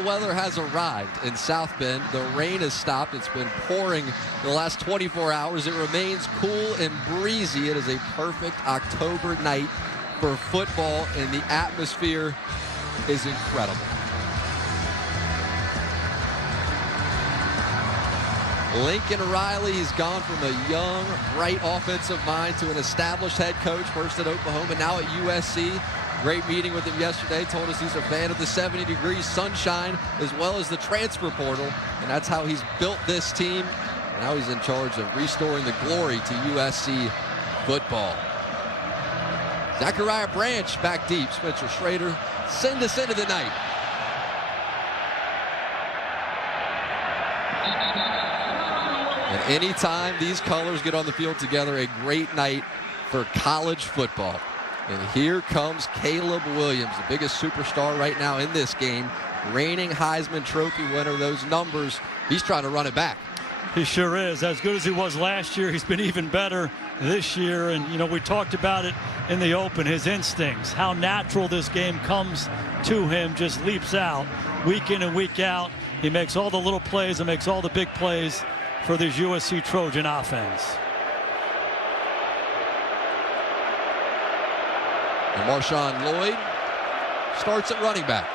Weather has arrived in South Bend. The rain has stopped. It's been pouring the last 24 hours. It remains cool and breezy. It is a perfect October night for football, and the atmosphere is incredible. Lincoln Riley has gone from a young, bright offensive mind to an established head coach, first at Oklahoma, now at USC. Great meeting with him yesterday. Told us he's a fan of the 70-degree sunshine as well as the transfer portal, and that's how he's built this team. Now he's in charge of restoring the glory to USC football. Zachariah Branch back deep. Spencer Schrader send us into the night. And anytime these colors get on the field together, a great night for college football. And here comes Caleb Williams, the biggest superstar right now in this game. Reigning Heisman Trophy winner. Those numbers, he's trying to run it back. He sure is. As good as he was last year, he's been even better this year. And, you know, we talked about it in the open, his instincts, how natural this game comes to him, just leaps out week in and week out. He makes all the little plays and makes all the big plays for this USC Trojan offense. And Marshawn Lloyd starts at running back.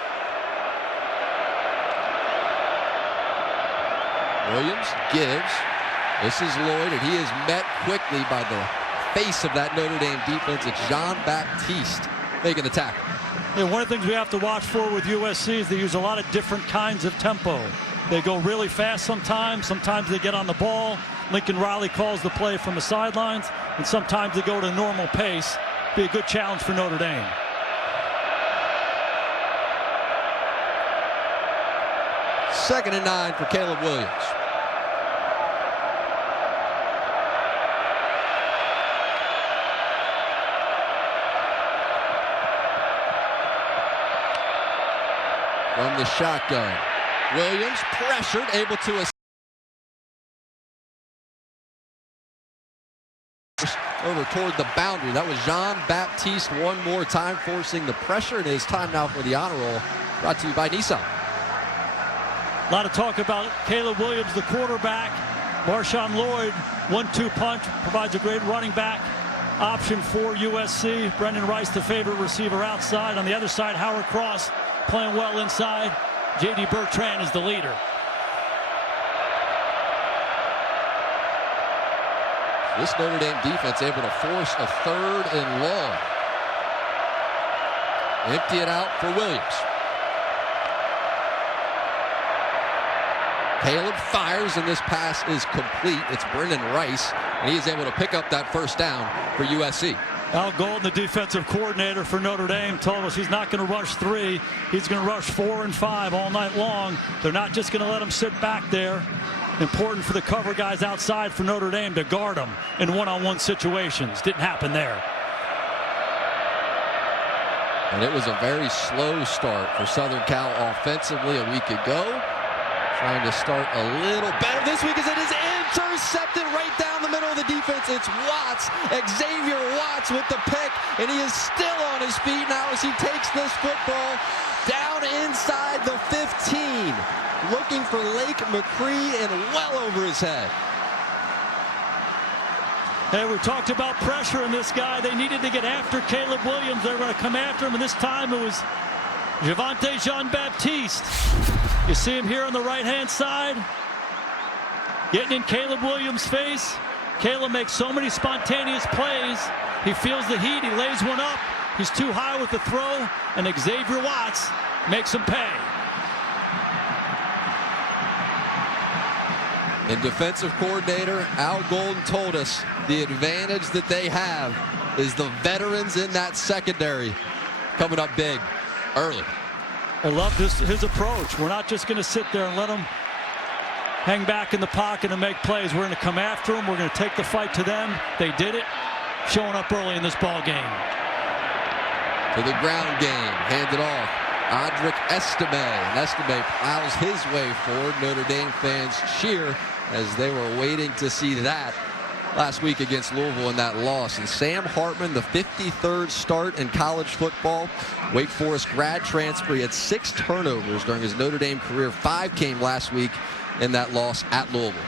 Williams gives. This is Lloyd, and he is met quickly by the face of that Notre Dame defense. It's Jean-Baptiste making the tackle. Yeah, one of the things we have to watch for with USC is they use a lot of different kinds of tempo. They go really fast sometimes they get on the ball. Lincoln Riley calls the play from the sidelines, and sometimes they go to normal pace. Be a good challenge for Notre Dame. Second and 9 for Caleb Williams. From the shotgun, Williams pressured, able to over toward the boundary. That was Jean-Baptiste one more time, forcing the pressure. And it is time now for the honor roll, brought to you by Nissan. A lot of talk about Caleb Williams, the quarterback. Marshawn Lloyd, 1-2 punch, provides a great running back option for USC. Brendan Rice, the favorite receiver outside. On the other side, Howard Cross playing well inside. J.D. Bertrand is the leader. This Notre Dame defense able to force a 3rd and long. Empty it out for Williams. Caleb fires, and this pass is complete. It's Brendan Rice, and he is able to pick up that first down for USC. Al Golden, the defensive coordinator for Notre Dame, told us he's not going to rush 3. He's going to rush 4 and 5 all night long. They're not just going to let him sit back there. Important for the cover guys outside for Notre Dame to guard them in one-on-one situations. Didn't happen there. And it was a very slow start for Southern Cal offensively a week ago. Trying to start a little better this week as it is intercepted right down the middle of the defense. It's Watts, Xavier Watts with the pick, and he is still on his feet now as he takes this football down inside the 15. Looking for Lake McCree and well over his head. Hey, we talked about pressure in this guy. They needed to get after Caleb Williams. They were going to come after him, and this time it was Javonte Jean-Baptiste. You see him here on the right-hand side, getting in Caleb Williams' face. Caleb makes so many spontaneous plays. He feels the heat. He lays one up. He's too high with the throw, and Xavier Watts makes him pay. And defensive coordinator Al Golden told us the advantage that they have is the veterans in that secondary coming up big early. I love his approach. We're not just going to sit there and let them hang back in the pocket and make plays. We're going to come after them. We're going to take the fight to them. They did it, showing up early in this ball game. To the ground game, handed off. Audric Estime. And Estime plows his way forward. Notre Dame fans cheer as they were waiting to see that. last week against Louisville in that loss. And Sam Hartman, the 53rd start in college football, Wake Forest grad transfer. He had 6 turnovers during his Notre Dame career. 5 came last week in that loss at Louisville.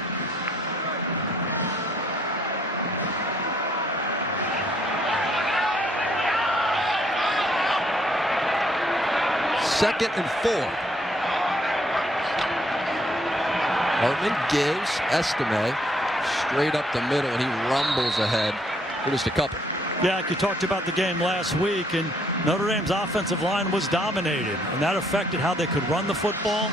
Second and 4. Hartman gives Estime straight up the middle, and he rumbles ahead for just a couple. Yeah, you talked about the game last week, and Notre Dame's offensive line was dominated, and that affected how they could run the football,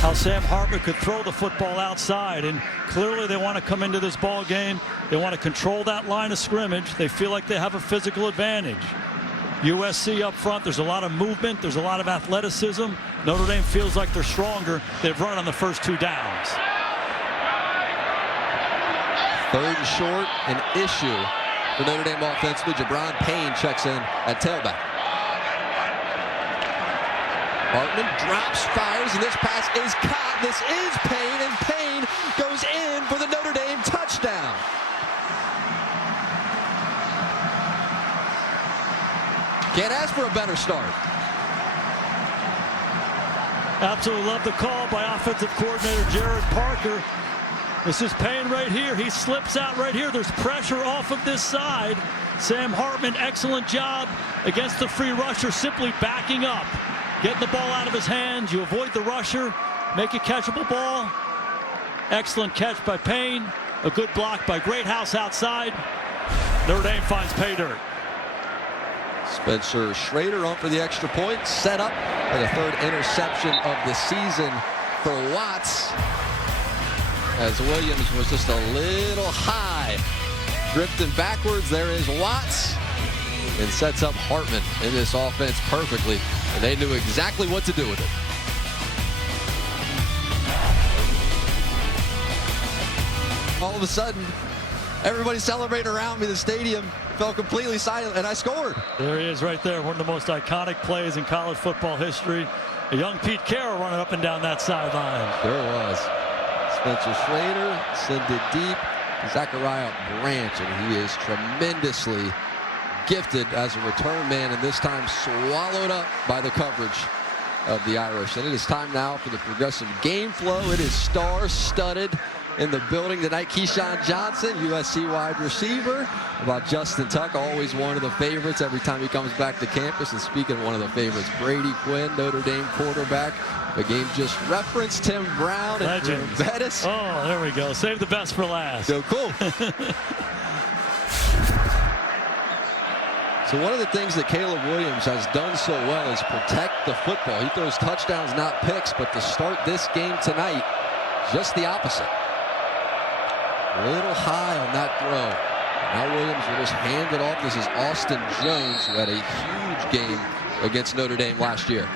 how Sam Hartman could throw the football outside. And clearly they want to come into this ball game. They want to control that line of scrimmage. They feel like they have a physical advantage. USC up front, there's a lot of movement, there's a lot of athleticism. Notre Dame feels like they're stronger. They've run on the first 2 downs. Third and short, an issue for Notre Dame offensively. Jabron Payne checks in at tailback. Hartman drops, fires, and this pass is caught. This is Payne, and Payne goes in for the Notre Dame touchdown. Can't ask for a better start. Absolutely love the call by offensive coordinator Jared Parker. This is Payne right here. He slips out right here. There's pressure off of this side. Sam Hartman, excellent job against the free rusher, simply backing up, getting the ball out of his hands. You avoid the rusher, make a catchable ball. Excellent catch by Payne. A good block by Greathouse outside. Notre Dame finds pay dirt. Spencer Schrader on for the extra point. Set up for the 3rd interception of the season for Watts, as Williams was just a little high. Drifting backwards, there is Watts, and sets up Hartman in this offense perfectly. And they knew exactly what to do with it. All of a sudden, everybody celebrating around me. The stadium fell completely silent, and I scored. There he is right there. One of the most iconic plays in college football history. A young Pete Carroll running up and down that sideline. There it was. Spencer Schrader sent it deep to Zachariah Branch, and he is tremendously gifted as a return man, and this time swallowed up by the coverage of the Irish. And it is time now for the Progressive Game Flow. It is star-studded in the building tonight. Keyshawn Johnson, USC wide receiver. About Justin Tuck, always one of the favorites every time he comes back to campus. And speaking of one of the favorites, Brady Quinn, Notre Dame quarterback. The game just referenced Tim Brown and Bettis. Oh, there we go. Save the best for last. So cool. So one of the things that Caleb Williams has done so well is protect the football. He throws touchdowns, not picks, but to start this game tonight, just the opposite. A little high on that throw. Now Williams will just hand it off. This is Austin Jones, who had a huge game against Notre Dame last year.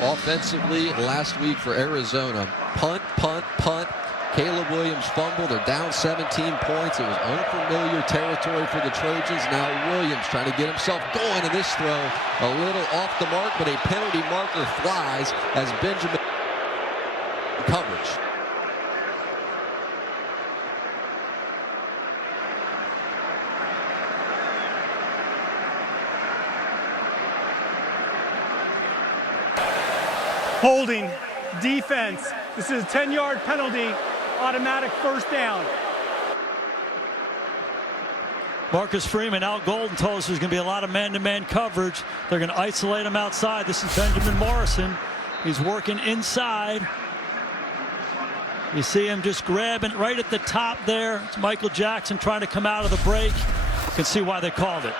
Offensively, last week for Arizona, punt, punt, punt. Caleb Williams fumbled. They're down 17 points. It was unfamiliar territory for the Trojans. Now Williams trying to get himself going in this throw. A little off the mark, but a penalty marker flies as Benjamin coverage. Holding, defense. This is a 10-yard penalty, automatic first down. Marcus Freeman, Al Golden told us there's going to be a lot of man-to-man coverage. They're going to isolate him outside. This is Benjamin Morrison. He's working inside. You see him just grabbing right at the top there. It's Michael Jackson trying to come out of the break. You can see why they called it.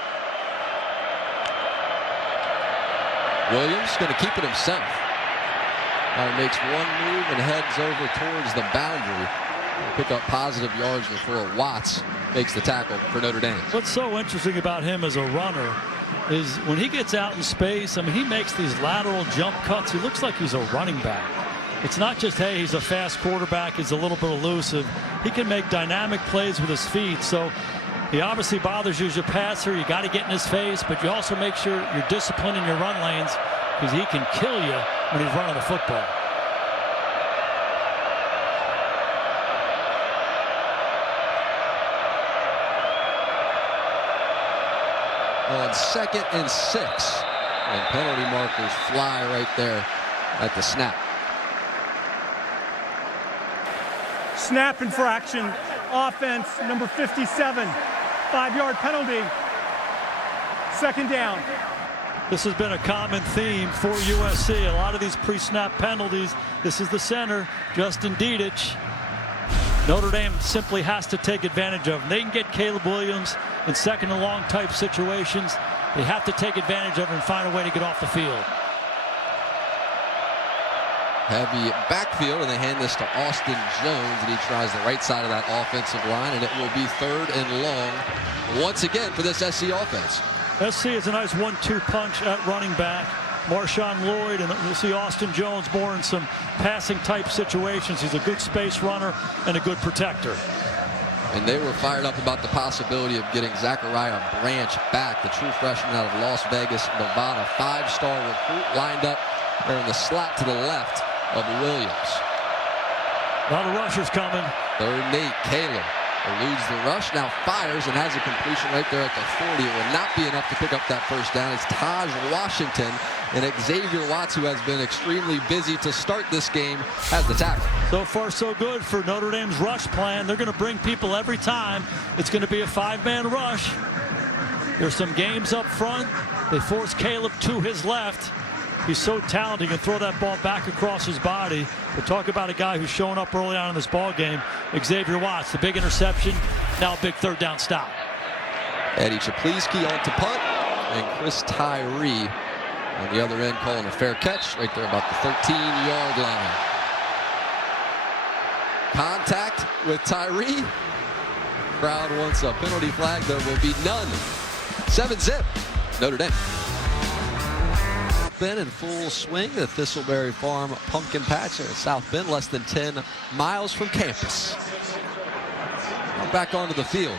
Williams going to keep it himself. Makes one move and heads over towards the boundary. Pick up positive yards before Watts makes the tackle for Notre Dame. What's so interesting about him as a runner is when he gets out in space, I mean, he makes these lateral jump cuts. He looks like he's a running back. It's not just, hey, he's a fast quarterback, he's a little bit elusive. He can make dynamic plays with his feet. So he obviously bothers you as a passer. You got to get in his face, but you also make sure you're disciplined in your run lanes because he can kill you when he's running the football. on 2nd and 6. And penalty markers fly right there at the snap. Snap infraction, offense, number 57, 5-yard penalty, 2nd down. This has been a common theme for USC. A lot of these pre-snap penalties. This is the center, Justin Dedich. Notre Dame simply has to take advantage of them. They can get Caleb Williams in 2nd and long type situations. They have to take advantage of it and find a way to get off the field. Heavy backfield, and they hand this to Austin Jones, and he tries the right side of that offensive line, and it will be 3rd and long once again for this SC offense. SC is a nice 1-2 punch at running back. Marshawn Lloyd, and we'll see Austin Jones more in some passing type situations. He's a good space runner and a good protector. And they were fired up about the possibility of getting Zachariah Branch back, the true freshman out of Las Vegas, Nevada. 5-star recruit lined up there in the slot to the left of Williams. A lot of rushers coming. 3rd and 8. Caleb eludes the rush, now fires and has a completion right there at the 40. It will not be enough to pick up that 1st down. It's Taj Washington, and Xavier Watts, who has been extremely busy to start this game, has the tackle. So far, so good for Notre Dame's rush plan. They're going to bring people every time. It's going to be a 5-man rush. There's some games up front. They force Caleb to his left. He's so talented, he can throw that ball back across his body. But talk about a guy who's showing up early on in this ball game. Xavier Watts, the big interception, now a big 3rd down stop. Eddie Chapliski on to punt, and Chris Tyree on the other end calling a fair catch right there about the 13-yard line. Contact with Tyree. Crowd wants a penalty flag. There will be none. 7-zip, Notre Dame. Bend in full swing, the Thistleberry Farm Pumpkin Patch here at South Bend, less than 10 miles from campus. Now back onto the field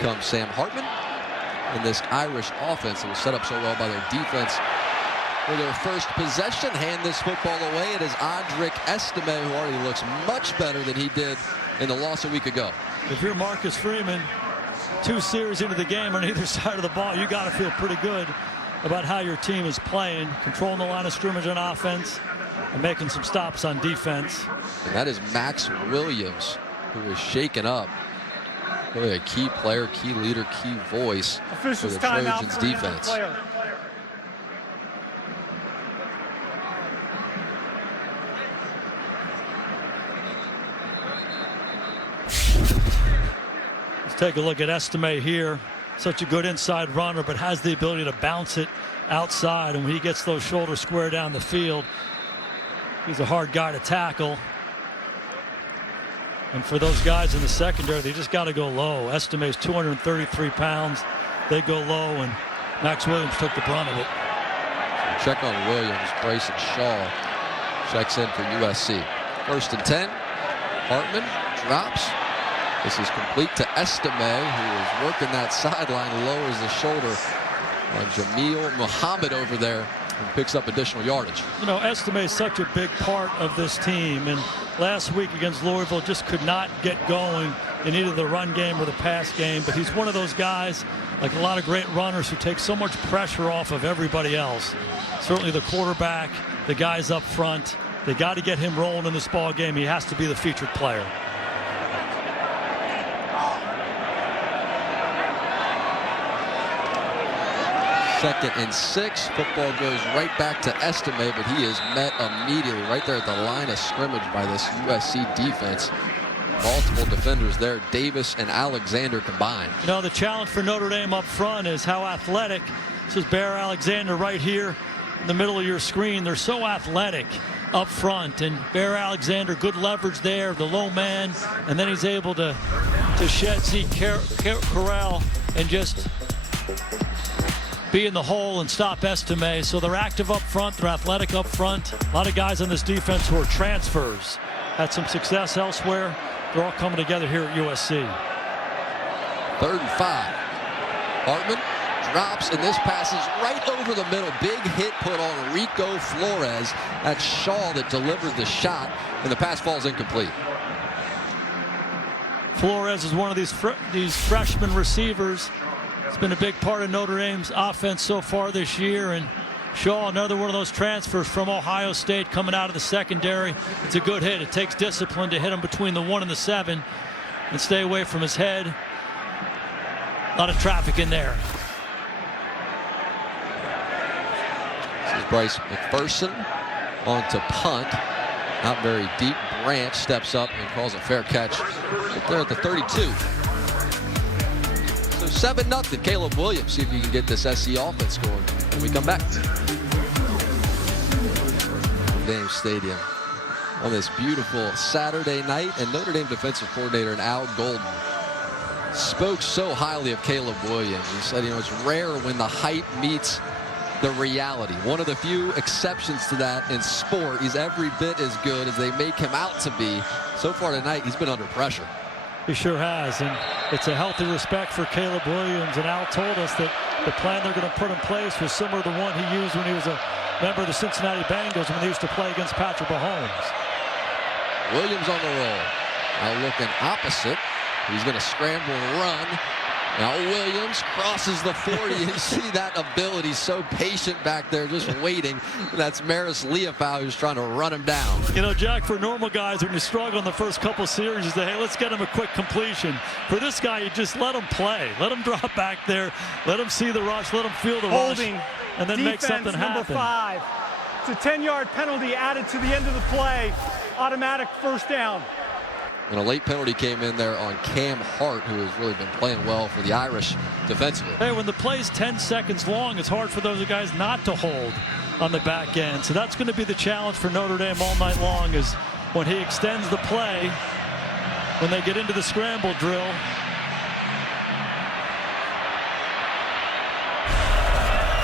comes Sam Hartman in this Irish offense that was set up so well by their defense for their first possession. Hand this football away. It is Audric Estime, who already looks much better than he did in the loss a week ago. If you're Marcus Freeman, 2 series into the game on either side of the ball, you got to feel pretty good about how your team is playing, controlling the line of scrimmage on offense and making some stops on defense. And that is Max Williams, who is shaken up. Really a key player, key leader, key voice for the Trojans defense. Let's take a look at Estime here. Such a good inside runner, but has the ability to bounce it outside. And when he gets those shoulders square down the field, he's a hard guy to tackle. And for those guys in the secondary, they just got to go low. Estime is 233 pounds. They go low, and Max Williams took the brunt of it. Check on Williams. Bryson Shaw checks in for USC. 1st and 10. Hartman drops. This is complete to Estime, who is working that sideline, lowers the shoulder on Jamil Muhammad over there and picks up additional yardage. You know, Estime is such a big part of this team, and last week against Louisville just could not get going in either the run game or the pass game. But he's one of those guys, like a lot of great runners, who take so much pressure off of everybody else. Certainly the quarterback, the guys up front. They got to get him rolling in this ball game. He has to be the featured player. Second and 6. Football goes right back to Estime, but he is met immediately right there at the line of scrimmage by this USC defense. Multiple defenders there, Davis and Alexander combined. You know, the challenge for Notre Dame up front is how athletic. This is Bear Alexander right here in the middle of your screen. They're so athletic up front, and Bear Alexander, good leverage there, the low man, and then he's able to shed Zeke Corral and just be in the hole and stop Estime. So they're active up front, they're athletic up front. A lot of guys on this defense who are transfers, had some success elsewhere. They're all coming together here at USC. 3rd and 5. Hartman drops, and this passes right over the middle. Big hit put on Rico Flores. That's Shaw that delivered the shot, and the pass falls incomplete. Flores is one of these freshman receivers It's been a big part of Notre Dame's offense so far this year. And Shaw, another one of those transfers from Ohio State coming out of the secondary. It's a good hit. It takes discipline to hit him between the 1 and the 7 and stay away from his head. A lot of traffic in there. This is Bryce McPherson on to punt. Not very deep. Branch steps up and calls a fair catch right there at the 32. So 7-0. Caleb Williams, see if you can get this SC offense going when we come back. Notre Dame Stadium on this beautiful Saturday night, and Notre Dame defensive coordinator Al Golden spoke so highly of Caleb Williams. He said, it's rare when the hype meets the reality. One of the few exceptions to that in sport. He's every bit as good as they make him out to be. So far tonight, he's been under pressure. He sure has, and it's a healthy respect for Caleb Williams. And Al told us that the plan they're going to put in place was similar to one he used when he was a member of the Cincinnati Bengals when they used to play against Patrick Mahomes. Williams on the roll. Now looking opposite. He's going to scramble and run. Now Williams crosses the 40. You see that ability, so patient back there, just waiting. That's Maris Leofau who's trying to run him down. Jack, for normal guys, when you struggle in the first couple series, you say, hey, let's get him a quick completion. For this guy, you just let him play. Let him drop back there. Let him see the rush. Let him feel the Holding. rush. And then make something happen. Number 5. It's a 10-yard penalty added to the end of the play. Automatic first down. And a late penalty came in there on Cam Hart, who has really been playing well for the Irish defensively. Hey, when the play's 10 seconds long, it's hard for those guys not to hold on the back end. So that's going to be the challenge for Notre Dame all night long, is when he extends the play, when they get into the scramble drill.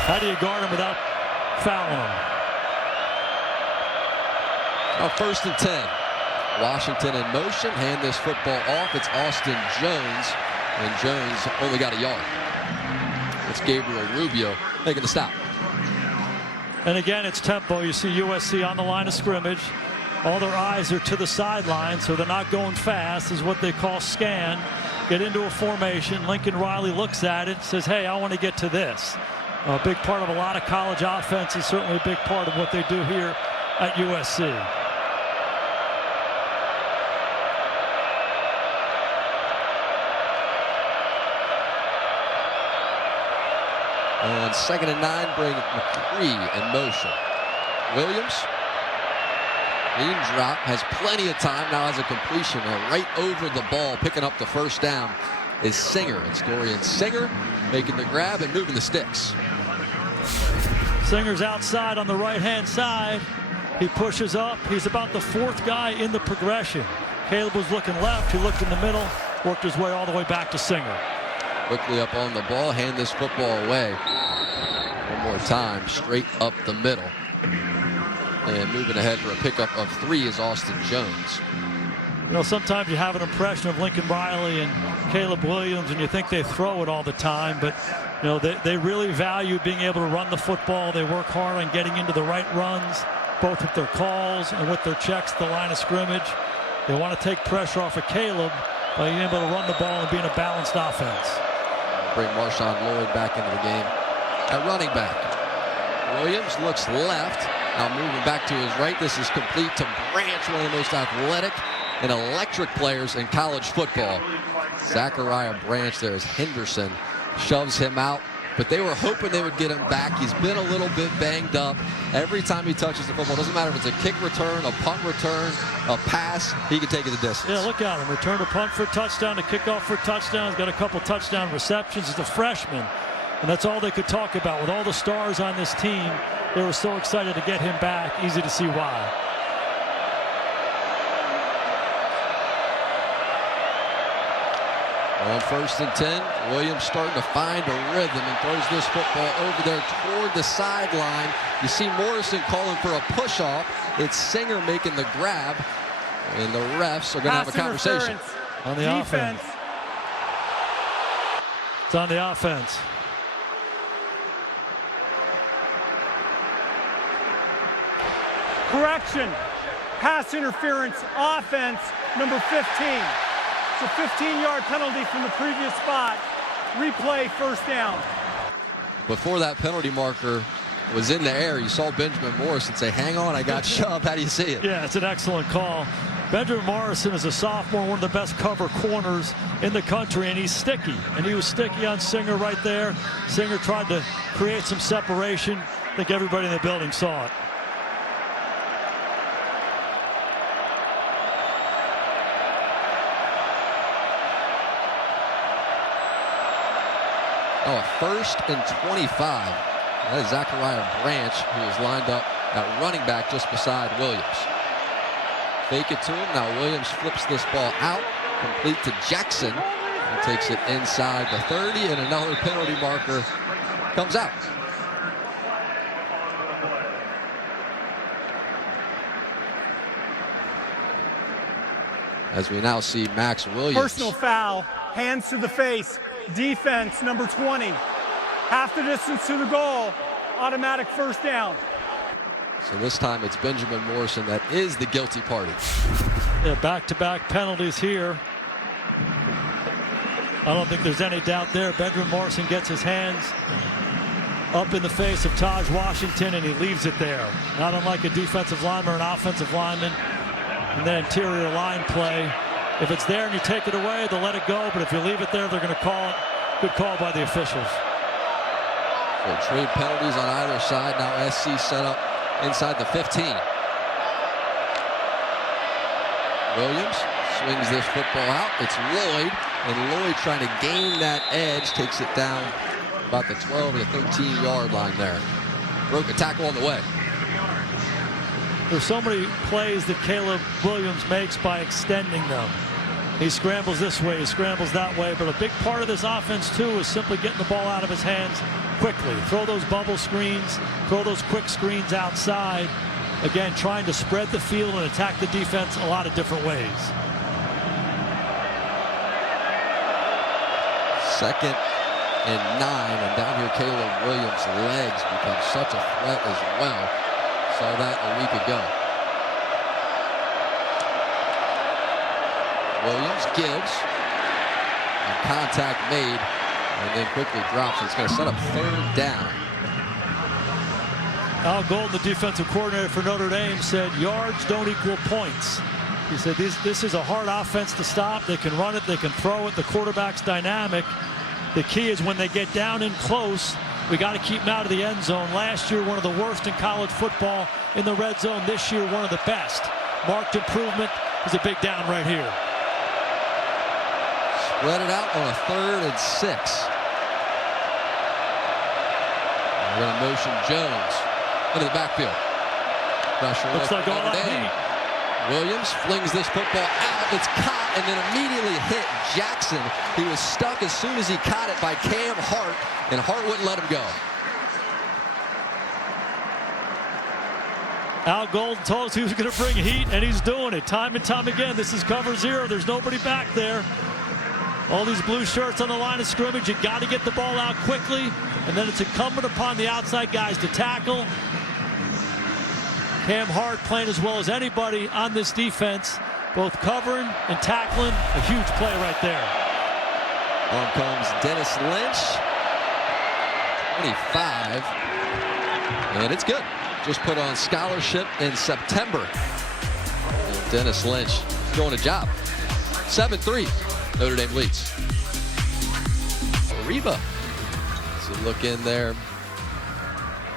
How do you guard him without fouling him? Now 1st and 10. Washington in motion. Hand this football off. It's Austin Jones. And Jones only got a yard. It's Gabriel Rubio making the stop. And again, it's tempo. You see USC on the line of scrimmage. All their eyes are to the sideline, so they're not going fast. This is what they call scan. Get into a formation. Lincoln Riley looks at it, says, hey, I want to get to this. A big part of a lot of college offense is certainly a big part of what they do here at USC. On 2nd and 9, bring McCree in motion. Williams. Clean drop. Has plenty of time. Now has a completion. Right over the ball. Picking up the first down is Singer. It's Dorian Singer making the grab and moving the sticks. Singer's outside on the right-hand side. He pushes up. He's about the 4th guy in the progression. Caleb was looking left. He looked in the middle. Worked his way all the way back to Singer. Quickly up on the ball, hand this football away. One more time, straight up the middle. And moving ahead for a pickup of 3 is Austin Jones. Sometimes you have an impression of Lincoln Riley and Caleb Williams, and you think they throw it all the time, but they really value being able to run the football. They work hard on getting into the right runs, both with their calls and with their checks at the line of scrimmage. They want to take pressure off of Caleb by being able to run the ball and being a balanced offense. Bring Marshawn Lloyd back into the game at running back. Williams looks left. Now moving back to his right. This is complete to Branch, one of the most athletic and electric players in college football. Zachariah Branch there as Henderson shoves him out. But they were hoping they would get him back. He's been a little bit banged up. Every time he touches the football, doesn't matter if it's a kick return, a punt return, a pass, he can take it the distance. Yeah, look at him. Return to punt for a touchdown, to kickoff for a touchdown. He's got a couple touchdown receptions. He's a freshman. And that's all they could talk about. With all the stars on this team, they were so excited to get him back. Easy to see why. On 1st and 10, Williams starting to find a rhythm and throws this football over there toward the sideline. You see Morrison calling for a push-off. It's Singer making the grab, and the refs are going to have a conversation. On the offense. It's on the offense. Correction. Pass interference, offense, number 15. It's a 15-yard penalty from the previous spot. Replay, first down. Before that penalty marker was in the air, you saw Benjamin Morrison say, hang on, I got shoved. How do you see it? Yeah, it's an excellent call. Benjamin Morrison is a sophomore, one of the best cover corners in the country, and he's sticky. And he was sticky on Singer right there. Singer tried to create some separation. I think everybody in the building saw it. Oh, a 1st and 25. That is Zachariah Branch, who is lined up at running back just beside Williams. Fake it to him. Now Williams flips this ball out, complete to Jackson. He takes it inside the 30, and another penalty marker comes out. As we now see Max Williams. Personal foul, hands to the face. Defense, number 20. Half the distance to the goal, automatic first down. So this time it's Benjamin Morrison that is the guilty party. Yeah, back-to-back penalties here. I don't think there's any doubt there. Benjamin Morrison gets his hands up in the face of Taj Washington, and he leaves it there. Not unlike a defensive lineman or an offensive lineman. And then interior line play. If it's there and you take it away, they'll let it go. But if you leave it there, they're going to call it. Good call by the officials. So trade penalties on either side. Now SC set up inside the 15. Williams swings this football out. It's Lloyd, and Lloyd trying to gain that edge, takes it down about the 12 or the 13-yard line there. Broke a tackle on the way. There's so many plays that Caleb Williams makes by extending them. He scrambles this way, he scrambles that way, but a big part of this offense too is simply getting the ball out of his hands quickly. Throw those bubble screens, throw those quick screens outside. Again, trying to spread the field and attack the defense a lot of different ways. 2nd and 9, and down here Caleb Williams' legs become such a threat as well. Saw that a week ago. Williams gives, and contact made, and then quickly drops. It's going to set up 3rd down. Al Golden, the defensive coordinator for Notre Dame, said yards don't equal points. He said this is a hard offense to stop. They can run it, they can throw it. The quarterback's dynamic. The key is when they get down in close, we got to keep them out of the end zone. Last year, one of the worst in college football in the red zone. This year, one of the best. Marked improvement. Is a big down right here. Spread it out on a 3rd and 6. We're going to motion Jones into the backfield. Pressure. Looks like all that heat. Williams flings this football out. It's caught and then immediately hit Jackson. He was stuck as soon as he caught it by Cam Hart, and Hart wouldn't let him go. Al Golden told us he was going to bring heat, and he's doing it time and time again. This is cover 0. There's nobody back there. All these blue shirts on the line of scrimmage. You got to get the ball out quickly, and then it's incumbent upon the outside guys to tackle. Cam Hart playing as well as anybody on this defense, both covering and tackling. A huge play right there. On comes Dennis Lynch. 25. And it's good. Just put on scholarship in September. And Dennis Lynch doing a job. 7-3. Notre Dame leads. Reba. So look in there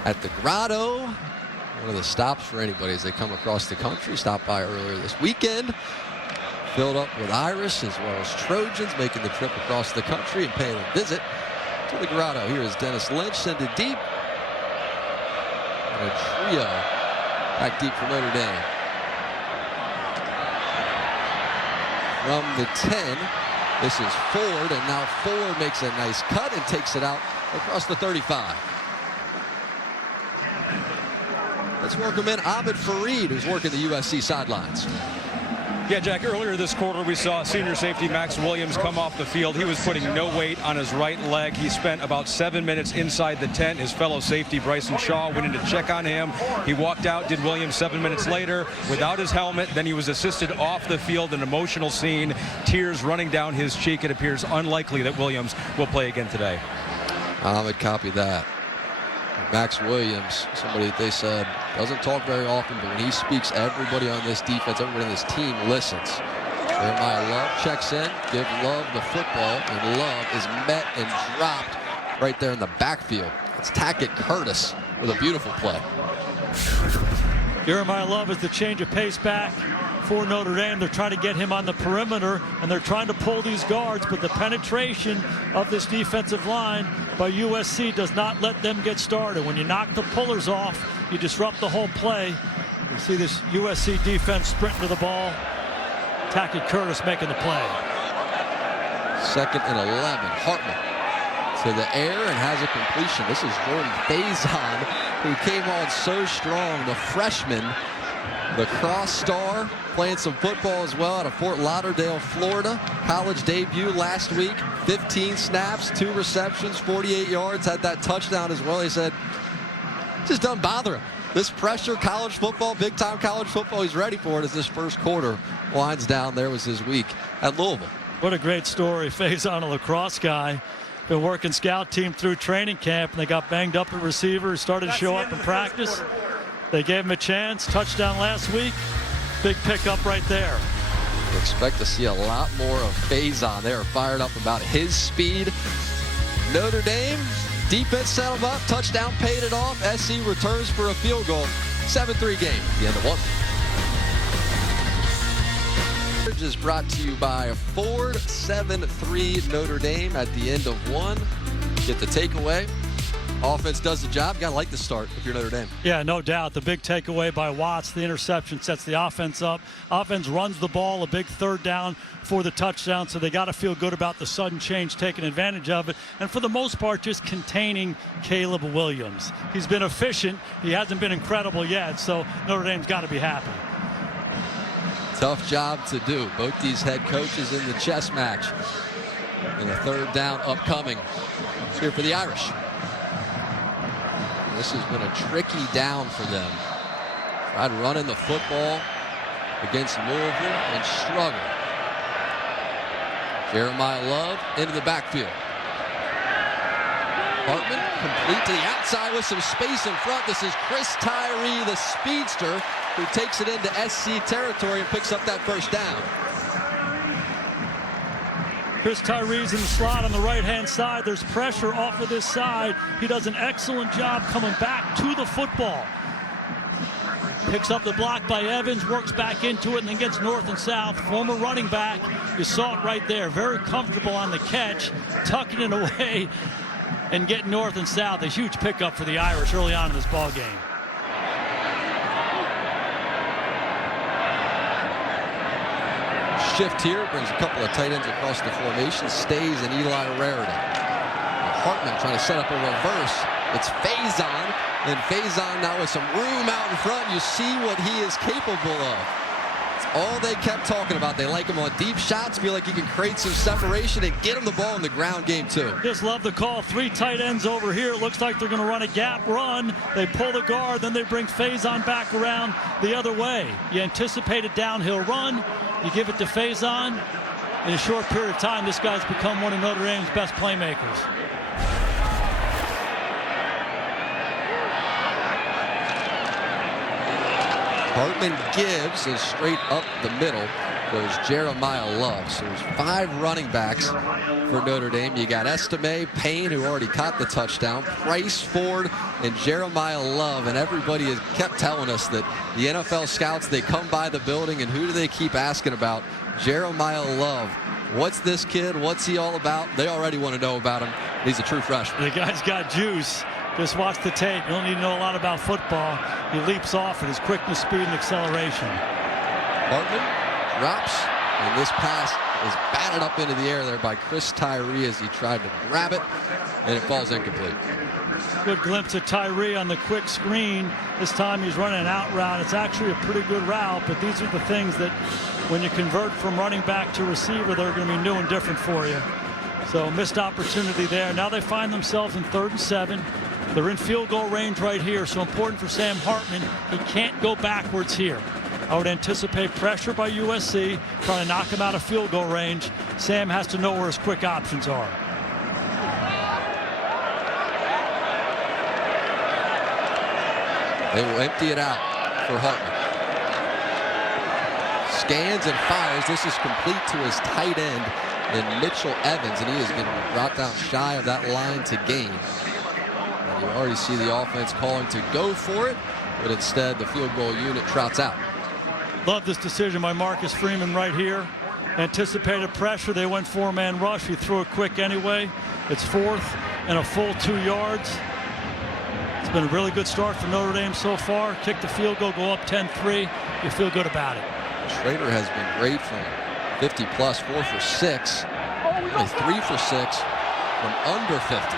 at the Grotto. One of the stops for anybody as they come across the country. Stopped by earlier this weekend. Filled up with Irish as well as Trojans, making the trip across the country and paying a visit to the Grotto. Here is Dennis Lynch, send it deep. And a trio back deep for Notre Dame. From the 10, this is Ford, and now Ford makes a nice cut and takes it out across the 35. Let's welcome in Abid Fareed, who's working the USC sidelines. Yeah, Jack, earlier this quarter we saw senior safety Max Williams come off the field. He was putting no weight on his right leg. He spent about 7 minutes inside the tent. His fellow safety Bryson Shaw went in to check on him. He walked out, did Williams 7 minutes later without his helmet. Then he was assisted off the field, an emotional scene, tears running down his cheek. It appears unlikely that Williams will play again today. I would copy that. Max Williams, somebody that they said doesn't talk very often, but when he speaks, everybody on this defense, everybody on this team listens. Jeremiah Love checks in, give Love the football, and Love is met and dropped right there in the backfield. It's Tackett Curtis with a beautiful play. Jeremiah Love is the change of pace back for Notre Dame. They're trying to get him on the perimeter, and they're trying to pull these guards, but the penetration of this defensive line by USC does not let them get started. When you knock the pullers off, you disrupt the whole play. You see this USC defense sprinting to the ball. Tackett Curtis making the play. 2nd and 11. Hartman to the air and has a completion. This is Jordan Faison, who came on so strong, the freshman, the cross star, playing some football as well out of Fort Lauderdale, Florida. College debut last week, 15 snaps, 2 receptions, 48 yards, had that touchdown as well. He said, just doesn't bother him. This pressure, college football, big-time college football, he's ready for it as this first quarter winds down. There was his week at Louisville. What a great story. Faison, a lacrosse guy, been working scout team through training camp, and they got banged up at receiver. He started to show up in practice. They gave him a chance. Touchdown last week. Big pickup right there. Expect to see a lot more of Faison. They are fired up about his speed. Notre Dame, defense set him up. Touchdown paid it off. SC returns for a field goal. 7-3 game at the end of one. Is brought to you by Ford. 7-3 Notre Dame at the end of one. Get the takeaway. Offense does the job. Got to like the start if you're Notre Dame. Yeah, no doubt. The big takeaway by Watts, the interception sets the offense up. Offense runs the ball, a big 3rd down for the touchdown, so they got to feel good about the sudden change, taking advantage of it, and for the most part, just containing Caleb Williams. He's been efficient. He hasn't been incredible yet, so Notre Dame's got to be happy. Tough job to do. Both these head coaches in the chess match. And a 3rd down upcoming. It's here for the Irish. This has been a tricky down for them. Tried running the football against Louisville and struggled. Jeremiah Love into the backfield. Hartman complete to the outside with some space in front. This is Chris Tyree, the speedster, who takes it into SC territory and picks up that 1st down. Chris Tyree's in the slot on the right-hand side. There's pressure off of this side. He does an excellent job coming back to the football. Picks up the block by Evans, works back into it, and then gets north and south. Former running back, you saw it right there. Very comfortable on the catch, tucking it away and getting north and south. A huge pickup for the Irish early on in this ball game. Shift here, brings a couple of tight ends across the formation, stays in Eli Raritan. Hartman trying to set up a reverse. It's Faison, and Faison now with some room out in front. You see what he is capable of. It's all they kept talking about. They like him on deep shots, feel like he can create some separation and get him the ball in the ground game too. Just love the call. 3 tight ends over here. It looks like they're going to run a gap run. They pull the guard, then they bring Faison back around the other way. You anticipate a downhill run. You give it to Faison. In a short period of time, this guy's become one of Notre Dame's best playmakers. Hartman gives, and straight up the middle goes Jeremiah Love. So there's 5 running backs for Notre Dame. You got Estime, Payne, who already caught the touchdown, Price, Ford, and Jeremiah Love. And everybody has kept telling us that the NFL scouts, they come by the building, and who do they keep asking about? Jeremiah Love. What's this kid? What's he all about? They already want to know about him. He's a true freshman. The guy's got juice. Just watch the tape. You don't need to know a lot about football. He leaps off at his quickness, speed, and acceleration. Hartman drops, and this pass is batted up into the air there by Chris Tyree as he tried to grab it, and it falls incomplete. Good glimpse of Tyree on the quick screen. This time he's running an out route. It's actually a pretty good route, but these are the things that when you convert from running back to receiver, they're going to be new and different for you. So missed opportunity there. Now they find themselves in 3rd and 7. They're in field goal range right here, so important for Sam Hartman. He can't go backwards here. I would anticipate pressure by USC, trying to knock him out of field goal range. Sam has to know where his quick options are. They will empty it out for Hartman. Scans and fires. This is complete to his tight end in Mitchell Evans, and he has been brought down shy of that line to gain. And you already see the offense calling to go for it, but instead the field goal unit trots out. Love this decision by Marcus Freeman right here. Anticipated pressure. They went 4-man rush. He threw it quick anyway. It's 4th and a full 2 yards. It's been a really good start for Notre Dame so far. Kick the field goal, go up 10-3. You feel good about it. Schrader has been great from 50-plus, 4 for 6. Only 3 for 6 from under 50.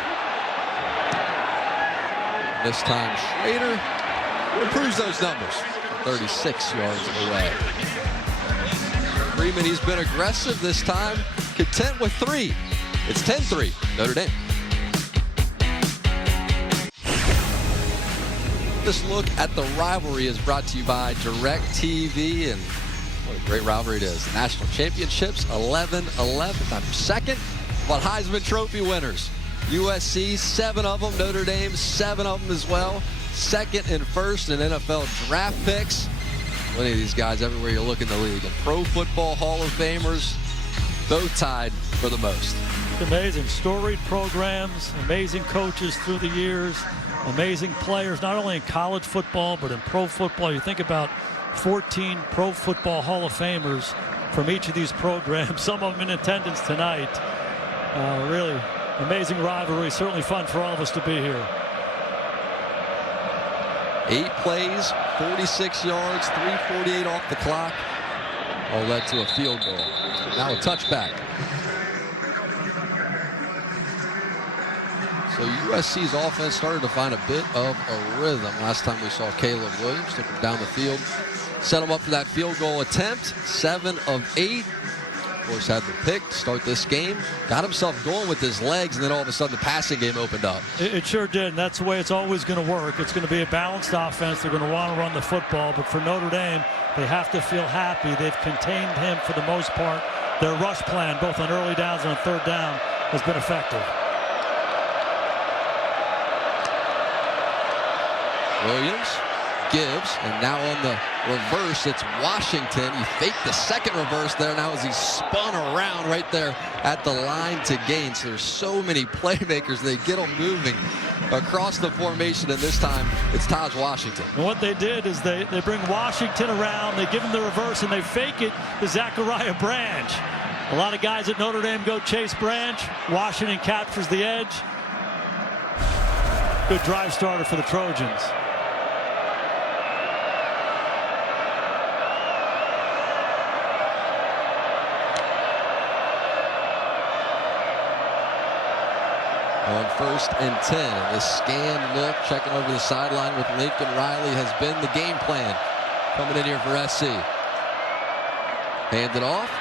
This time Schrader improves those numbers. 36 yards away. Freeman, he's been aggressive this time. Content with 3. It's 10-3, Notre Dame. This look at the rivalry is brought to you by DirecTV, and what a great rivalry it is. The national championships, 11-11. Time for second. But Heisman Trophy winners. USC, 7 of them. Notre Dame, 7 of them as well. Second and first in NFL draft picks. Plenty of these guys everywhere you look in the league. And Pro Football Hall of Famers, both tied for the most. It's amazing. Storied programs, amazing coaches through the years, amazing players, not only in college football, but in pro football. You think about 14 Pro Football Hall of Famers from each of these programs, some of them in attendance tonight. Really amazing rivalry. Certainly fun for all of us to be here. 8 plays, 46 yards, 3:48 off the clock. All led to a field goal. Now a touchback. So USC's offense started to find a bit of a rhythm. Last time we saw Caleb Williams took him down the field, set him up for that field goal attempt. 7 of 8. Of course, had the pick to start this game. Got himself going with his legs, and then all of a sudden the passing game opened up. It sure did, and that's the way it's always going to work. It's going to be a balanced offense. They're going to want to run the football, but for Notre Dame, they have to feel happy. They've contained him for the most part. Their rush plan, both on early downs and on 3rd down, has been effective. Williams gives, and now on the reverse, it's Washington. He faked the second reverse there now as he spun around right there at the line to gain. So there's so many playmakers. They get them moving across the formation, and this time it's Taj Washington. And what they did is they bring Washington around, they give him the reverse, and they fake it to Zachariah Branch. A lot of guys at Notre Dame go chase Branch. Washington captures the edge. Good drive starter for the Trojans. On 1st and 10, the scan look, checking over the sideline with Lincoln Riley has been the game plan. Coming in here for SC. Handed off.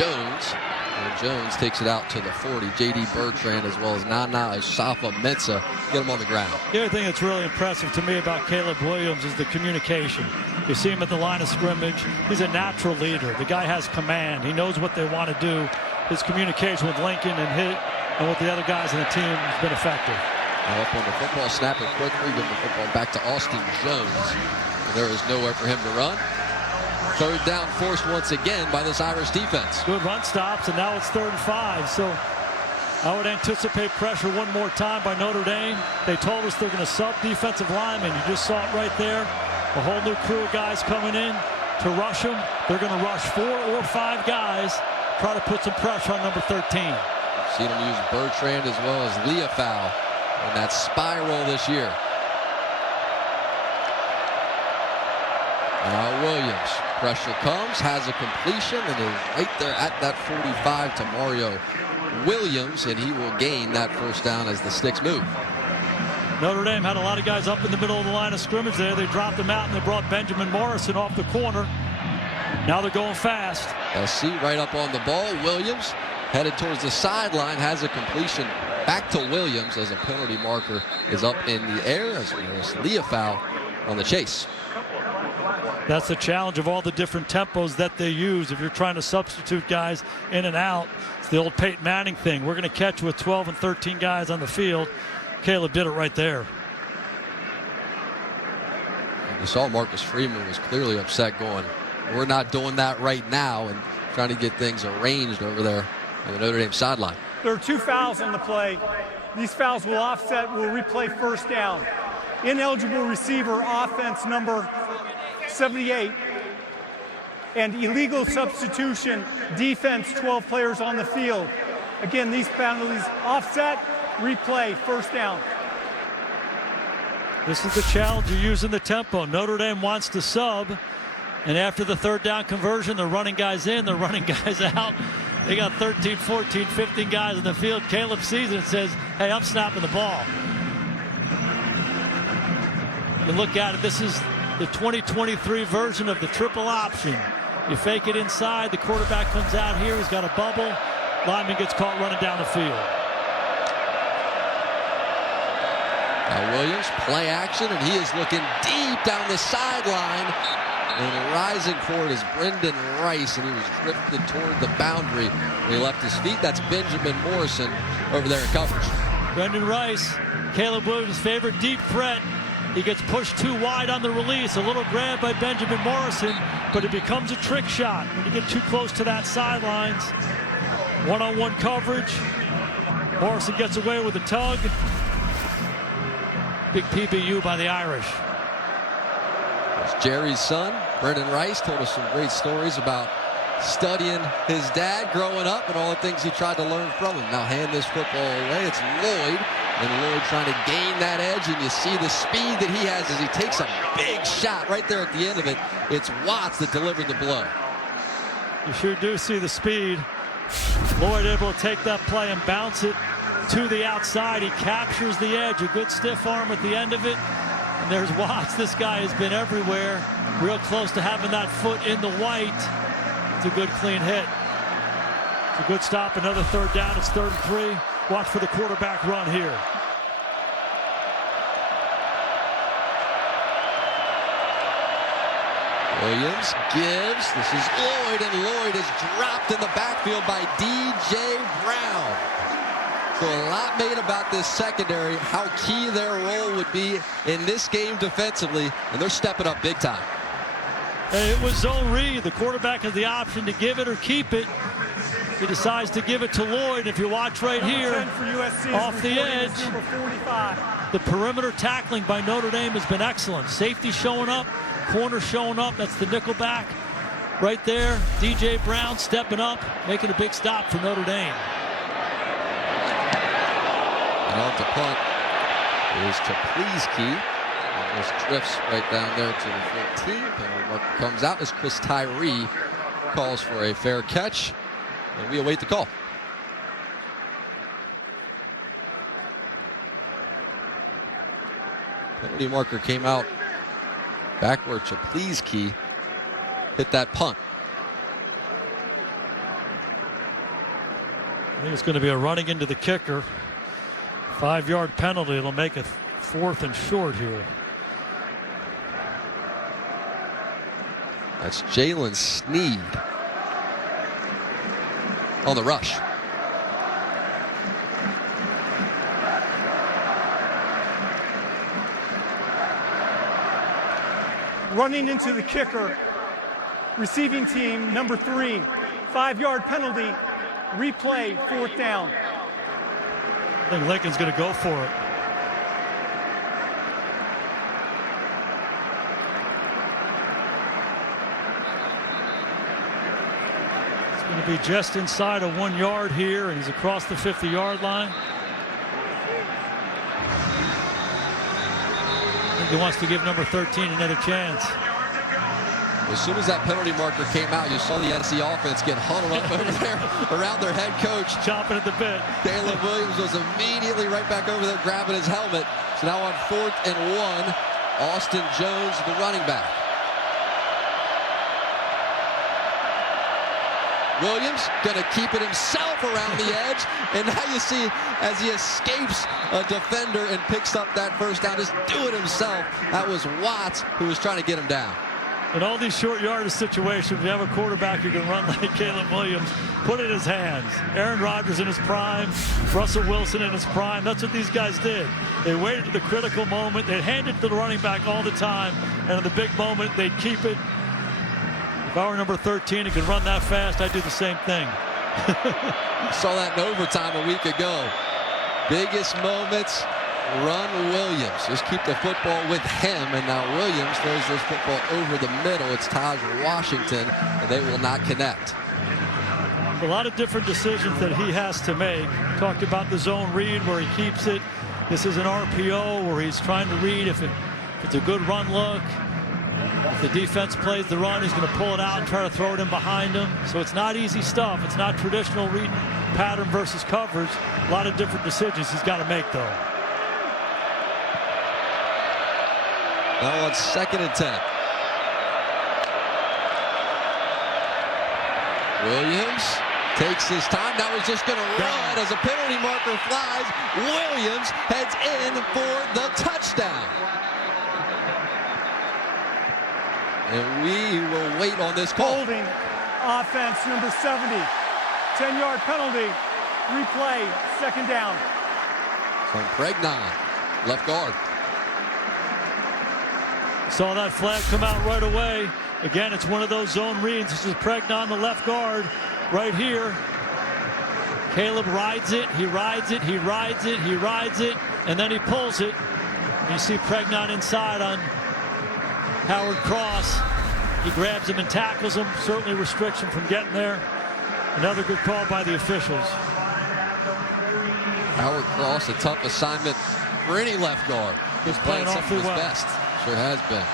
Jones. And Jones takes it out to the 40. J.D. Bertrand as well as Nana Asafa-Mensah get him on the ground. The other thing that's really impressive to me about Caleb Williams is the communication. You see him at the line of scrimmage. He's a natural leader. The guy has command. He knows what they want to do. His communication with Lincoln and with the other guys on the team has been effective. Now up on the football, snap it quickly, give the football back to Austin Jones. And there is nowhere for him to run. 3rd down forced once again by this Irish defense. Good run stops, and now it's 3rd and 5. So I would anticipate pressure one more time by Notre Dame. They told us they're going to sub defensive linemen. You just saw it right there. A whole new crew of guys coming in to rush them. They're going to rush 4 or 5 guys, try to put some pressure on number 13. Seen him use Bertrand as well as Leofow in that spiral this year. Now Williams, pressure comes, has a completion, and is right there at that 45 to Mario Williams, and he will gain that 1st down as the sticks move. Notre Dame had a lot of guys up in the middle of the line of scrimmage there. They dropped them out and they brought Benjamin Morrison off the corner. Now they're going fast. USC right up on the ball. Williams headed towards the sideline, has a completion back to Williams as a penalty marker is up in the air as there's Leah foul on the chase. That's the challenge of all the different tempos that they use. If you're trying to substitute guys in and out, it's the old Peyton Manning thing. We're going to catch with 12 and 13 guys on the field. Caleb did it right there. You saw Marcus Freeman was clearly upset going, we're not doing that right now, and trying to get things arranged over there on the Notre Dame sideline. There are 2 fouls on the play. These fouls will offset, will replay first down. Ineligible receiver, offense number 78. And illegal substitution, defense, 12 players on the field. Again, these penalties offset, replay, first down. This is the challenge of using the tempo. Notre Dame wants to sub, and after the third down conversion, they're running guys in, they're running guys out. They got 13, 14, 15 guys in the field. Caleb sees it and says, hey, I'm snapping the ball. You look at it, this is the 2023 version of the triple option. You fake it inside, the quarterback comes out here, he's got a bubble, lineman gets caught running down the field. Now Williams, play action, and he is looking deep down the sideline. And rising for it is Brendan Rice, and he was drifted toward the boundary when he left his feet. That's Benjamin Morrison over there in coverage. Brendan Rice, Caleb Williams' favorite deep threat. He gets pushed too wide on the release. A little grab by Benjamin Morrison, but it becomes a trick shot when you get too close to that sidelines. One-on-one coverage. Morrison gets away with a tug. Big PBU by the Irish. It's Jerry's son, Brendan Rice, told us some great stories about studying his dad growing up and all the things he tried to learn from him. Now hand this football away. It's Lloyd, and Lloyd trying to gain that edge, and you see the speed that he has as he takes a big shot right there at the end of it. It's Watts that delivered the blow. You sure do see the speed. Lloyd able to take that play and bounce it to the outside. He captures the edge, a good stiff arm at the end of it. And there's Watts. This guy has been everywhere, real close to having that foot in the white. It's a good clean hit. It's a good stop. Another third down. It's 3rd and 3. Watch for the quarterback run here. Williams gives. This is Lloyd, and Lloyd is dropped in the backfield by DJ Brown. So a lot made about this secondary, how key their role would be in this game defensively, and they're stepping up big time. And it was zone read. The quarterback has the option to give it or keep it. He decides to give it to Lloyd. If you watch right here, off the edge, the perimeter tackling by Notre Dame has been excellent. Safety showing up, corner showing up. That's the nickelback right there. DJ Brown stepping up, making a big stop for Notre Dame. And off the punt is Chapliski. And this drifts right down there to the 15. Penalty marker comes out as Chris Tyree calls for a fair catch. And we await the call. Penalty marker came out back where Chapliski hit that punt. I think it's going to be a running into the kicker. 5-yard penalty. It'll make it 4th and short here. That's Jalen Sneed on the rush. Running into the kicker, receiving team number 3, 5-yard penalty, replay, 4th down. I think Lincoln's going to go for it. It's going to be just inside of 1 yard here, and he's across the 50-yard line. I think he wants to give number 13 another chance. As soon as that penalty marker came out, you saw the USC offense get huddled up over there around their head coach. Chomping at the bit. Caleb Williams was immediately right back over there grabbing his helmet. So now on 4th and 1, Austin Jones, the running back. Williams going to keep it himself around the edge. And now you see as he escapes a defender and picks up that first down, just do it himself. That was Watts who was trying to get him down. In all these short yardage situations, you have a quarterback who can run like Caleb Williams, put it in his hands. Aaron Rodgers in his prime, Russell Wilson in his prime. That's what these guys did. They waited to the critical moment. They'd hand it to the running back all the time. And in the big moment, they'd keep it. If I were number 13 and could run that fast, I'd do the same thing. Saw that in overtime a week ago. Biggest moments, run Williams. Just keep the football with him, and now Williams throws this football over the middle. It's Taj Washington, and they will not connect. A lot of different decisions that he has to make. Talked about the zone read where he keeps it. This is an RPO where he's trying to read if it's a good run look. If the defense plays the run, he's going to pull it out and try to throw it in behind him. So it's not easy stuff. It's not traditional reading pattern versus coverage. A lot of different decisions he's got to make, though. Now on 2nd and 10. Williams takes his time. Now he's just going to run as a penalty marker flies. Williams heads in for the touchdown. And we will wait on this call. Holding offense number 70. 10-yard penalty. Replay, 2nd down. From Pregnon, left guard. Saw that flag come out right away. Again, it's one of those zone reads. This is Pregnon, the left guard, right here. Caleb rides it, he rides it, he rides it, he rides it, and then he pulls it. You see Pregnon inside on Howard Cross. He grabs him and tackles him. Certainly restricts him from getting there. Another good call by the officials. Howard Cross, a tough assignment for any left guard. He's playing some of his best. Sure has been.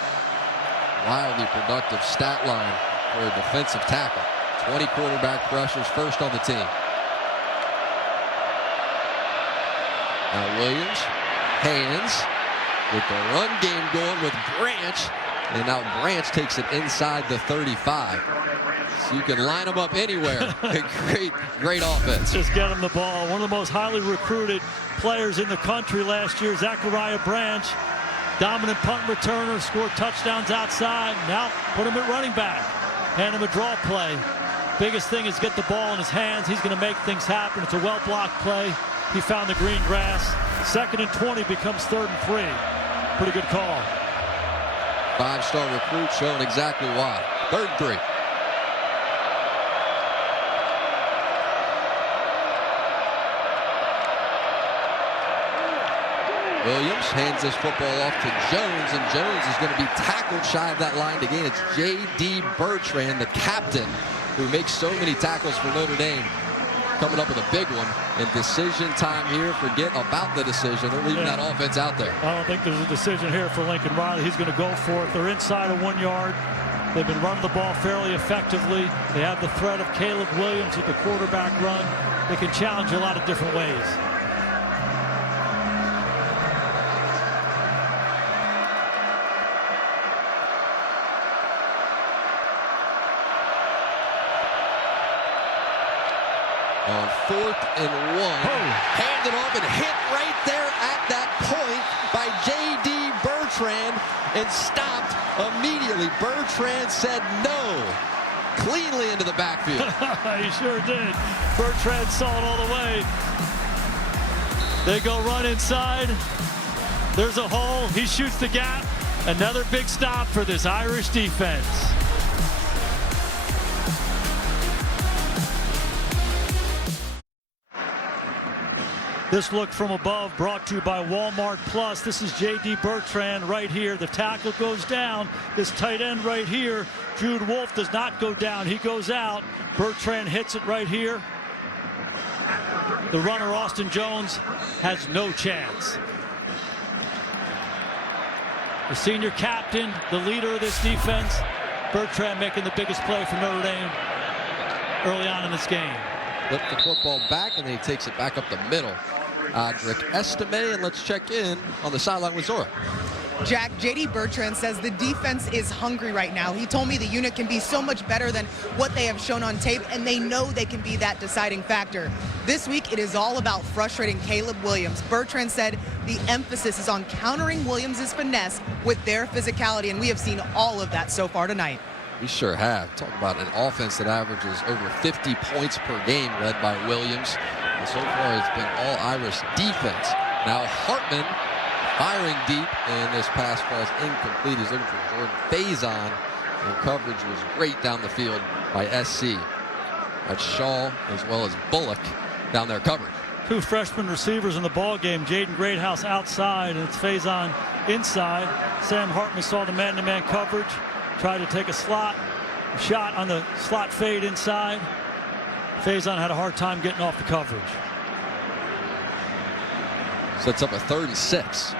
Wildly productive stat line for a defensive tackle. 20 quarterback pressures, first on the team. Now Williams, hands, with the run game going with Branch. And now Branch takes it inside the 35. So you can line them up anywhere. Great offense. Just get him the ball. One of the most highly recruited players in the country last year, Zachariah Branch. Dominant punt returner, scored touchdowns outside. Now put him at running back. Hand him a draw play. Biggest thing is get the ball in his hands. He's going to make things happen. It's a well-blocked play. He found the green grass. 2nd and 20 becomes 3rd and 3. Pretty good call. 5-star recruit showing exactly why. 3rd and 3. Williams hands this football off to Jones, and Jones is going to be tackled shy of that line to gain. It's J.D. Bertrand, the captain, who makes so many tackles for Notre Dame, coming up with a big one. And decision time here. Forget about the decision. They're leaving that offense out there. I don't think there's a decision here for Lincoln Riley. He's going to go for it. They're inside of 1 yard. They've been running the ball fairly effectively. They have the threat of Caleb Williams with the quarterback run. They can challenge a lot of different ways. On 4th and 1, handed off and hit right there at that point by J.D. Bertrand and stopped immediately. Bertrand said no, cleanly into the backfield. He sure did. Bertrand saw it all the way. They go run inside. There's a hole. He shoots the gap. Another big stop for this Irish defense. This look from above brought to you by Walmart Plus. This is J.D. Bertrand right here. The tackle goes down. This tight end right here, Jude Wolfe, does not go down. He goes out. Bertrand hits it right here. The runner, Austin Jones, has no chance. The senior captain, the leader of this defense, Bertrand making the biggest play for Notre Dame early on in this game. Flip the football back, and then he takes it back up the middle. Audric Estime, and let's check in on the sideline with Zora. Jack, J.D. Bertrand says the defense is hungry right now. He told me the unit can be so much better than what they have shown on tape, and they know they can be that deciding factor. This week, it is all about frustrating Caleb Williams. Bertrand said the emphasis is on countering Williams' finesse with their physicality, and we have seen all of that so far tonight. We sure have. Talk about an offense that averages over 50 points per game, led by Williams. And so far, it's been all Irish defense. Now Hartman firing deep, and this pass falls incomplete. He's looking for Jordan Faison, and coverage was great down the field by SC. That's Shaw as well as Bullock down there covering. Two freshman receivers in the ball game. Jaden Greathouse outside, and it's Faison inside. Sam Hartman saw the man-to-man coverage, tried to take a shot on the slot fade inside. Faison had a hard time getting off the coverage. Sets up a 3rd and 6.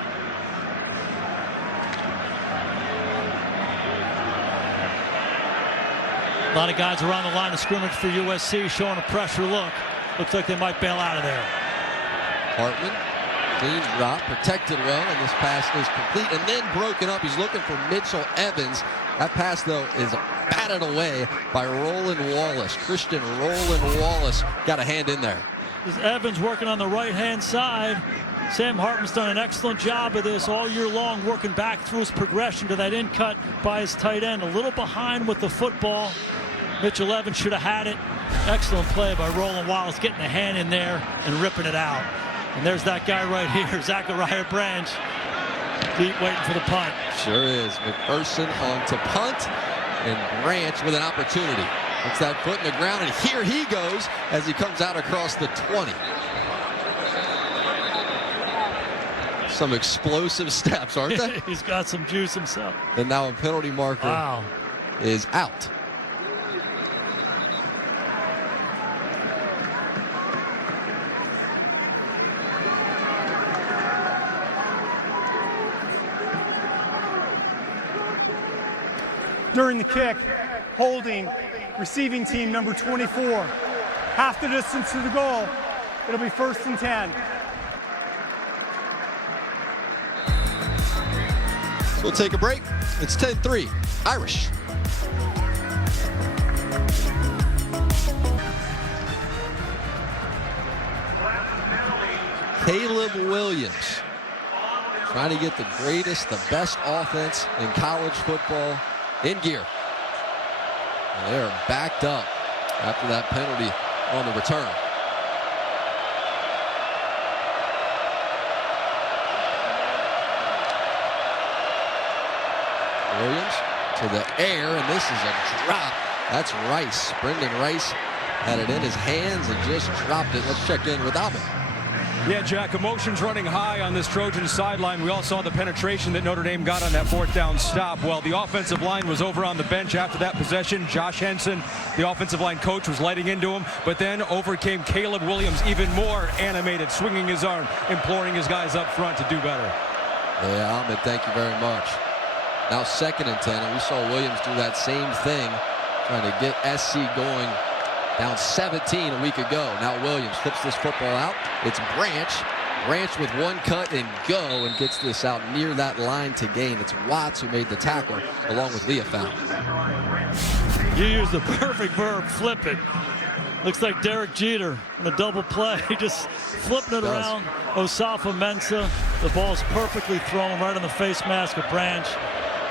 A lot of guys around the line of scrimmage for USC showing a pressure look. Looks like they might bail out of there. Hartman, clean drop, protected well, and this pass is complete and then broken up. He's looking for Mitchell Evans. That pass, though, is batted away by Roland Wallace. Christian Roland Wallace got a hand in there. This Evans working on the right-hand side. Sam Hartman's done an excellent job of this all year long, working back through his progression to that in cut by his tight end. A little behind with the football. Mitchell Evans should have had it. Excellent play by Roland Wallace, getting a hand in there and ripping it out. And there's that guy right here, Zachariah Branch, deep waiting for the punt. Sure is. McPherson on to punt, and Branch with an opportunity. Puts that foot in the ground, and here he goes as he comes out across the 20. Some explosive steps, aren't they? He's got some juice himself. And now a penalty marker is out. During the kick, holding receiving team number 24. Half the distance to the goal. It'll be 1st and 10. We'll take a break. It's 10-3, Irish. Caleb Williams trying to get the greatest, the best offense in college football in gear. And they are backed up after that penalty on the return. Williams to the air, and this is a drop. That's Rice. Brendan Rice had it in his hands and just dropped it. Let's check in with Alvin. Yeah, Jack, emotions running high on this Trojan sideline. We all saw the penetration that Notre Dame got on that 4th down stop. Well, the offensive line was over on the bench after that possession. Josh Henson, the offensive line coach, was lighting into him. But then over came Caleb Williams, even more animated, swinging his arm, imploring his guys up front to do better. Yeah, Ahmed, thank you very much. Now 2nd and 10, and we saw Williams do that same thing, trying to get SC going. Down 17 a week ago. Now Williams flips this football out. It's Branch. Branch with one cut and go, and gets this out near that line to gain. It's Watts who made the tackle along with Leofound. You used the perfect verb, flip it. Looks like Derek Jeter on a double play, just flipping it around. Osafa Mensah. The ball's perfectly thrown right on the face mask of Branch.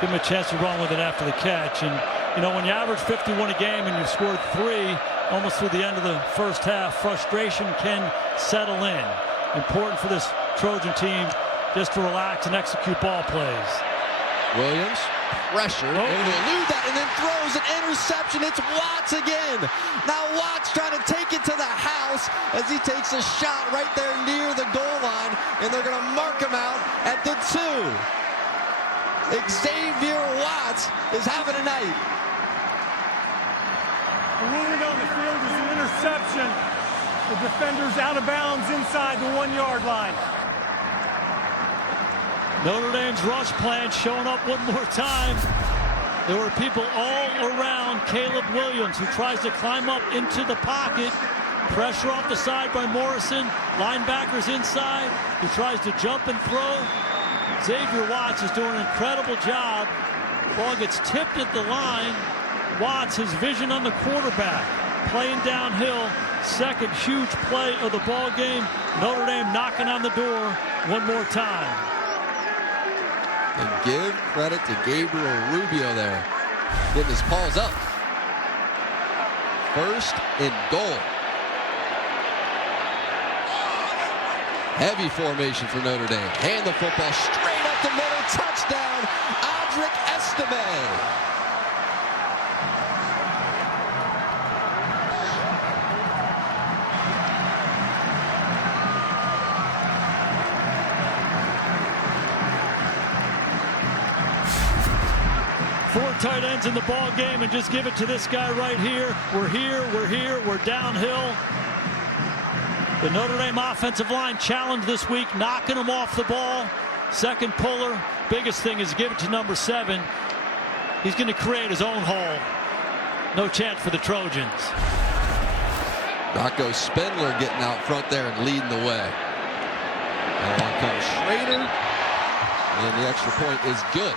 Give him a chance to run with it after the catch. And you know, when you average 51 a game and you've scored 3 almost through the end of the first half, frustration can settle in. Important for this Trojan team just to relax and execute ball plays. Williams, pressure, able to elude that, and then throws an interception. It's Watts again. Now Watts trying to take it to the house as he takes a shot right there near the goal line, and they're going to mark him out at the 2. Xavier Watts is having a night. The ruling on the field is an interception. The defender's out of bounds inside the 1-yard line. Notre Dame's rush plan showing up one more time. There were people all around Caleb Williams, who tries to climb up into the pocket, Pressure off the side by Morrison. Linebackers inside. He tries to jump and throw. Xavier Watts is doing an incredible job. Ball gets tipped at the line. Watts, his vision on the quarterback. Playing downhill. Second huge play of the ball game. Notre Dame knocking on the door one more time. And give credit to Gabriel Rubio there. Getting his paws up. First and goal. Heavy formation for Notre Dame. Hand the football straight up the middle. Touchdown, Audric Estime. Four tight ends in the ball game, and just give it to this guy right here. We're here, we're downhill. The Notre Dame offensive line challenged this week, knocking them off the ball. Second puller. Biggest thing is give it to number 7. He's going to create his own hole. No chance for the Trojans. Rocco Spindler getting out front there and leading the way. And on comes Schrader. And the extra point is good.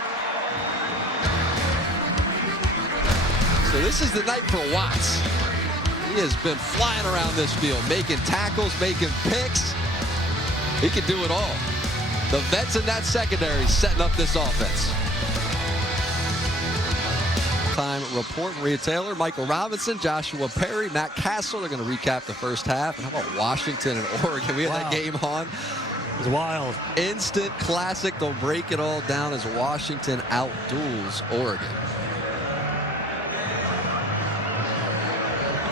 So this is the night for Watts. He has been flying around this field, making tackles, making picks. He can do it all. The vets in that secondary setting up this offense. Time report, Maria Taylor, Michael Robinson, Joshua Perry, Matt Castle. They're going to recap the first half. And how about Washington and Oregon? We had that game on. It was wild. Instant classic. They'll break it all down as Washington outduels Oregon.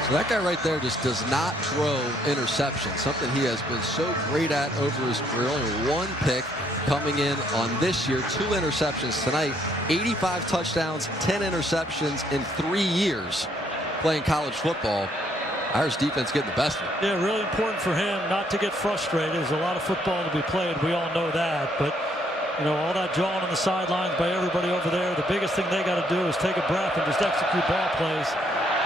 So that guy right there just does not throw interceptions, something he has been so great at over his career. Only one pick coming in on this year, 2 interceptions tonight, 85 touchdowns, 10 interceptions in 3 years playing college football. Irish defense getting the best of it. Yeah, really important for him not to get frustrated. There's a lot of football to be played. We all know that. But, you know, all that jawing on the sidelines by everybody over there, the biggest thing they got to do is take a breath and just execute ball plays.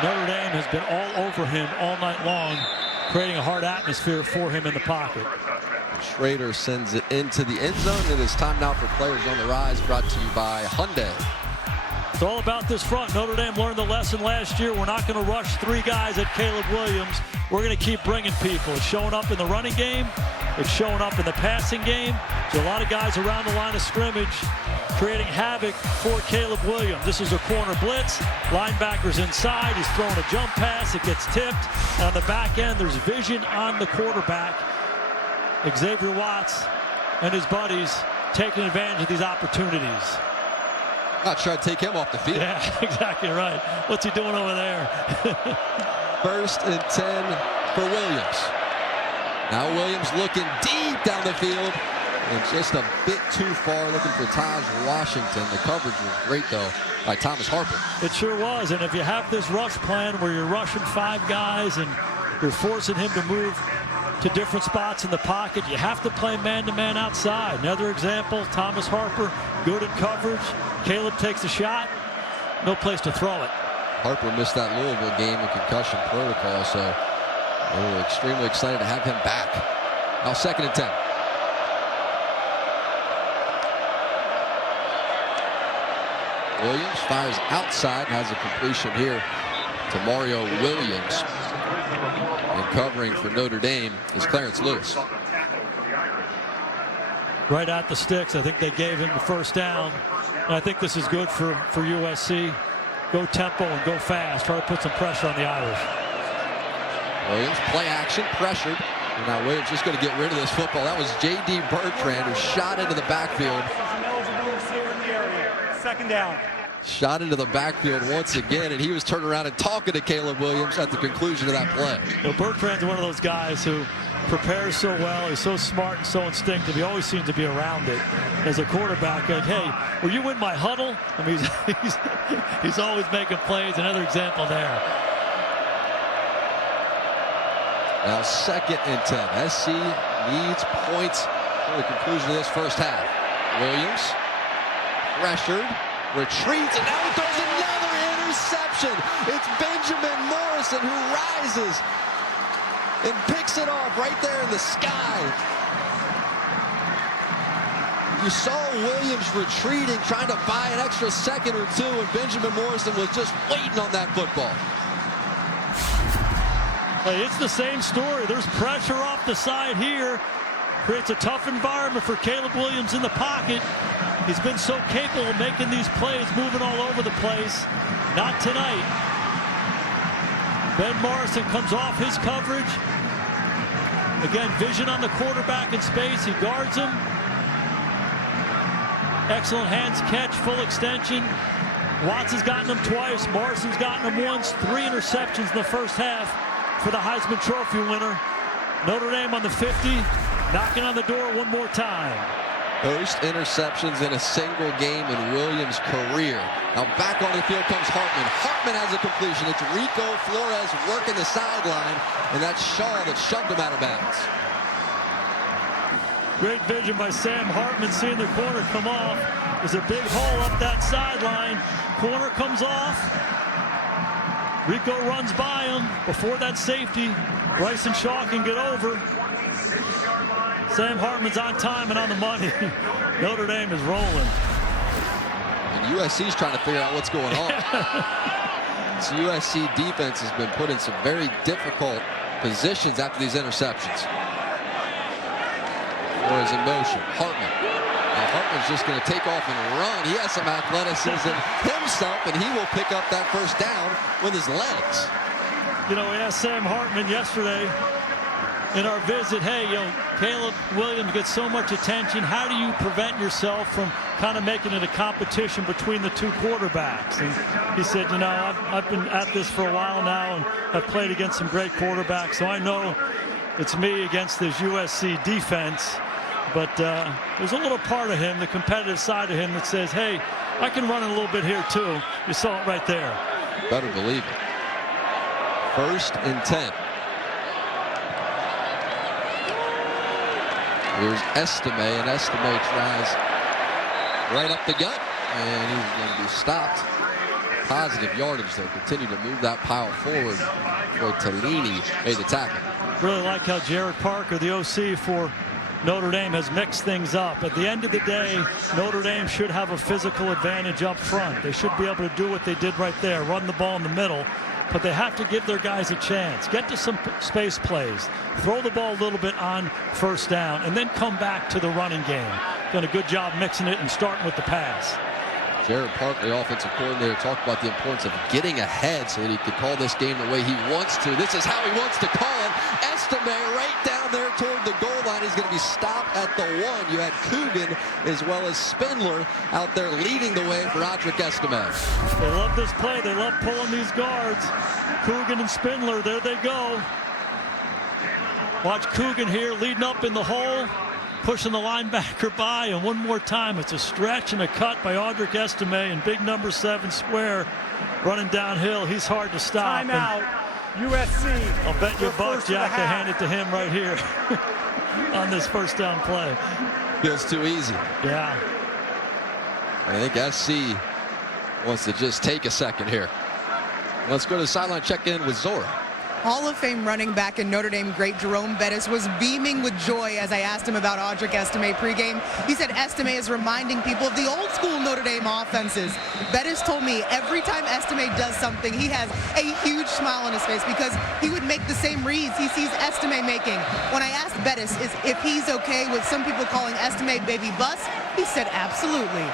Notre Dame has been all over him all night long, creating a hard atmosphere for him in the pocket. Schrader sends it into the end zone. It is time now for Players on the Rise, brought to you by Hyundai. It's all about this front. Notre Dame learned the lesson last year. We're not going to rush 3 guys at Caleb Williams. We're going to keep bringing people. It's showing up in the running game. It's showing up in the passing game. There's a lot of guys around the line of scrimmage creating havoc for Caleb Williams. This is a corner blitz. Linebackers inside. He's throwing a jump pass. It gets tipped. On the back end, there's vision on the quarterback. Xavier Watts and his buddies taking advantage of these opportunities. Not trying to take him off the field. Yeah, exactly right. What's he doing over there? First and 10 for Williams. Now Williams looking deep down the field. And just a bit too far, looking for Taj Washington. The coverage was great, though, by Thomas Harper. It sure was. And if you have this rush plan where you're rushing 5 guys and you're forcing him to move to different spots in the pocket, you have to play man-to-man outside. Another example, Thomas Harper, good in coverage. Caleb takes a shot, no place to throw it. Harper missed that Louisville game in concussion protocol, so we're extremely excited to have him back. Now 2nd and 10. Williams fires outside, has a completion here to Mario Williams. And covering for Notre Dame is Clarence Lewis. Right at the sticks. I think they gave him the first down. And I think this is good for USC. Go tempo and go fast. Try to put some pressure on the Irish. Williams, play action, pressured. And now Williams just going to get rid of this football. That was J.D. Bertrand, who shot into the backfield. Second down. Shot into the backfield once again, and he was turning around and talking to Caleb Williams at the conclusion of that play. You know, Bertrand's one of those guys who prepares so well. He's so smart and so instinctive. He always seems to be around it. As a quarterback, like, hey, were you in my huddle? I mean, he's always making plays. Another example there. Now 2nd and 10. SC needs points for the conclusion of this first half. Williams pressured, retreats, and now he throws another interception. It's Benjamin Morrison who rises and picks it off right there in the sky. You saw Williams retreating, trying to buy an extra second or two, and Benjamin Morrison was just waiting on that football. Hey, it's the same story. There's pressure off the side here. Creates a tough environment for Caleb Williams in the pocket. He's been so capable of making these plays, moving all over the place. Not tonight. Ben Morrison comes off his coverage. Again, vision on the quarterback in space. He guards him. Excellent hands catch, full extension. Watson's gotten him twice. Morrison's gotten him once. 3 interceptions in the first half for the Heisman Trophy winner. Notre Dame on the 50, knocking on the door one more time. Most interceptions in a single game in Williams' career. Now back on the field comes Hartman. Hartman has a completion. It's Rico Flores working the sideline, and that's Shaw that shoved him out of bounds. Great vision by Sam Hartman, seeing the corner come off. There's a big hole up that sideline. Corner comes off. Rico runs by him. Before that safety, Bryson Shaw can get over. Sam Hartman's on time and on the money. Notre Dame is rolling. And USC's trying to figure out what's going on. This USC defense has been put in some very difficult positions after these interceptions. Flores in motion. Hartman. Now Hartman's just going to take off and run. He has some athleticism himself, and he will pick up that first down with his legs. You know, we asked Sam Hartman yesterday in our visit, hey, you know, Caleb Williams gets so much attention. How do you prevent yourself from kind of making it a competition between the two quarterbacks? And he said, you know, I've been at this for a while now, and I've played against some great quarterbacks, so I know it's me against this USC defense. But there's a little part of him, the competitive side of him, that says, hey, I can run it a little bit here too. You saw it right there. Better believe it. 1st and 10. Here's Estime, and Estime tries right up the gut, and he's going to be stopped. Positive yardage, though. Continue to move that pile forward. Boy, Tellini made the tackle. Really like how Jared Parker, the OC for Notre Dame, has mixed things up. At the end of the day, Notre Dame should have a physical advantage up front. They should be able to do what they did right there, run the ball in the middle. But they have to give their guys a chance. Get to some space plays. Throw the ball a little bit on first down, and then come back to the running game. Done a good job mixing it and starting with the pass. Jared Parker, the offensive coordinator, talked about the importance of getting ahead so that he could call this game the way he wants to. This is how he wants to call it. Estime right down there toward the goal line. He's going to be stopped at the 1. You had Coogan as well as Spindler out there leading the way for Audric Estime. They love this play. They love pulling these guards. Coogan and Spindler, there they go. Watch Coogan here leading up in the hole, pushing the linebacker by, and one more time, it's a stretch and a cut by Audric Estime, and big number 7 square running downhill. He's hard to stop. Timeout, USC. I'll bet you $1, Jack, to hand it to him right here on this first down play. Feels too easy. Yeah. I think SC wants to just take a second here. Let's go to the sideline, check in with Zora. Hall of Fame running back and Notre Dame great Jerome Bettis was beaming with joy as I asked him about Audric Estime pregame. He said Estime is reminding people of the old school Notre Dame offenses. Bettis told me every time Estime does something, he has a huge smile on his face because he would make the same reads he sees Estime making. When I asked Bettis if he's okay with some people calling Estime baby bus, he said absolutely.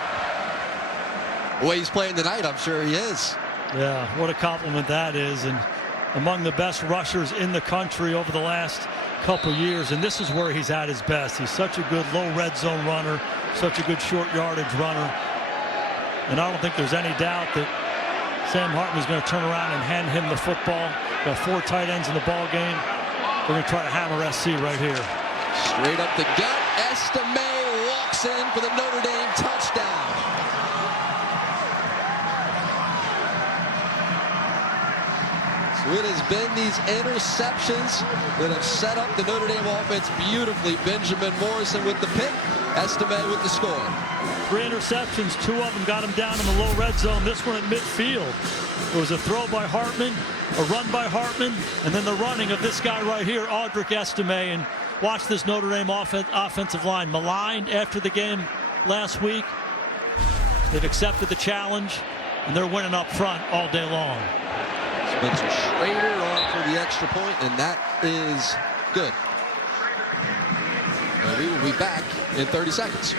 The way he's playing tonight, I'm sure he is. Yeah, what a compliment that is. And among the best rushers in the country over the last couple years, and this is where he's at his best. He's such a good low red zone runner, such a good short yardage runner, and I don't think there's any doubt that Sam Hartman is going to turn around and hand him the football. Got 4 tight ends in the ball game. We're going to try to hammer SC right here. Straight up the gut, Estime walks in for the Notre Dame touchdown. So it has been these interceptions that have set up the Notre Dame offense beautifully. Benjamin Morrison with the pick. Estime with the score. 3 interceptions, 2 of them got him down in the low red zone. This one at midfield. It was a throw by Hartman, a run by Hartman, and then the running of this guy right here, Audric Estime. And watch this Notre Dame offensive line. Maligned after the game last week. They've accepted the challenge, and they're winning up front all day long. Spencer Schrader on for the extra point, and that is good. And we will be back in 30 seconds.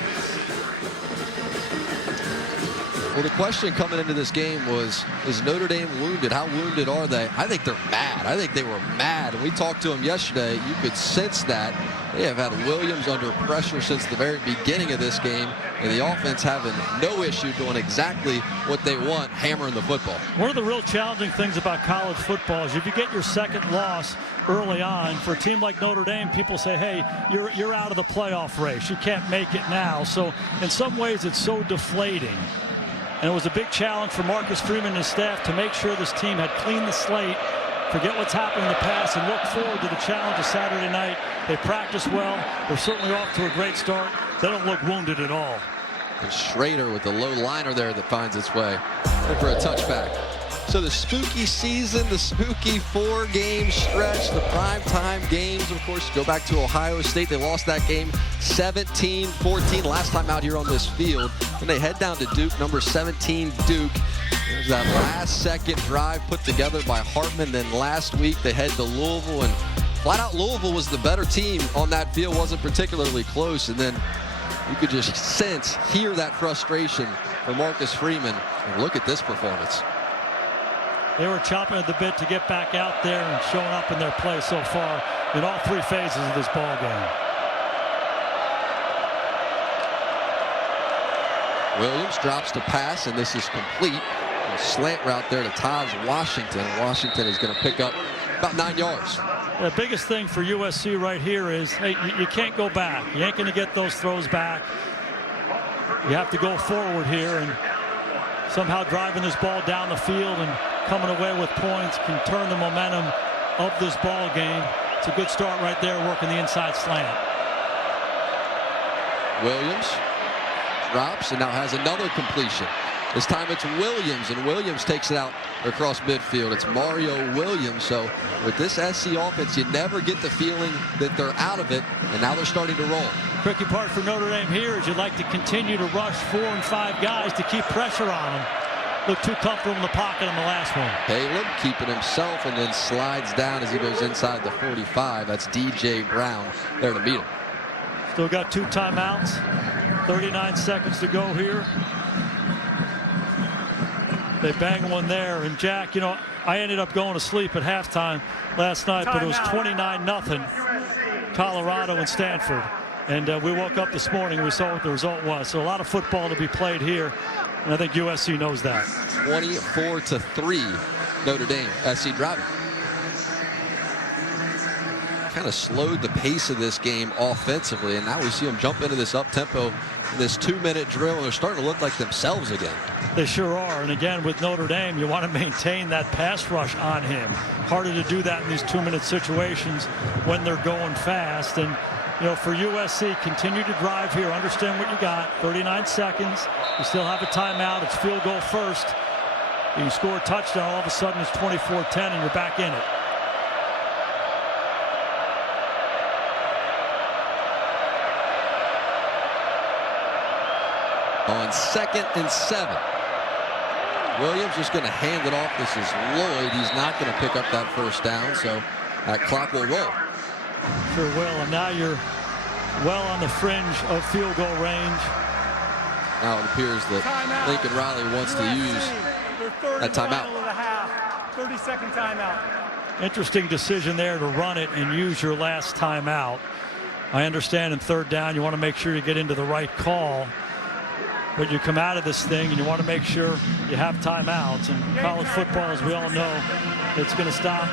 Well, the question coming into this game was, is Notre Dame wounded? How wounded are they? I think they're mad. I think they were mad. And we talked to them yesterday. You could sense that. They have had Williams under pressure since the very beginning of this game. And the offense having no issue doing exactly what they want, hammering the football. One of the real challenging things about college football is if you get your second loss early on, for a team like Notre Dame, people say, hey, you're out of the playoff race. You can't make it now. So in some ways, it's so deflating. And it was a big challenge for Marcus Freeman and his staff to make sure this team had cleaned the slate, forget what's happened in the past, and look forward to the challenge of Saturday night. They practiced well. They're certainly off to a great start. They don't look wounded at all. And Schrader with the low liner there that finds its way in for a touchback. So the spooky season, the spooky 4-game stretch, the primetime games, of course, go back to Ohio State. They lost that game 17-14 last time out here on this field. And they head down to Duke, number 17 Duke. There's that last-second drive put together by Hartman. Then last week they head to Louisville, and flat out Louisville was the better team on that field. Wasn't particularly close. And then you could just hear that frustration for Marcus Freeman. And look at this performance. They were chomping at the bit to get back out there and showing up in their play so far in all 3 phases of this ball game. Williams drops to pass, and this is complete. A slant route there to Taj Washington. Washington is going to pick up about 9 yards. The biggest thing for USC right here is, hey, you can't go back. You ain't going to get those throws back. You have to go forward here, and somehow driving this ball down the field and coming away with points can turn the momentum of this ball game. It's a good start right there, working the inside slant. Williams drops and now has another completion. This time it's Williams, and Williams takes it out across midfield. It's Mario Williams. So with this SC offense, you never get the feeling that they're out of it, and now they're starting to roll. Tricky part for Notre Dame here is you'd like to continue to rush 4 and 5 guys to keep pressure on them. Looked too comfortable in the pocket on the last one. Caleb keeping himself, and then slides down as he goes inside the 45. That's DJ Brown there to meet him. Still got 2 timeouts. 39 seconds to go here. They bang one there. And Jack, you know, I ended up going to sleep at halftime last night, but it was 29-0 Colorado and Stanford. And we woke up this morning and we saw what the result was. So a lot of football to be played here. And I think USC knows that. 24-3 Notre Dame. SC driving. Kind of slowed the pace of this game offensively, and now we see them jump into this up-tempo in this 2-minute drill, and they're starting to look like themselves again. They sure are. And again, with Notre Dame, you want to maintain that pass rush on him. Harder to do that in these 2-minute situations when they're going fast. And you know, for USC, continue to drive here. Understand what you got. 39 seconds. You still have a timeout. It's field goal first. You score a touchdown. All of a sudden, it's 24-10, and you're back in it. On 2nd and 7. Williams just going to hand it off. This is Lloyd. He's not going to pick up that first down, so that clock will roll. Sure will. And now you're well on the fringe of field goal range. Now it appears that Lincoln Riley wants to use that timeout. 30-second timeout. Interesting decision there to run it and use your last timeout. I understand in 3rd down you want to make sure you get into the right call. But you come out of this thing and you want to make sure you have timeouts. And college football, as we all know, it's going to stop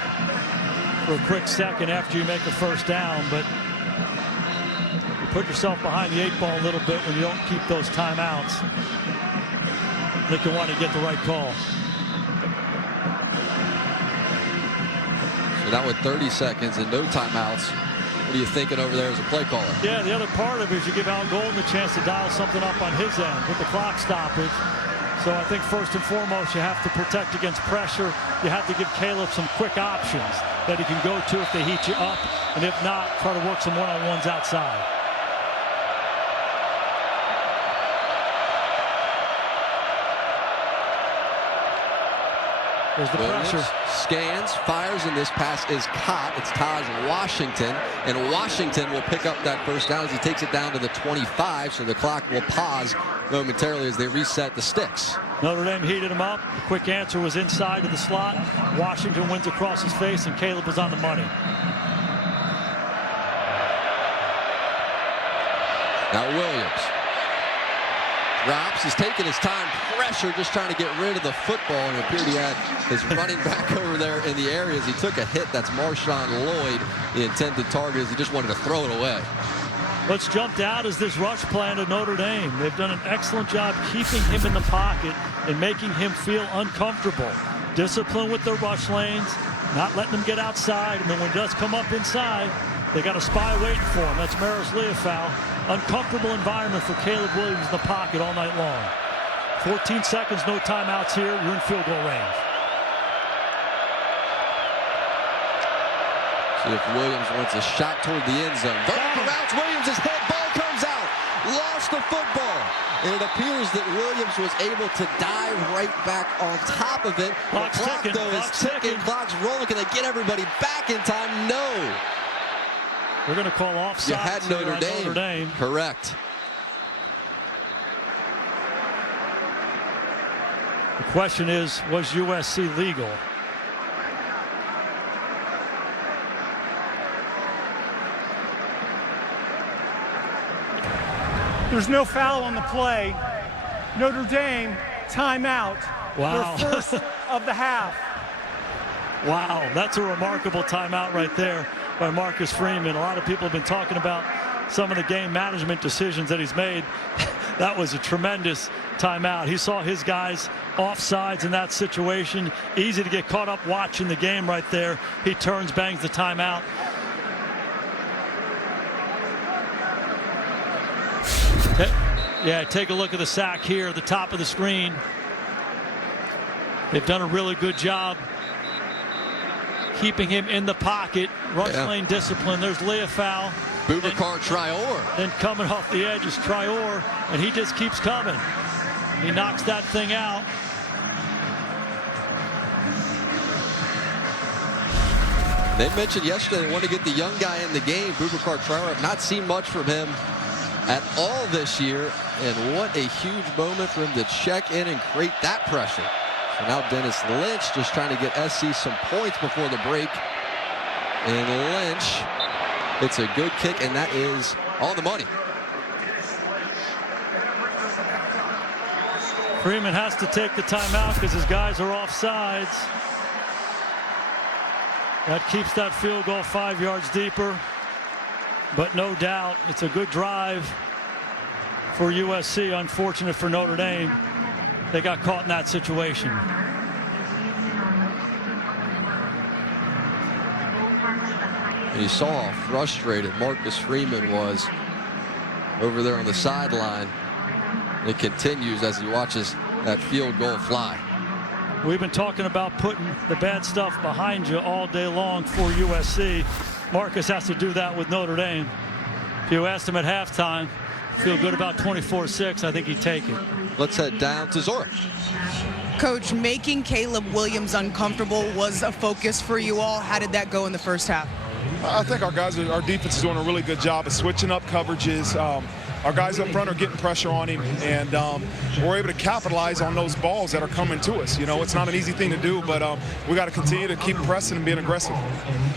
for a quick second after you make a first down. But you put yourself behind the 8 ball a little bit when you don't keep those timeouts. They can want to get the right call. So now with 30 seconds and no timeouts, What are you thinking over there as a play caller? Yeah, the other part of it is you give Al Golden a chance to dial something up on his end with the clock stoppage. So I think first and foremost, you have to protect against pressure. You have to give Caleb some quick options that he can go to if they heat you up. And if not, try to work some one-on-ones outside. There's the pressure. Scans, fires, and this pass is caught. It's Taj Washington, and Washington will pick up that first down as he takes it down to the 25, so the clock will pause momentarily as they reset the sticks. Notre Dame heated him up. The quick answer was inside of the slot. Washington wins across his face, and Caleb was on the money. Now Williams drops. He's taking his time. Pressure, just trying to get rid of the football, and it appeared he had his running back over there in the areas. He took a hit. That's Marshawn Lloyd, the intended target, as he just wanted to throw it away. What's jumped out is this rush plan to Notre Dame. They've done an excellent job keeping him in the pocket and making him feel uncomfortable. Discipline with their rush lanes, not letting him get outside, and then when he does come up inside, they got a spy waiting for him. That's Maris Leofau. Uncomfortable environment for Caleb Williams in the pocket all night long. 14 seconds, no timeouts here. You're in field goal range. See if Williams wants a shot toward the end zone. Vertical routes, Williams' head, ball comes out. Lost the football. And it appears that Williams was able to dive right back on top of it. Clock's the clock, ticking. though, is ticking. Clock's rolling. Can they get everybody back in time? No. We're going to call offside. You had Notre Dame. Correct. The question is, was USC legal? There's no foul on the play. Notre Dame, timeout. Wow. Their first of the half. Wow, that's a remarkable timeout right there by Marcus Freeman. A lot of people have been talking about some of the game management decisions that he's made. That was a tremendous timeout. He saw his guys offsides in that situation. Easy to get caught up watching the game right there. He turns, bangs the timeout. Yeah, take a look at the sack here at the top of the screen. They've done a really good job keeping him in the pocket. Rush lane discipline. There's Leofau. Boubacar Traore. Then coming off the edge is Traore, and he just keeps coming. He knocks that thing out. They mentioned yesterday they want to get the young guy in the game. Boubacar Traore, have not seen much from him at all this year, and what a huge moment for him to check in and create that pressure. So now Dennis Lynch just trying to get SC some points before the break. And Lynch, it's a good kick, and that is on the money. Freeman has to take the timeout because his guys are offsides. That keeps that field goal 5 yards deeper. But no doubt, it's a good drive for USC. Unfortunate for Notre Dame. They got caught in that situation. And you saw how frustrated Marcus Freeman was over there on the sideline. It continues as he watches that field goal fly. We've been talking about putting the bad stuff behind you all day long for USC. Marcus has to do that with Notre Dame. If you asked him at halftime, feel good about 24-6, I think he'd take it. Let's head down to Zora. Coach, making Caleb Williams uncomfortable was a focus for you all. How did that go in the first half? I think our defense is doing a really good job of switching up coverages. Our guys up front are getting pressure on him, and we're able to capitalize on those balls that are coming to us. You know, it's not an easy thing to do, but we got to continue to keep pressing and being aggressive.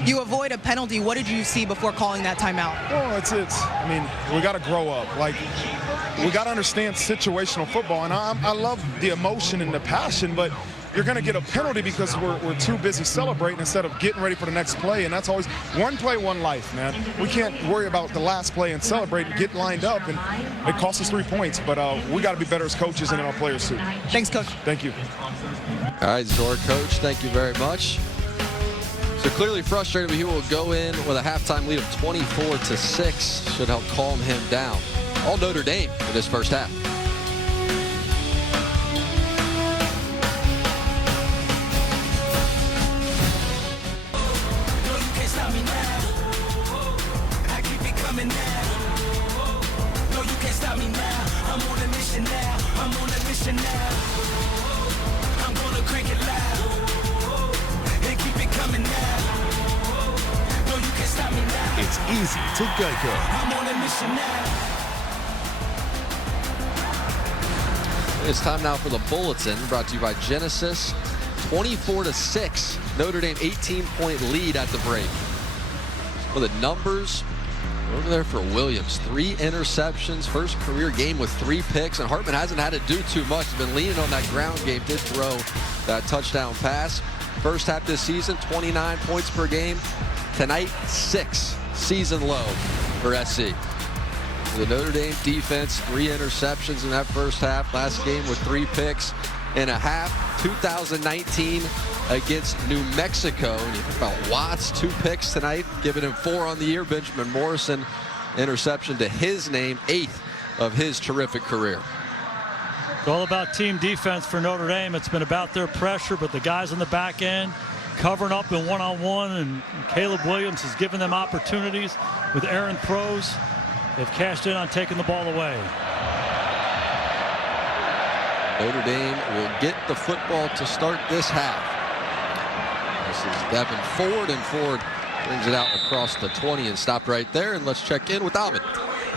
You avoid a penalty. What did you see before calling that timeout? Well, I mean, we got to grow up. Like, we got to understand situational football, and I love the emotion and the passion, but you're going to get a penalty because we're too busy celebrating instead of getting ready for the next play, and that's always one play, one life, man. We can't worry about the last play and celebrate and get lined up, and it costs us 3 points, but we got to be better as coaches and our players too. Thanks, Coach. Thank you. All right, Zora, Coach, thank you very much. So clearly frustrated, but he will go in with a halftime lead of 24-6. Should help calm him down. All Notre Dame in this first half. It's easy to Geico. It's time now for the Bulletin, brought to you by Genesis. 24-6. Notre Dame 18-point lead at the break. Well, the numbers over there for Williams. 3 interceptions, first career game with 3 picks, and Hartman hasn't had to do too much. He's been leaning on that ground game, did throw that touchdown pass. First half this season, 29 points per game. Tonight, 6, season low for SC. The Notre Dame defense, 3 interceptions in that first half. Last game with 3 picks and a half. 2019 against New Mexico. And you think about Watts, 2 picks tonight, giving him 4 on the year. Benjamin Morrison, interception to his name, 8th of his terrific career. It's all about team defense for Notre Dame. It's been about their pressure, but the guys on the back end covering up in one-on-one, and Caleb Williams has given them opportunities with Aaron Prose. They've cashed in on taking the ball away. Notre Dame will get the football to start this half. This is Devin Ford, and Ford brings it out across the 20 and stopped right there. And let's check in with Ahmed.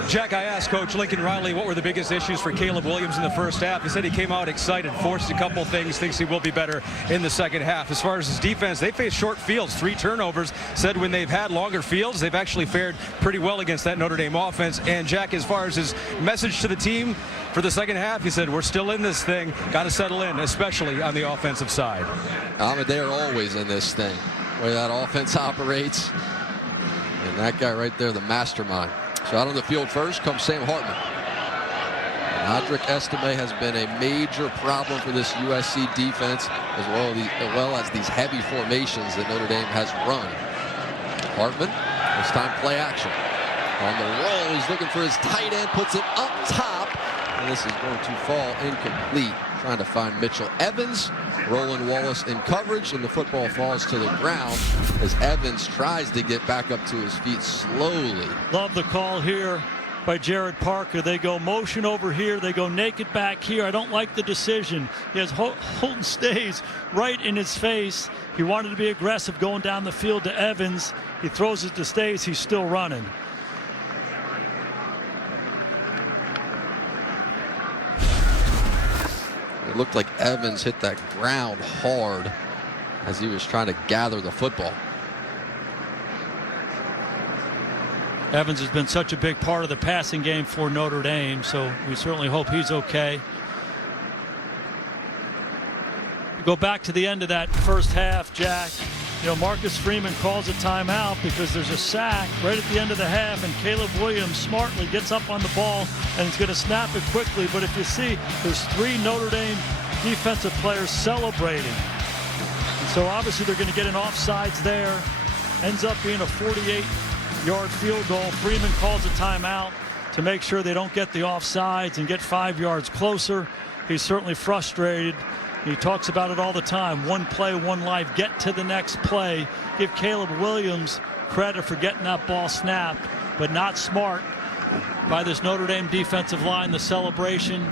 Jack, I asked Coach Lincoln Riley what were the biggest issues for Caleb Williams in the first half. He said he came out excited, forced a couple things, thinks he will be better in the second half. As far as his defense, they faced short fields, 3 turnovers. Said when they've had longer fields, they've actually fared pretty well against that Notre Dame offense. And Jack, as far as his message to the team for the second half, he said, we're still in this thing, got to settle in, especially on the offensive side. Ahmed, they're always in this thing, the way that offense operates. And that guy right there, the mastermind. So out on the field first comes Sam Hartman. Audric Estime has been a major problem for this USC defense, as well as these heavy formations that Notre Dame has run. Hartman, this time play action. On the roll, he's looking for his tight end, puts it up top, and this is going to fall incomplete. Trying to find Mitchell Evans. Roland Wallace in coverage, and the football falls to the ground as Evans tries to get back up to his feet slowly. Love the call here by Jared Parker. They go motion over here. They go naked back here. I don't like the decision. He has Holton Stays right in his face. He wanted to be aggressive going down the field to Evans. He throws it to Stays. He's still running. It looked like Evans hit that ground hard as he was trying to gather the football. Evans has been such a big part of the passing game for Notre Dame, so we certainly hope he's okay. Go back to the end of that first half, Jack. You know, Marcus Freeman calls a timeout because there's a sack right at the end of the half, and Caleb Williams smartly gets up on the ball and is going to snap it quickly. But if you see, there's 3 Notre Dame defensive players celebrating. And so obviously they're going to get an offsides there. Ends up being a 48-yard field goal. Freeman calls a timeout to make sure they don't get the offsides and get 5 yards closer. He's certainly frustrated. He talks about it all the time. One play, one life. Get to the next play. Give Caleb Williams credit for getting that ball snapped, but not smart by this Notre Dame defensive line. The celebration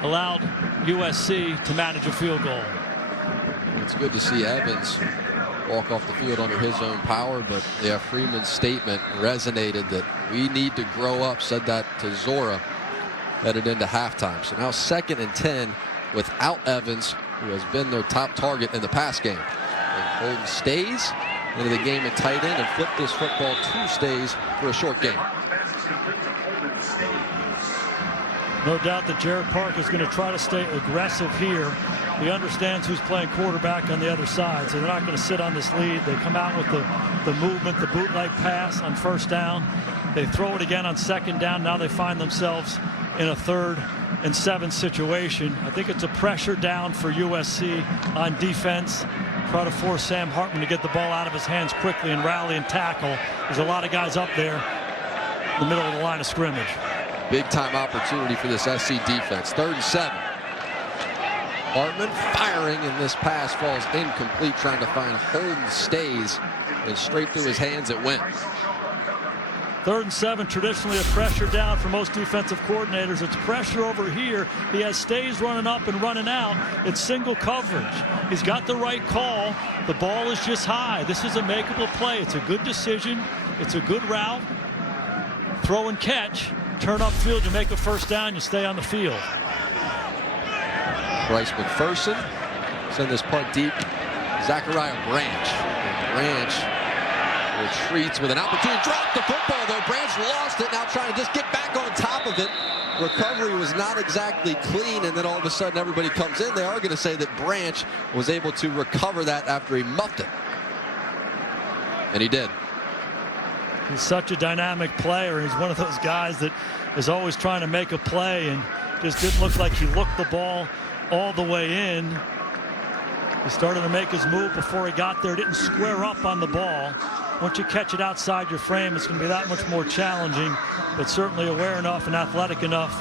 allowed USC to manage a field goal. It's good to see Evans walk off the field under his own power, but yeah, Freeman's statement resonated that we need to grow up, said that to Zora headed into halftime. So now 2nd and 10 without Evans, who has been their top target in the pass game. And Holden Stays into the game at tight end and flipped this football to Stays for a short game. No doubt that Jared Park is going to try to stay aggressive here. He understands who's playing quarterback on the other side, so they're not going to sit on this lead. They come out with the movement, the bootleg pass on 1st down. They throw it again on 2nd down. Now they find themselves in a 3rd and 7 situation. I think it's a pressure down for USC on defense. Try to force Sam Hartman to get the ball out of his hands quickly and rally and tackle. There's a lot of guys up there in the middle of the line of scrimmage. Big time opportunity for this SC defense. 3rd and 7. Hartman firing, and this pass falls incomplete, trying to find Holden Stays, and straight through his hands it went. 3rd and 7, traditionally a pressure down for most defensive coordinators. It's pressure over here. He has Stays running up and running out. It's single coverage. He's got the right call. The ball is just high. This is a makeable play. It's a good decision. It's a good route. Throw and catch. Turn upfield, you make a 1st down, you stay on the field. Bryce McPherson send this punt deep. Zachariah Branch. Branch retreats with an opportunity. Dropped the football, though. Branch lost it. Now trying to just get back on top of it. Recovery was not exactly clean, and then all of a sudden everybody comes in. They are going to say that Branch was able to recover that after he muffed it. And he did. He's such a dynamic player. He's one of those guys that is always trying to make a play, and just didn't look like he looked the ball all the way in. He started to make his move before he got there. Didn't square up on the ball. Once you catch it outside your frame, it's going to be that much more challenging, but certainly aware enough and athletic enough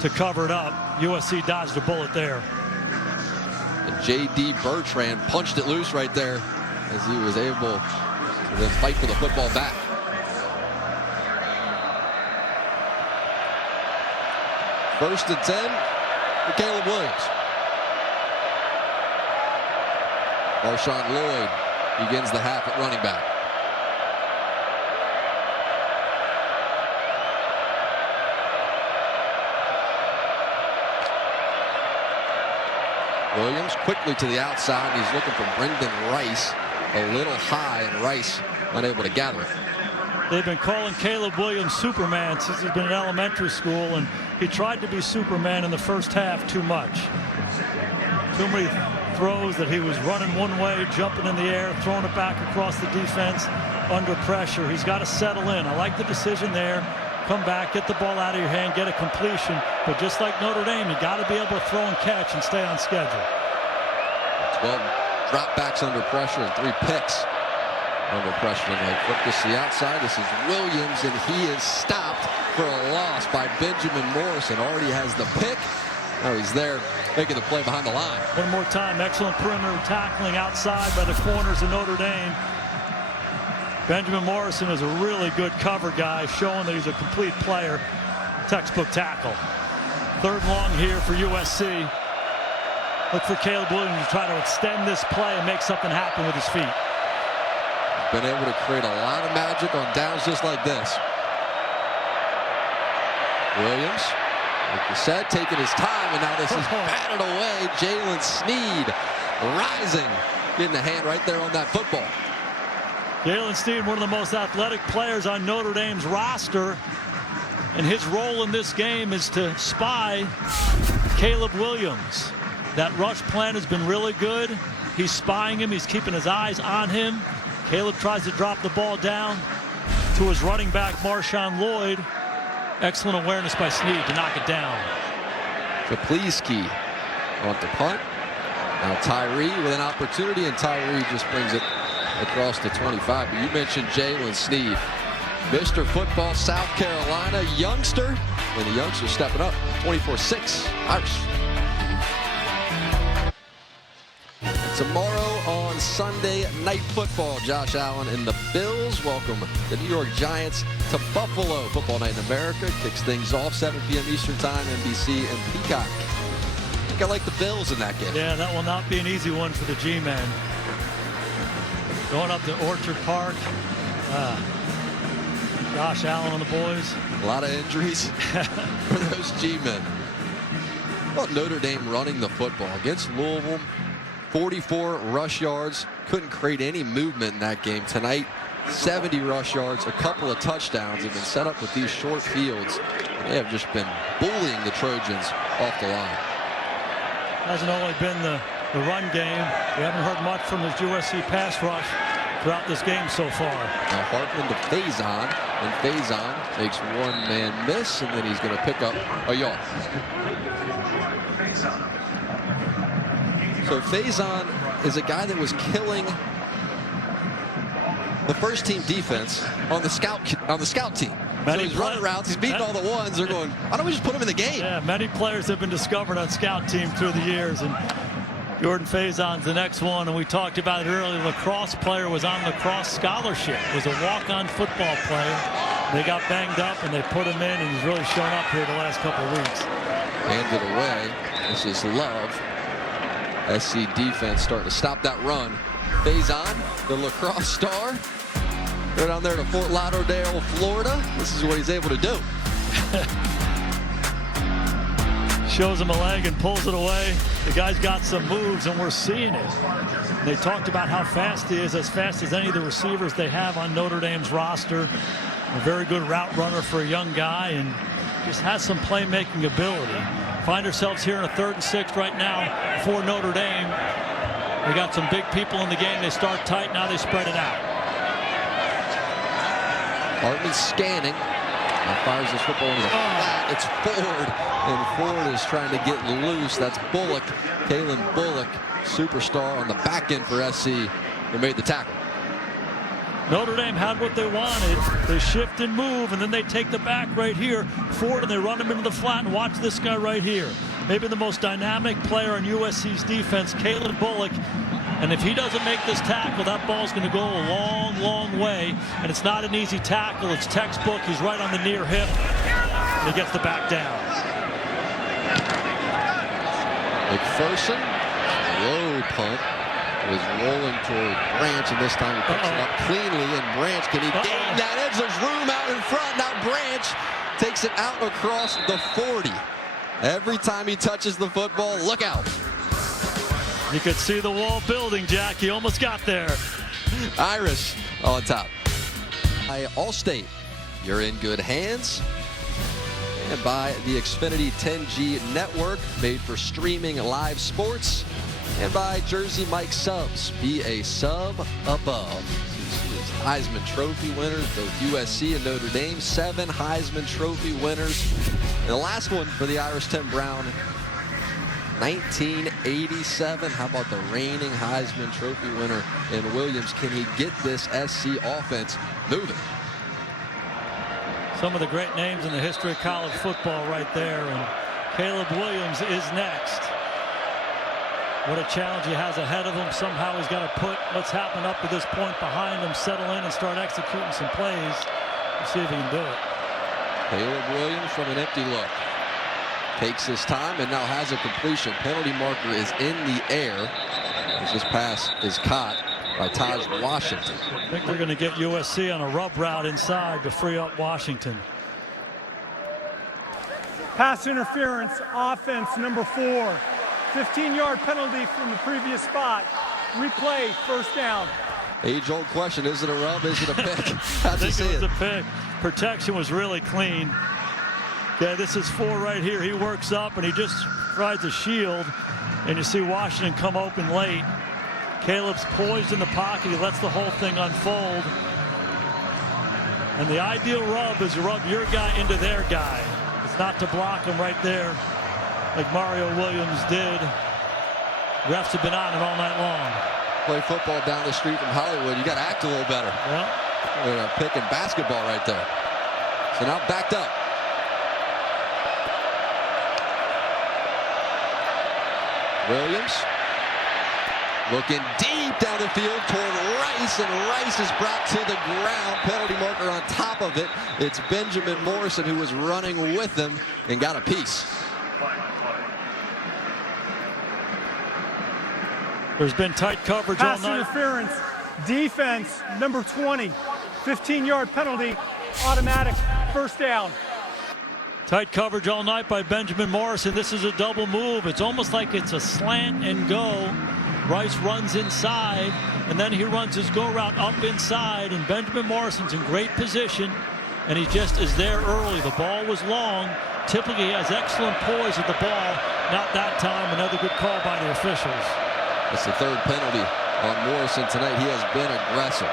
to cover it up. USC dodged a bullet there. And J.D. Bertrand punched it loose right there as he was able to then fight for the football back. First and 10 for Caleb Williams. Marshawn Lloyd begins the half at running back. Williams quickly to the outside. He's looking for Brendan Rice. A little high, and Rice unable to gather it. They've been calling Caleb Williams Superman since he's been in elementary school, and he tried to be Superman in the 1st half too much. Too many throws that he was running one way, jumping in the air, throwing it back across the defense under pressure. He's got to settle in. I like the decision there. Come back, get the ball out of your hand, get a completion. But just like Notre Dame, you got to be able to throw and catch and stay on schedule. 12 dropbacks under pressure and 3 picks under pressure tonight. Flip this to the outside. This is Williams, and he is stopped for a loss by Benjamin Morrison. Already has the pick. Now he's there making the play behind the line. One more time. Excellent perimeter tackling outside by the corners of Notre Dame. Benjamin Morrison is a really good cover guy, showing that he's a complete player. Textbook tackle. 3rd long here for USC. Look for Caleb Williams to try to extend this play and make something happen with his feet. Been able to create a lot of magic on downs just like this. Williams, like you said, taking his time, and now this is batted away. Jalen Sneed rising, getting a hand right there on that football. Jalen Sneed, one of the most athletic players on Notre Dame's roster, and his role in this game is to spy Caleb Williams. That rush plan has been really good. He's spying him. He's keeping his eyes on him. Caleb tries to drop the ball down to his running back, Marshawn Lloyd. Excellent awareness by Sneed to knock it down. Kapleski on the punt. Now Tyree with an opportunity, and Tyree just brings it across the 25. But you mentioned Jalen Sneed, Mr. Football, South Carolina youngster, and the youngster stepping up. 24-6 Irish. Tomorrow on Sunday Night Football, Josh Allen and the Bills welcome the New York Giants to Buffalo. Football Night in America kicks things off 7 p.m. Eastern Time, NBC and Peacock. I think I like the Bills in that game. Yeah, that will not be an easy one for the G-men. Going up to Orchard Park. Josh Allen on the boys. A lot of injuries for those G-men. Well, Notre Dame running the football against Louisville. 44 rush yards. Couldn't create any movement in that game. Tonight, 70 rush yards, a couple of touchdowns have been set up with these short fields. And they have just been bullying the Trojans off the line. Hasn't only been the run game. We haven't heard much from the USC pass rush. throughout this game so far. Now Hartman to Faison, and Faison makes one man miss, and then he's going to pick up a yard. So Faison is a guy that was killing the first team defense on the scout team. So he's running routes, he's beating all the ones. They're going, why don't we just put him in the game? Yeah, many players have been discovered on scout team through the years, and Jordan Faison's the next one. And we talked about it earlier. Lacrosse player was on lacrosse scholarship. Was a walk-on football player. They got banged up and they put him in, and he's really shown up here the last couple of weeks. Handed away. This is Love. SC defense starting to stop that run. Faison, the lacrosse star. Go down there to Fort Lauderdale, Florida. This is what he's able to do. Shows him a leg and pulls it away. The guy's got some moves, and we're seeing it. And they talked about how fast he is, as fast as any of the receivers they have on Notre Dame's roster. A very good route runner for a young guy, and just has some playmaking ability. Find ourselves here in a 3rd and 6 right now for Notre Dame. We got some big people in the game. They start tight, now they spread it out. Hartman scanning. And fires this football into the flat. It's Ford, and Ford is trying to get loose. That's Bullock, Kalen Bullock, superstar on the back end for SC, who made the tackle. Notre Dame had what they wanted. They shift and move, and then they take the back right here, Ford, and they run him into the flat. And watch this guy right here. Maybe the most dynamic player on USC's defense, Kalen Bullock. And if he doesn't make this tackle, that ball's going to go a long, long way. And it's not an easy tackle. It's textbook. He's right on the near hip. And he gets the back down. McPherson, low punt, was rolling toward Branch, and this time he picks it up cleanly. And Branch, can he gain that edge? There's room out in front. Now Branch takes it out across the 40. Every time he touches the football, look out. You could see the wall building, Jack. He almost got there. Irish on top. By Allstate, you're in good hands. And by the Xfinity 10G network, made for streaming live sports. And by Jersey Mike Subs, be a sub above. Heisman Trophy winners, both USC and Notre Dame. 7 Heisman Trophy winners. And the last one for the Irish Tim Brown, 1987. How about the reigning Heisman Trophy winner in Williams? Can he get this SC offense moving? Some of the great names in the history of college football right there. And Caleb Williams is next. What a challenge he has ahead of him. Somehow he's got to put what's happened up to this point behind him, settle in and start executing some plays. Let's see if he can do it. Caleb Williams from an empty look. Takes his time and now has a completion. Penalty marker is in the air as this pass is caught by Taj Washington. I think they're going to get USC on a rub route inside to free up Washington. Pass interference, offense number 4. 15-yard penalty from the previous spot. Replay, first down. Age-old question, is it a rub, is it a pick? How'd you see it was it? a pick. Protection was really clean. Okay, this is 4 right here. He works up and he just rides a shield. And you see Washington come open late. Caleb's poised in the pocket. He lets the whole thing unfold. And the ideal rub is to rub your guy into their guy. It's not to block him right there like Mario Williams did. Refs have been on it all night long. Play football down the street from Hollywood. You got to act a little better. Yeah. They're picking basketball right there. So now backed up. Williams looking deep down the field toward Rice, and Rice is brought to the ground. Penalty marker on top of it. It's Benjamin Morrison who was running with him and got a piece. There's been tight coverage all Pass night. interference, defense number 20. 15-yard penalty, automatic, first down. Tight coverage all night by Benjamin Morrison. This is a double move. It's almost like it's a slant and go. Rice runs inside, and then he runs his go route up inside, and Benjamin Morrison's in great position, and he just is there early. The ball was long. Typically, he has excellent poise at the ball. Not that time. Another good call by the officials. That's the 3rd penalty on Morrison tonight. He has been aggressive.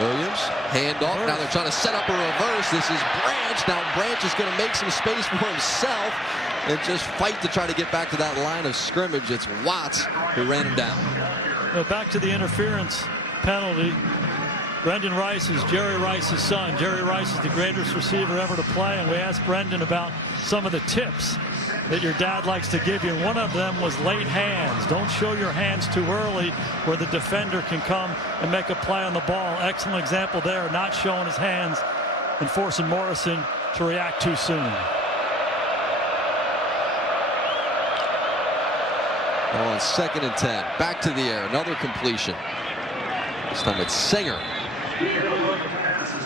Williams, handoff. Now they're trying to set up a reverse. This is Branch. Now Branch is going to make some space for himself and just fight to try to get back to that line of scrimmage. It's Watts who ran him down. Back to the interference penalty. Brendan Rice is Jerry Rice's son. Jerry Rice is the greatest receiver ever to play, and we asked Brendan about some of the tips that your dad likes to give you, and one of them was late hands. Don't show your hands too early where the defender can come and make a play on the ball. Excellent example there, not showing his hands and forcing Morrison to react too soon. On 2nd and 10, back to the air, another completion. This time it's Singer.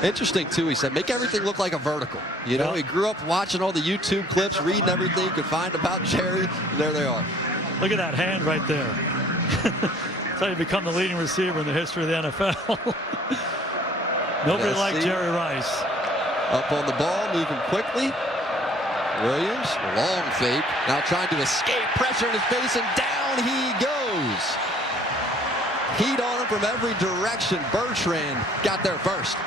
Interesting too, he said, make everything look like a vertical. You know, he grew up watching all the YouTube clips, reading everything he could find about Jerry, and there they are. Look at that hand right there. That's how you become the leading receiver in the history of the NFL. Nobody like Jerry Rice. Up on the ball, moving quickly. Williams, long fake, now trying to escape, pressure in his face, and down he goes. Heat on him from every direction. Bertrand got there first.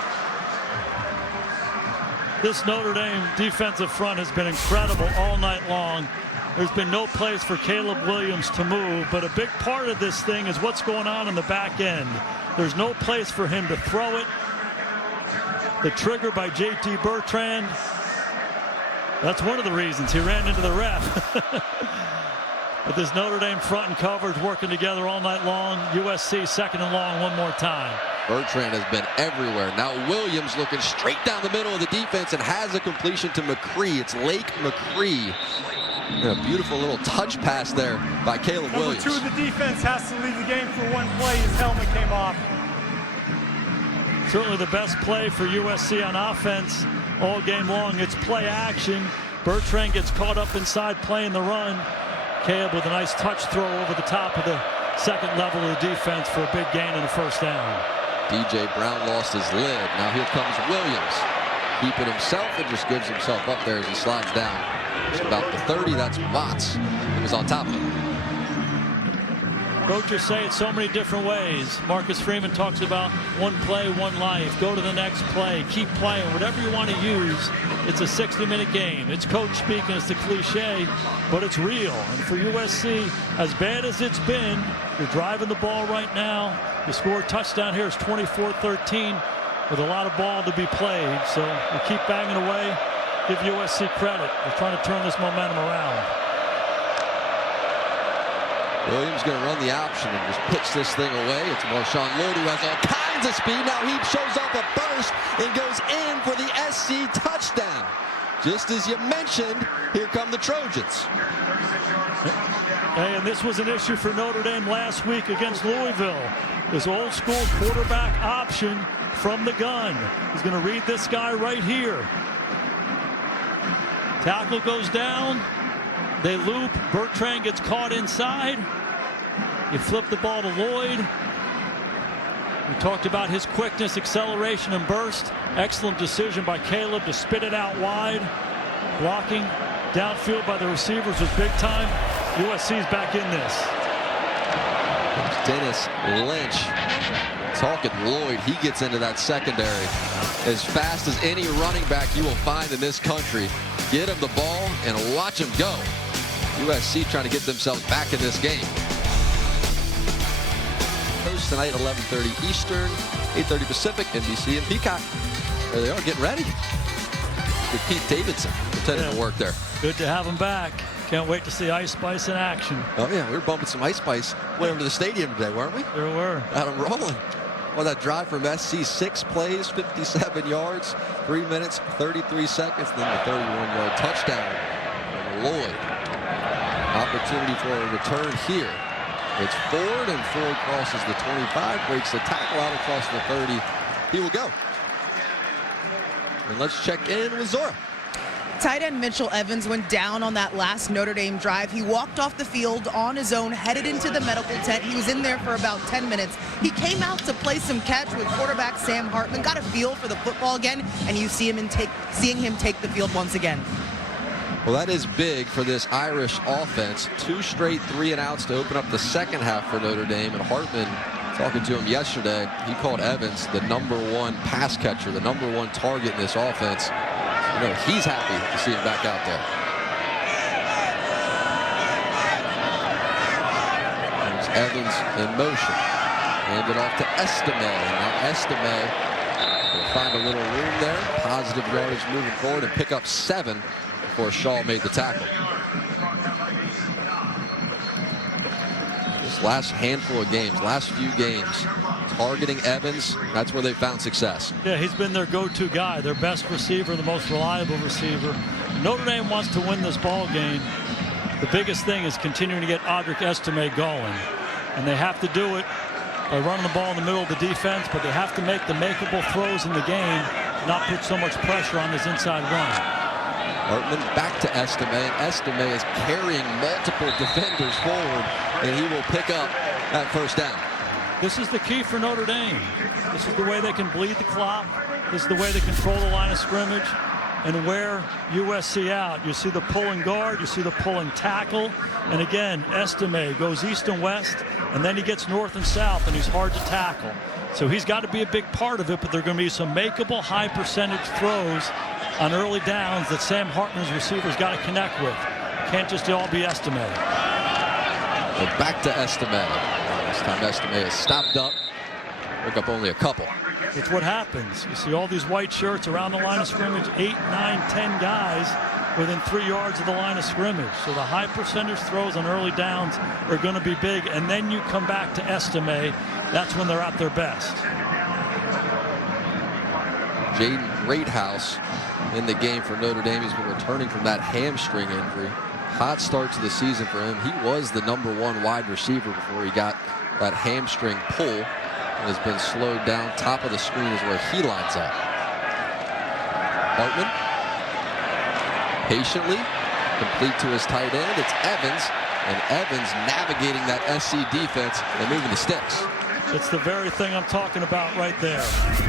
This Notre Dame defensive front has been incredible all night long. There's been no place for Caleb Williams to move, but a big part of this thing is what's going on in the back end. There's no place for him to throw it. The trigger by J.T. Bertrand. That's one of the reasons he ran into the ref. But this Notre Dame front and coverage working together all night long. USC 2nd and long one more time. Bertrand has been everywhere. Now Williams looking straight down the middle of the defense and has a completion to McCree. It's Lake McCree. And a beautiful little touch pass there by Caleb Williams. Number 2 of the defense has to leave the game for one play. His helmet came off. Certainly the best play for USC on offense all game long. It's play action. Bertrand gets caught up inside playing the run. Caleb with a nice touch throw over the top of the 2nd level of the defense for a big gain in the 1st down. DJ Brown lost his lid. Now here comes Williams. Keeping himself and just gives himself up there as he slides down. It's about the 30. That's Watts. He was on top of him. Coaches say it so many different ways. Marcus Freeman talks about one play, one life. Go to the next play. Keep playing. Whatever you want to use. It's a 60-minute game. It's coach speaking. It's the cliche, but it's real. And for USC, as bad as it's been, you're driving the ball right now. The score touchdown here is 24-13 with a lot of ball to be played. So we keep banging away. Give USC credit. They're trying to turn this momentum around. Williams going to run the option and just pitch this thing away. It's Marshawn Lloyd who has all kinds of speed. Now he shows up a burst and goes in for the SC touchdown. Just as you mentioned, here come the Trojans. Hey, and this was an issue for Notre Dame last week against Louisville. This old school quarterback option from the gun. He's going to read this guy right here. Tackle goes down. They loop. Bertrand gets caught inside. You flip the ball to Lloyd. We talked about his quickness, acceleration, and burst. Excellent decision by Caleb to spit it out wide. Blocking downfield by the receivers was big time. USC's back in this. Dennis Lynch talking Lloyd. He gets into that secondary as fast as any running back you will find in this country. Get him the ball and watch him go. USC trying to get themselves back in this game. Host tonight, 11:30 Eastern, 8:30 Pacific, NBC and Peacock. There they are, getting ready. With Pete Davidson pretending to work there. Good to have him back. Can't wait to see Ice Spice in action. Oh yeah, we were bumping some Ice Spice. Went over to the stadium today, weren't we? There were. Got them rolling. Well, that drive from SC, 6 plays, 57 yards, 3 minutes, 33 seconds, then the 31-yard touchdown from Lloyd. Opportunity for a return here. It's Ford, and Ford crosses the 25, breaks the tackle out across the 30. He will go. And let's check in with Zora. Tight end Mitchell Evans went down on that last Notre Dame drive. He walked off the field on his own, headed into the medical tent. He was in there for about 10 minutes. He came out to play some catch with quarterback Sam Hartman, got a feel for the football again, and you see him seeing him take the field once again. Well, that is big for this Irish offense. 2 straight 3-and-outs to open up the second half for Notre Dame. And Hartman, talking to him yesterday, he called Evans the #1 pass catcher, the #1 target in this offense. You know, he's happy to see him back out there. There's Evans in motion. Hand it off to Estime. Now Estime will find a little room there. Positive yardage moving forward and pick up 7 before Shaw made the tackle. This last handful of games, last few games, targeting Evans, that's where they found success. Yeah, he's been their go-to guy, their best receiver, the most reliable receiver. Notre Dame wants to win this ball game. The biggest thing is continuing to get Audric Estime going. And they have to do it by running the ball in the middle of the defense, but they have to make the makeable throws in the game, not put so much pressure on this inside run. Hartman back to Estime, and Estime is carrying multiple defenders forward, and he will pick up that first down. This is the key for Notre Dame. This is the way they can bleed the clock. This is the way they control the line of scrimmage and wear USC out. You see the pulling guard, you see the pulling tackle, and again, Estime goes east and west, and then he gets north and south, and he's hard to tackle. So he's got to be a big part of it, but there are going to be some makeable high percentage throws on early downs that Sam Hartman's receivers got to connect with. Can't just all be Estime. We're back to Estime. This time Estime is stopped up. Pick up only a couple. It's what happens. You see all these white shirts around the line of scrimmage, 8, 9, 10 guys within 3 yards of the line of scrimmage. So the high percentage throws on early downs are going to be big. And then you come back to Estime. That's when they're at their best. Jaden Greathouse in the game for Notre Dame. He's been returning from that hamstring injury. Hot start to the season for him. He was the #1 wide receiver before he got that hamstring pull. Has been slowed down. Top of the screen is where he lines up. Hartman patiently complete to his tight end. It's Evans, and Evans navigating that SC defense and moving the sticks. It's the very thing I'm talking about right there.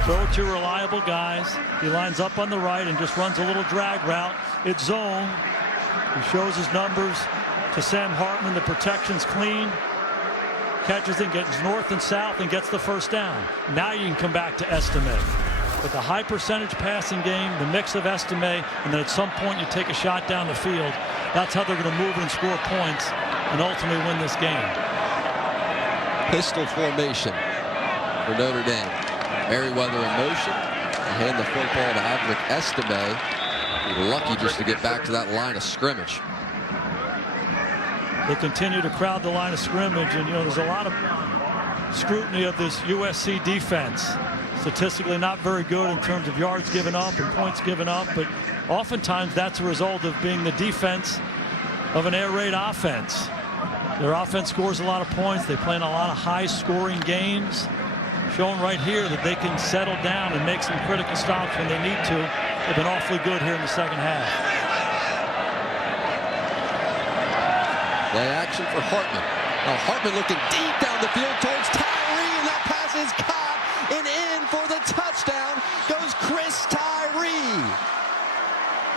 Throw it to your reliable guys. He lines up on the right and just runs a little drag route. It's zone. He shows his numbers to Sam Hartman. The protection's clean. Catches and gets north and south and gets the first down. Now you can come back to Estime. But the high percentage passing game, the mix of Estime, and then at some point you take a shot down the field. That's how they're going to move and score points and ultimately win this game. Pistol formation for Notre Dame. Merriweather in motion. Hand the football to Audric Estime. Lucky just to get back to that line of scrimmage. They continue to crowd the line of scrimmage, and you know there's a lot of scrutiny of this USC defense. Statistically not very good in terms of yards given up and points given up, but oftentimes that's a result of being the defense of an air raid offense. Their offense scores a lot of points. They play in a lot of high-scoring games. Showing right here that they can settle down and make some critical stops when they need to. They've been awfully good here in the second half. Play action for Hartman. Now Hartman looking deep down the field towards Tyree, and that pass is caught and in for the touchdown goes Chris Tyree.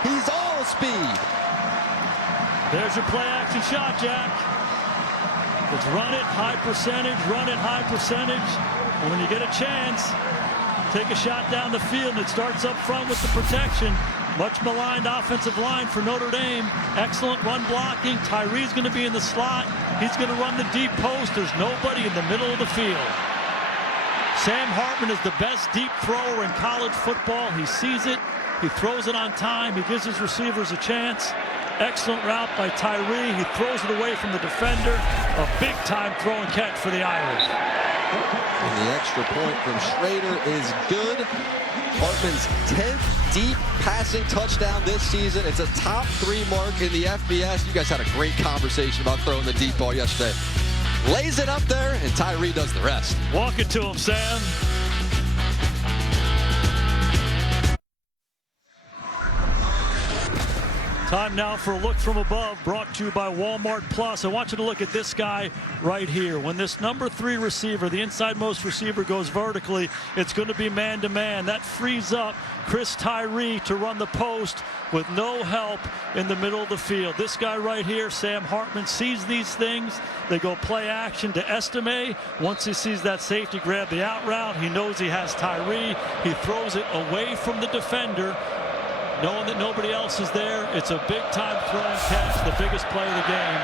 He's all speed. There's your play action shot, Jack. It's run it, high percentage, run it, high percentage. And when you get a chance, take a shot down the field, and it starts up front with the protection. Much maligned offensive line for Notre Dame. Excellent run blocking. Tyree's going to be in the slot. He's going to run the deep post. There's nobody in the middle of the field. Sam Hartman is the best deep thrower in college football. He sees it. He throws it on time. He gives his receivers a chance. Excellent route by Tyree. He throws it away from the defender. A big-time throw and catch for the Irish. And the extra point from Schrader is good. Hartman's 10th deep passing touchdown this season. It's a top 3 mark in the FBS. You guys had a great conversation about throwing the deep ball yesterday. Lays it up there, and Tyree does the rest. Walk it to him, Sam. Time now for a look from above, brought to you by Walmart Plus. I want you to look at this guy right here. When this number 3 receiver, the inside-most receiver, goes vertically, it's going to be man-to-man. That frees up Chris Tyree to run the post with no help in the middle of the field. This guy right here, Sam Hartman, sees these things. They go play action to Estime. Once he sees that safety grab the out route, he knows he has Tyree. He throws it away from the defender, knowing that nobody else is there. It's a big-time throw and catch, the biggest play of the game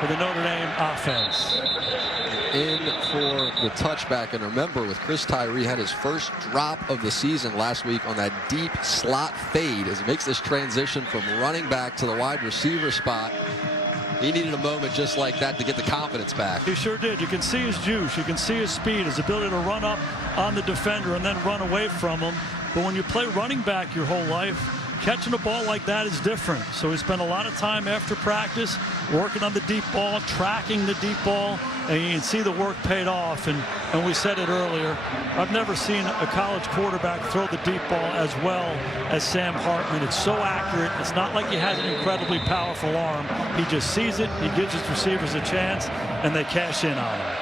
for the Notre Dame offense. In for the touchback, and remember, with Chris Tyree, had his first drop of the season last week on that deep slot fade as he makes this transition from running back to the wide receiver spot. He needed a moment just like that to get the confidence back. He sure did. You can see his juice, you can see his speed, his ability to run up on the defender and then run away from him. But when you play running back your whole life, catching a ball like that is different. So he spent a lot of time after practice working on the deep ball, tracking the deep ball, and you can see the work paid off. And we said it earlier, I've never seen a college quarterback throw the deep ball as well as Sam Hartman. It's so accurate. It's not like he has an incredibly powerful arm. He just sees it, he gives his receivers a chance, and they cash in on him.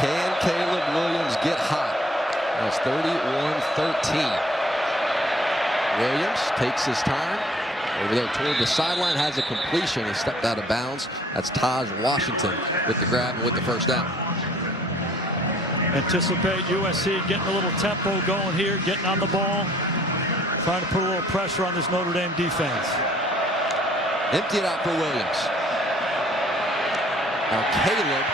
Can Caleb Williams get hot? That's 31-13. Williams takes his time over there toward the sideline, has a completion. He stepped out of bounds. That's Taj Washington with the grab and with the first down. Anticipate USC getting a little tempo going here, getting on the ball, trying to put a little pressure on this Notre Dame defense. Empty it out for Williams. Now Caleb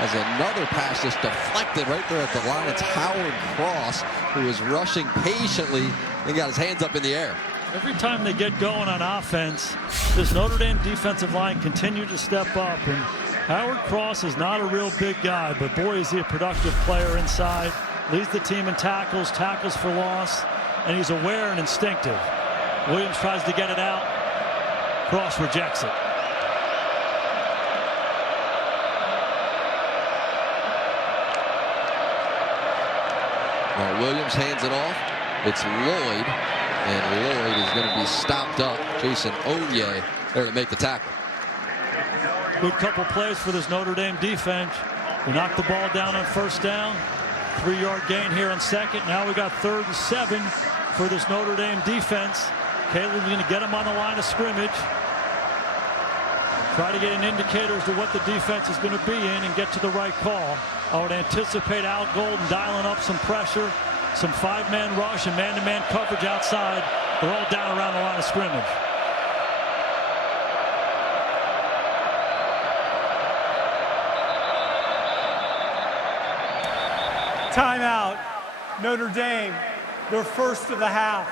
has another pass just deflected right there at the line. It's Howard Cross, who is rushing patiently and got his hands up in the air. Every time they get going on offense, this Notre Dame defensive line continues to step up. And Howard Cross is not a real big guy, but boy, is he a productive player inside. Leads the team in tackles, tackles for loss, and he's aware and instinctive. Williams tries to get it out. Cross rejects it. Now Williams hands it off. It's Lloyd, and Lloyd is going to be stopped up. Jason Onye there to make the tackle. Good couple plays for this Notre Dame defense. We knocked the ball down on first down. 3-yard gain here on second. Now we got 3rd and 7 for this Notre Dame defense. Caleb's going to get him on the line of scrimmage. Try to get an indicator as to what the defense is going to be in and get to the right call. I would anticipate Al Golden dialing up some pressure, some 5-man rush and man-to-man coverage outside. They're all down around the line of scrimmage. Timeout. Notre Dame, their first of the half.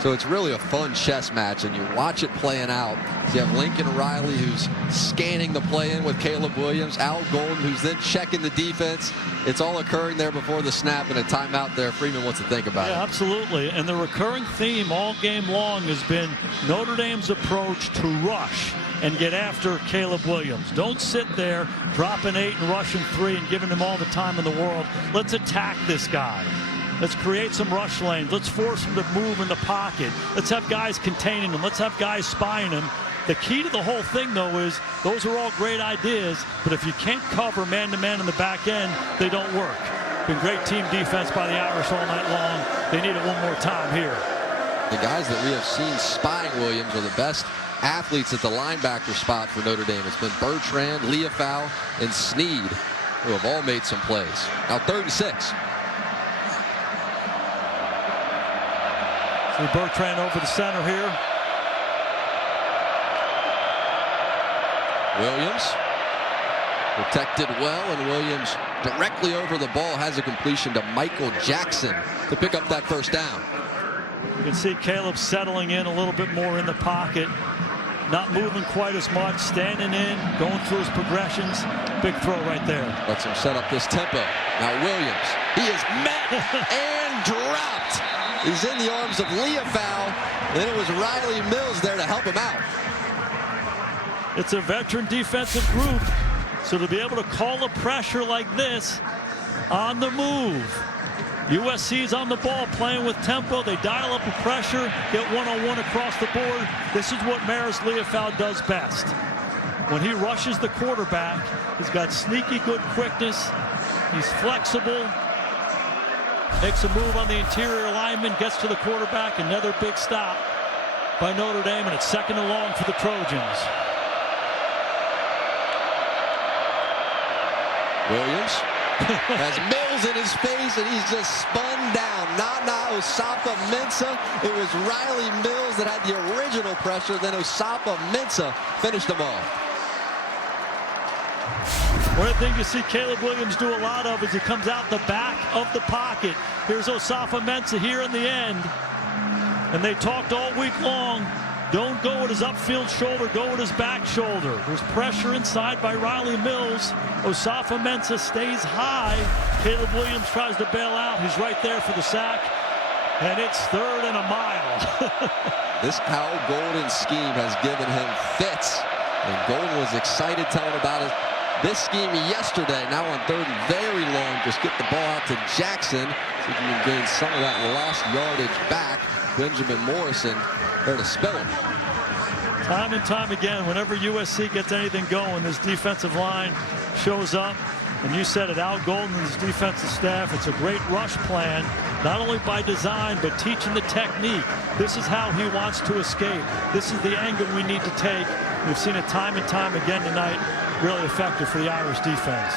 So it's really a fun chess match, and you watch it playing out. You have Lincoln Riley, who's scanning the play in with Caleb Williams, Al Golden, who's then checking the defense. It's all occurring there before the snap, and a timeout there. Freeman wants to think about it. Yeah, absolutely. And the recurring theme all game long has been Notre Dame's approach to rush and get after Caleb Williams. Don't sit there dropping 8 and rushing 3 and giving him all the time in the world. Let's attack this guy. Let's create some rush lanes. Let's force him to move in the pocket. Let's have guys containing him. Let's have guys spying him. The key to the whole thing, though, is those are all great ideas, but if you can't cover man-to-man in the back end, they don't work. Been great team defense by the Irish all night long. They need it one more time here. The guys that we have seen spying Williams are the best athletes at the linebacker spot for Notre Dame. It's been Bertrand, Leofau, and Sneed, who have all made some plays. Now 3rd and 6. See Bertrand over the center here. Williams protected well, and Williams directly over the ball has a completion to Michael Jackson to pick up that first down. You can see Caleb settling in a little bit more in the pocket, not moving quite as much, standing in, going through his progressions. Big throw right there. Lets him set up this tempo. Now Williams, he is met and dropped. He's in the arms of Leofau. Then it was Riley Mills there to help him out. It's a veteran defensive group. So to be able to call a pressure like this on the move. USC's on the ball, playing with tempo. They dial up the pressure, get one-on-one across the board. This is what Maris Leofau does best. When he rushes the quarterback, he's got sneaky good quickness. He's flexible. Makes a move on the interior lineman, gets to the quarterback. Another big stop by Notre Dame, and it's 2nd and long for the Trojans. Williams has Mills in his face, and he's just spun down. Nana Osafo-Mensah. It was Riley Mills that had the original pressure. Then Osafo-Mensah finished him off. One of the things you see Caleb Williams do a lot of is he comes out the back of the pocket. Here's Osafo-Mensah here in the end. And they talked all week long. Don't go with his upfield shoulder, go with his back shoulder. There's pressure inside by Riley Mills. Osafo-Mensah stays high. Caleb Williams tries to bail out. He's right there for the sack. And it's 3rd and a mile. This Al Golden scheme has given him fits. And Golden was excited telling about it. This scheme yesterday, now on 3rd and very long. Just get the ball out to Jackson. So you can gain some of that lost yardage back. Benjamin Morrison there to spell him. Time and time again, whenever USC gets anything going, this defensive line shows up. And you said it, Al Golden and his defensive staff, it's a great rush plan, not only by design, but teaching the technique. This is how he wants to escape. This is the angle we need to take. We've seen it time and time again tonight. Really effective for the Irish defense.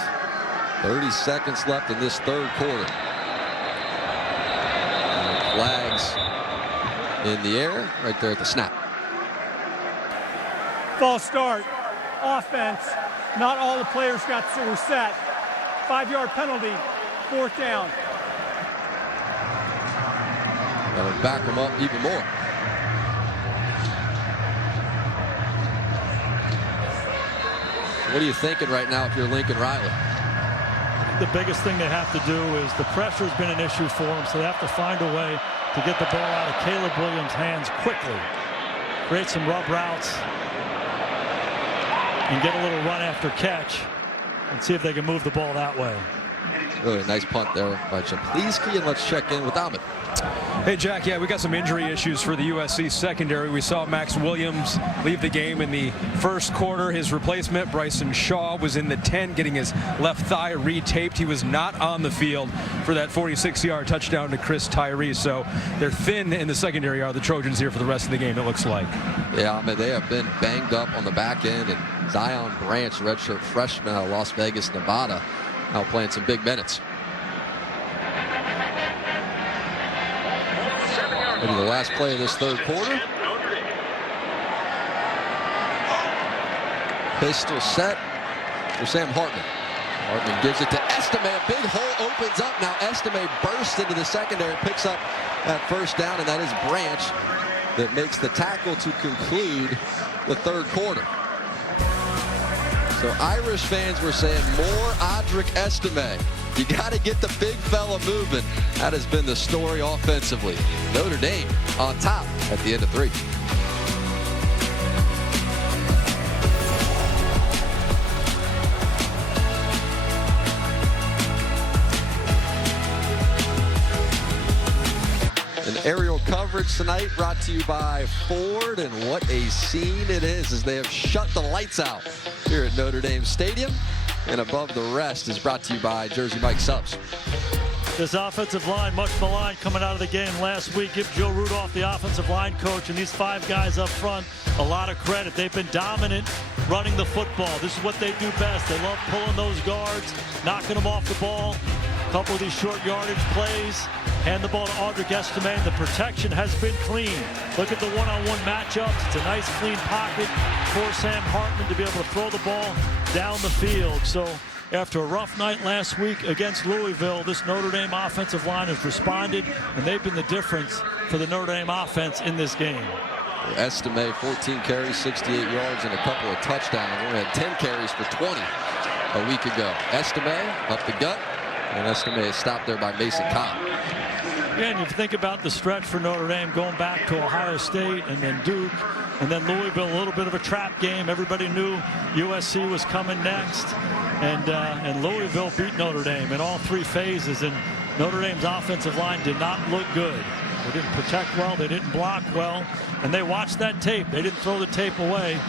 30 seconds left in this 3rd quarter. Flags in the air right there at the snap. False start. Offense. Not all the players were set. 5-yard penalty. 4th down. That'll back them up even more. What are you thinking right now if you're Lincoln Riley? The biggest thing they have to do is the pressure has been an issue for them, so they have to find a way to get the ball out of Caleb Williams' hands quickly. Create some rub routes and get a little run after catch and see if they can move the ball that way. Really nice punt there by Chapliski, and let's check in with Ahmed. Hey, Jack, yeah, we got some injury issues for the USC secondary. We saw Max Williams leave the game in the 1st quarter. His replacement, Bryson Shaw, was in the tent getting his left thigh retaped. He was not on the field for that 46-yard touchdown to Chris Tyree. So they're thin in the secondary, are the Trojans here for the rest of the game, it looks like. Yeah, I mean, they have been banged up on the back end, and Zion Branch, redshirt freshman out of Las Vegas, Nevada, now playing some big minutes. Maybe the last play of this 3rd quarter. Pistol set for Sam Hartman. Hartman gives it to Estime. A big hole opens up. Now Estime bursts into the secondary, picks up that 1st down, and that is Branch that makes the tackle to conclude the 3rd quarter. So Irish fans were saying more Audric Estime. You got to get the big fella moving. That has been the story offensively. Notre Dame on top at the end of 3. An aerial coverage tonight brought to you by Ford, and what a scene it is as they have shut the lights out here at Notre Dame Stadium. And above the rest is brought to you by Jersey Mike Subs. This offensive line, much maligned coming out of the game last week. Give Joe Rudolph, the offensive line coach, and these 5 guys up front a lot of credit. They've been dominant running the football. This is what they do best. They love pulling those guards, knocking them off the ball. A couple of these short yardage plays. Hand the ball to Audric Estime. The protection has been clean. Look at the one-on-one matchups. It's a nice clean pocket for Sam Hartman to be able to throw the ball down the field. So after a rough night last week against Louisville, this Notre Dame offensive line has responded, and they've been the difference for the Notre Dame offense in this game. Estime, 14 carries, 68 yards, and a couple of touchdowns. Only had 10 carries for 20 a week ago. Estime up the gut, and Estime is stopped there by Mason Cobb. Again, if you think about the stretch for Notre Dame going back to Ohio State and then Duke and then Louisville, a little bit of a trap game. Everybody knew USC was coming next. And Louisville beat Notre Dame in all three phases. And Notre Dame's offensive line did not look good. They didn't protect well. They didn't block well. And they watched that tape. They didn't throw the tape away.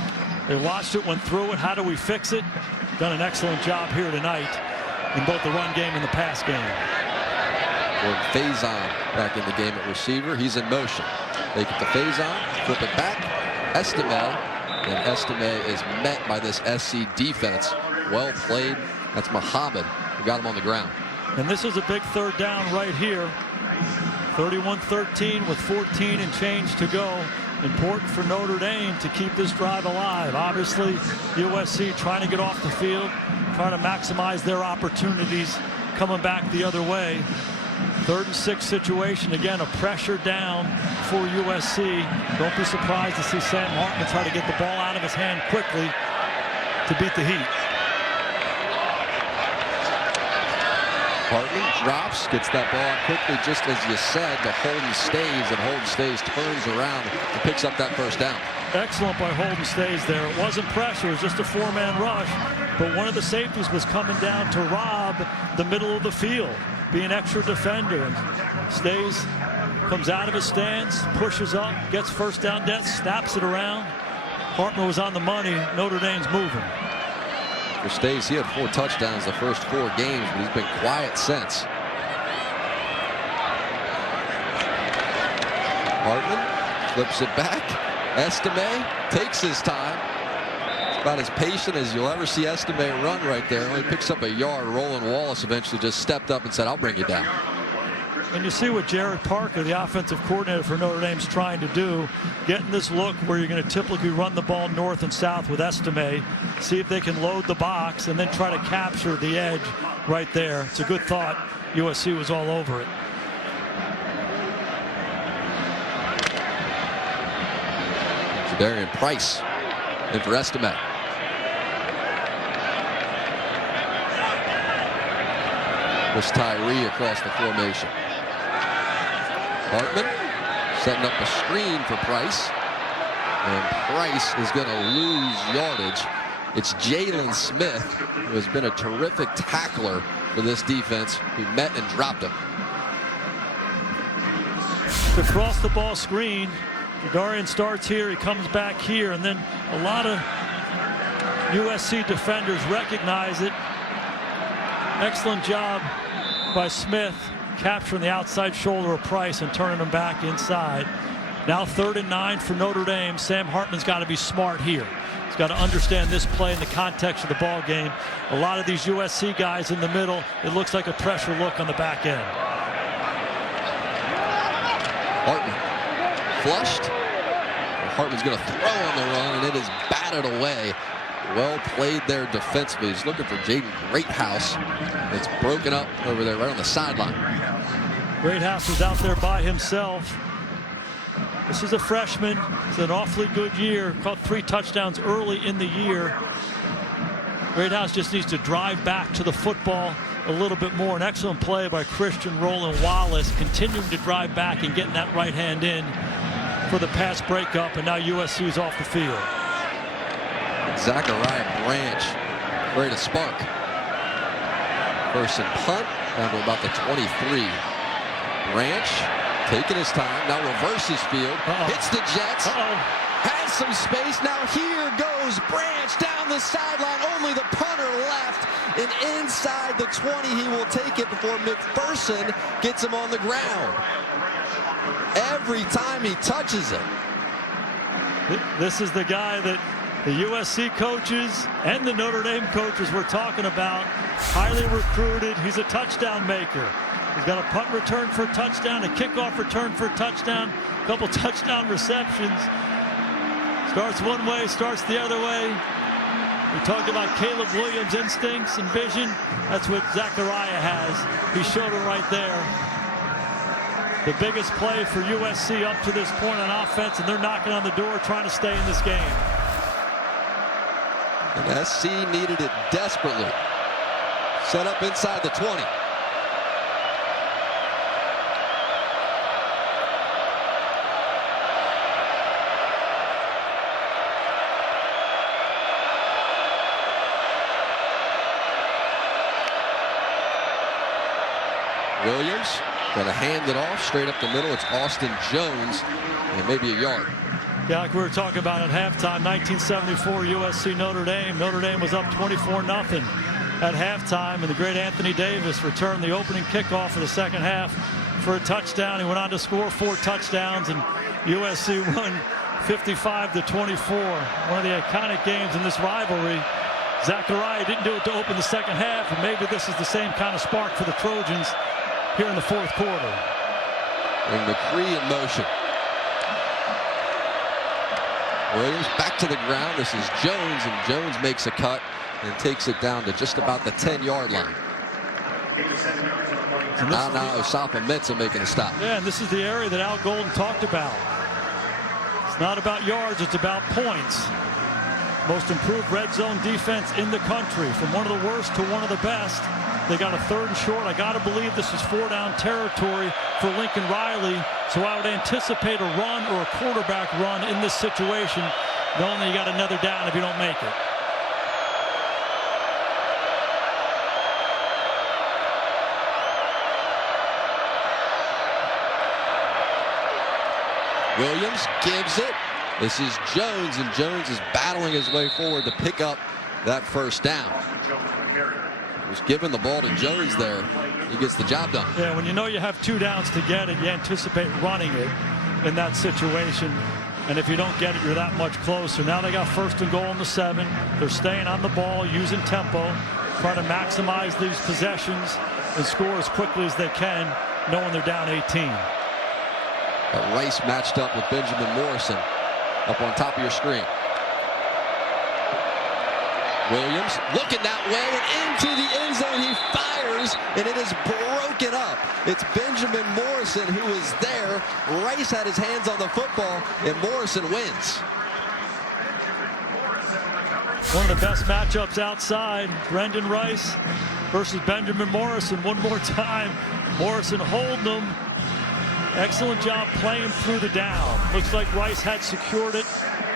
They watched it, went through it. How do we fix it? Done an excellent job here tonight in both the run game and the pass game. Faison back in the game at receiver. He's in motion. They get the Faison, flip it back. Estime, and Estime is met by this SC defense. Well played. That's Muhammad who got him on the ground. And this is a big third down right here. 31-13 with 14 and change to go. Important for Notre Dame to keep this drive alive. Obviously, USC trying to get off the field, trying to maximize their opportunities coming back the other way. 3rd and 6 situation. Again, a pressure down for USC. Don't be surprised to see Sam Hartman try to get the ball out of his hand quickly to beat the heat. Hartman drops, gets that ball out quickly, just as you said. The Holden stays, and Holden stays turns around and picks up that first down. Excellent by Holden stays there. It wasn't pressure, it was just a 4-man rush. But one of the safeties was coming down to rob the middle of the field, be an extra defender. And Stays comes out of his stance, pushes up, gets first down, snaps it around. Hartman was on the money. Notre Dame's moving. For Stays, he had 4 touchdowns the first 4 games, but he's been quiet since. Hartman flips it back. Estime takes his time. It's about as patient as you'll ever see Estime run right there. Only picks up a yard. Roland Wallace eventually just stepped up and said, "I'll bring you down." And you see what Jared Parker, the offensive coordinator for Notre Dame, is trying to do. Getting this look where you're going to typically run the ball north and south with Estime. See if they can load the box and then try to capture the edge right there. It's a good thought. USC was all over it. Darian Price in for Estime. There's Tyree across the formation. Hartman setting up a screen for Price. And Price is going to lose yardage. It's Jalen Smith, who has been a terrific tackler for this defense, who met and dropped him. To cross the ball screen, Darian starts here, he comes back here, and then a lot of USC defenders recognize it. Excellent job by Smith capturing the outside shoulder of Price and turning him back inside. Now 3rd and 9 for Notre Dame. Sam Hartman's got to be smart here. He's got to understand this play in the context of the ball game. A lot of these USC guys in the middle, it looks like a pressure look on the back end. Hartman flushed. Hartman's going to throw on the run, and it is batted away. Well played there defensively. He's looking for Jaden Greathouse. It's broken up over there right on the sideline. Greathouse is out there by himself. This is a freshman. It's an awfully good year. Caught 3 touchdowns early in the year. Greathouse just needs to drive back to the football a little bit more. An excellent play by Christian Roland Wallace, continuing to drive back and getting that right hand in for the pass breakup, and now USC is off the field. Zachariah Branch, ready to spark. First and punt, down to about the 23. Branch taking his time, now reverses field, hits the Jets, has some space. Now here goes Branch down the sideline. Only the punter left, and inside the 20 he will take it before McPherson gets him on the ground. Every time he touches it. This is the guy that the USC coaches and the Notre Dame coaches were talking about. Highly recruited. He's a touchdown maker. He's got a punt return for a touchdown, a kickoff return for a touchdown, a couple touchdown receptions. Starts one way, starts the other way. We talked about Caleb Williams' instincts and vision. That's what Zachariah has. He showed it right there. The biggest play for USC up to this point on offense, and they're knocking on the door trying to stay in this game. And SC needed it desperately. Set up inside the 20. Williams going to hand it off straight up the middle. It's Austin Jones, and maybe a yard. Yeah, like we were talking about at halftime, 1974 USC Notre Dame. Notre Dame was up 24-0 at halftime, and the great Anthony Davis returned the opening kickoff for the second half for a touchdown. He went on to score 4 touchdowns, and USC won 55-24. One of the iconic games in this rivalry. Zachariah didn't do it to open the second half, and maybe this is the same kind of spark for the Trojans here in the fourth quarter. Bring McCree in motion. Williams back to the ground. This is Jones, and Jones makes a cut and takes it down to just about the 10-yard line. Now Osapa-Mensah making a stop. Yeah, and this is the area that Al Golden talked about. It's not about yards, it's about points. Most improved red zone defense in the country, from one of the worst to one of the best. They got a 3rd and short. I got to believe this is 4-down territory for Lincoln Riley, so I would anticipate a run or a quarterback run in this situation, knowing that you got another down if you don't make it. Williams gives it. This is Jones, and Jones is battling his way forward to pick up that first down. Just giving the ball to Jones there. He gets the job done. Yeah, when you know you have 2 downs to get it, you anticipate running it in that situation. And if you don't get it, you're that much closer. Now they got 1st and goal on the 7. They're staying on the ball, using tempo, trying to maximize these possessions and score as quickly as they can, knowing they're down 18. Rice matched up with Benjamin Morrison up on top of your screen. Williams looking that way and into the end zone. He fires, and it is broken up. It's Benjamin Morrison who is there. Rice had his hands on the football, and Morrison wins. One of the best matchups outside. Brendan Rice versus Benjamin Morrison. One more time. Morrison holding them. Excellent job playing through the down. Looks like Rice had secured it.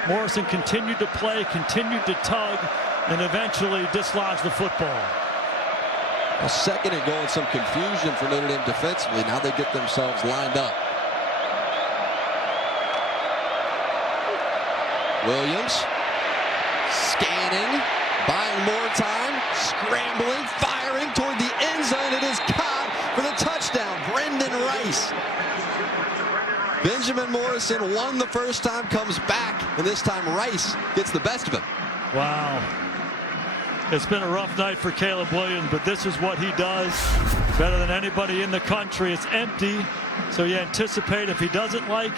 Morrison continued to play, continued to tug, and eventually dislodged the football. A 2nd and goal and some confusion for Notre Dame defensively. Now they get themselves lined up. Williams scanning, buying more time, scrambling, firing toward the end zone. It is caught for the touchdown. Brendan Rice. Benjamin Morrison won the first time, comes back, and this time Rice gets the best of him. Wow. It's been a rough night for Caleb Williams, but this is what he does better than anybody in the country. It's empty, so you anticipate if he doesn't like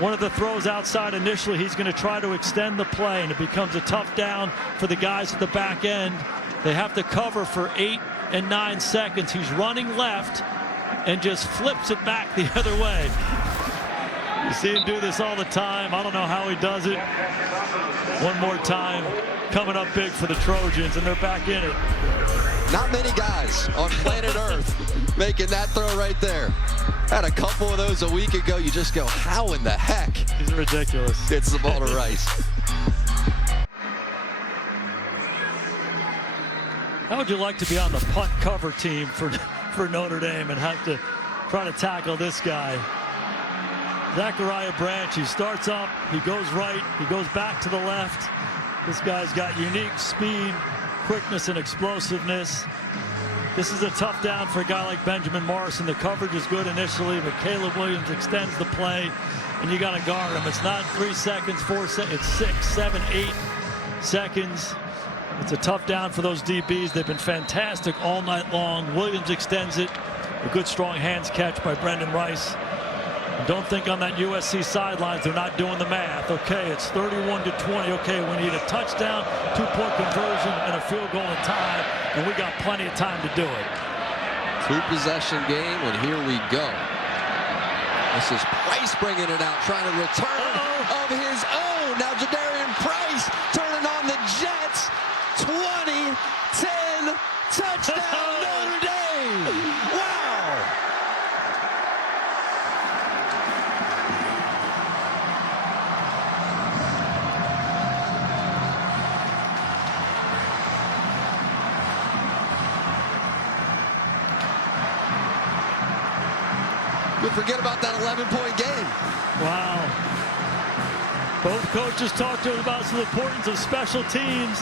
one of the throws outside initially, he's going to try to extend the play, and it becomes a tough down for the guys at the back end. They have to cover for 8 and 9 seconds. He's running left and just flips it back the other way. You see him do this all the time. I don't know how he does it. One more time, coming up big for the Trojans, and they're back in it. Not many guys on planet Earth making that throw right there. Had a couple of those a week ago. You just go, how in the heck? He's ridiculous. Gets the ball to Rice. How would you like to be on the punt cover team for Notre Dame and have to try to tackle this guy? Zachariah Branch, he starts up, he goes right, he goes back to the left. This guy's got unique speed, quickness, and explosiveness. This is a tough down for a guy like Benjamin Morrison. The coverage is good initially, but Caleb Williams extends the play, and you got to guard him. It's not 3 seconds, 4 seconds, it's 6, 7, 8 seconds. It's a tough down for those DBs. They've been fantastic all night long. Williams extends it. A good strong hands catch by Brendan Rice. And don't think on that USC sidelines they're not doing the math. Okay, it's 31-20. Okay, we need a touchdown, 2-point conversion, and a field goal in time, and we got plenty of time to do it. 2-possession game, and here we go. This is Price bringing it out, trying to return of his own. Now Jadarian Price turning on the Jets. 20-10 touchdown Notre Dame. Wow. you'll forget about that 11-point game. Wow. Both coaches talked to us about the importance of special teams.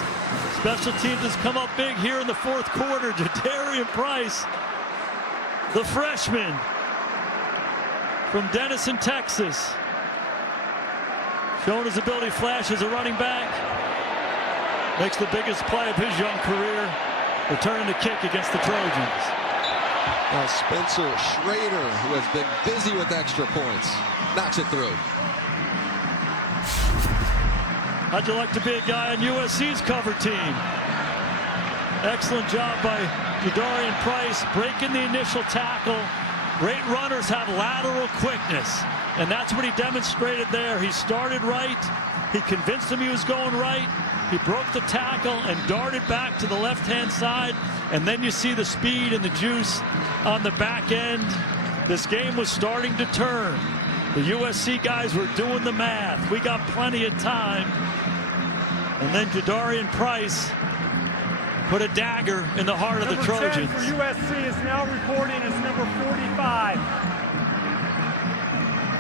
Special teams has come up big here in the fourth quarter. Jadarian Price, the freshman from Denison, Texas, showing his ability flash as a running back. Makes the biggest play of his young career, returning the kick against the Trojans. Now Spencer Schrader, who has been busy with extra points, knocks it through. How'd you like to be a guy on USC's cover team? Excellent job by Jadarian Price, breaking the initial tackle. Great runners have lateral quickness, and that's what he demonstrated there. He started right. He convinced him he was going right. He broke the tackle and darted back to the left-hand side, and then you see the speed and the juice on the back end. This game was starting to turn. The USC guys were doing the math. We got plenty of time. And then Jadarian Price put a dagger in the heart of the Trojans. Number 10 for USC is now reporting as number 45.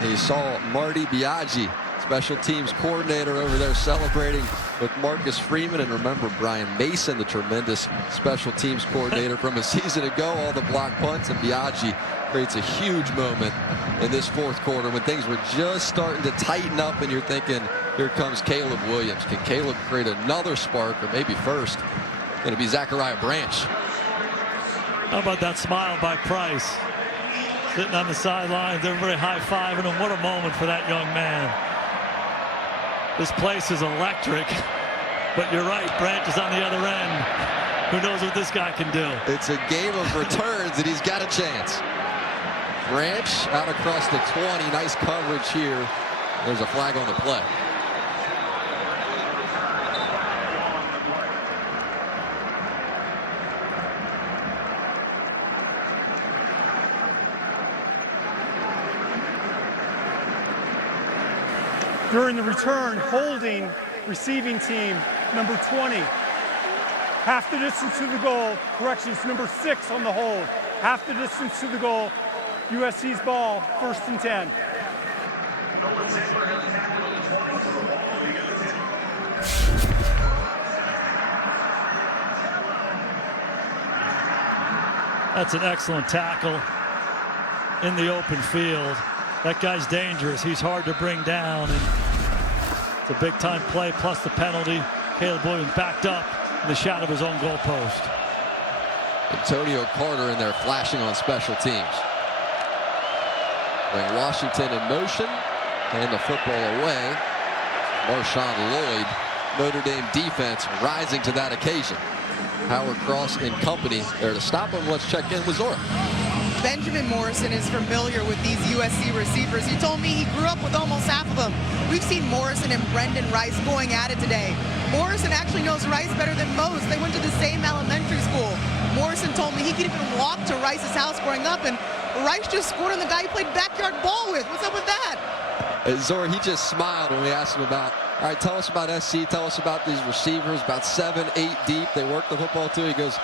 He saw Marty Biaggi, special teams coordinator, over there celebrating with Marcus Freeman. And remember Brian Mason, the tremendous special teams coordinator from a season ago, all the block punts. And Biaggi creates a huge moment in this fourth quarter when things were just starting to tighten up, and you're thinking, here comes Caleb Williams. Can Caleb create another spark, or maybe first going to be Zachariah Branch? How about that smile by Price? Sitting on the sidelines, everybody high-fiving him. What a moment for that young man. This place is electric, but you're right, Branch is on the other end. Who knows what this guy can do? It's a game of returns, and he's got a chance. Branch out across the 20. Nice coverage here. There's a flag on the play. During the return, holding receiving team, number 20. Half the distance to the goal. Corrections, number 6 on the hold. Half the distance to the goal. USC's ball, 1st and 10. That's an excellent tackle in the open field. That guy's dangerous. He's hard to bring down. And it's a big-time play, plus the penalty. Caleb Williams backed up in the shot of his own goalpost. Antonio Carter in there flashing on special teams. Bring Washington in motion. Hand the football away. Marshawn Lloyd, Notre Dame defense rising to that occasion. Howard Cross and company there to stop him. Let's check in with Zora. Benjamin Morrison is familiar with these USC receivers. He told me he grew up with almost half of them. We've seen Morrison and Brendan Rice going at it today. Morrison actually knows Rice better than most. They went to the same elementary school. Morrison told me he could even walk to Rice's house growing up, and Rice just scored on the guy he played backyard ball with. What's up with that? Zora, he just smiled when we asked him about, all right, tell us about SC, tell us about these receivers, about 7, 8 deep. They work the football too. He goes,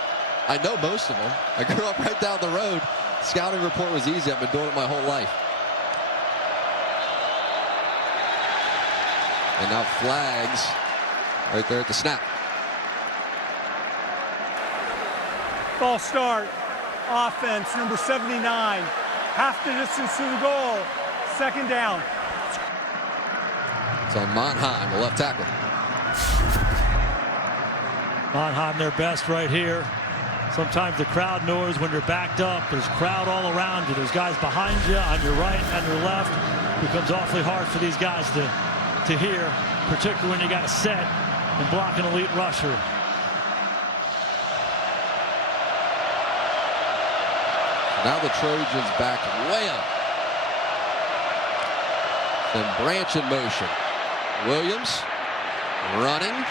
I know most of them. I grew up right down the road. Scouting report was easy. I've been doing it my whole life. And now flags right there at the snap. False start. Offense, number 79. Half the distance to the goal. 2nd down. It's on Monheim, the left tackle. Monheim their best right here. Sometimes the crowd knows when you're backed up. There's crowd all around you. There's guys behind you, on your right, on your left. It becomes awfully hard for these guys to hear, particularly when you got to set and block an elite rusher. Now the Trojans back way up. Then Branch in motion. Williams running.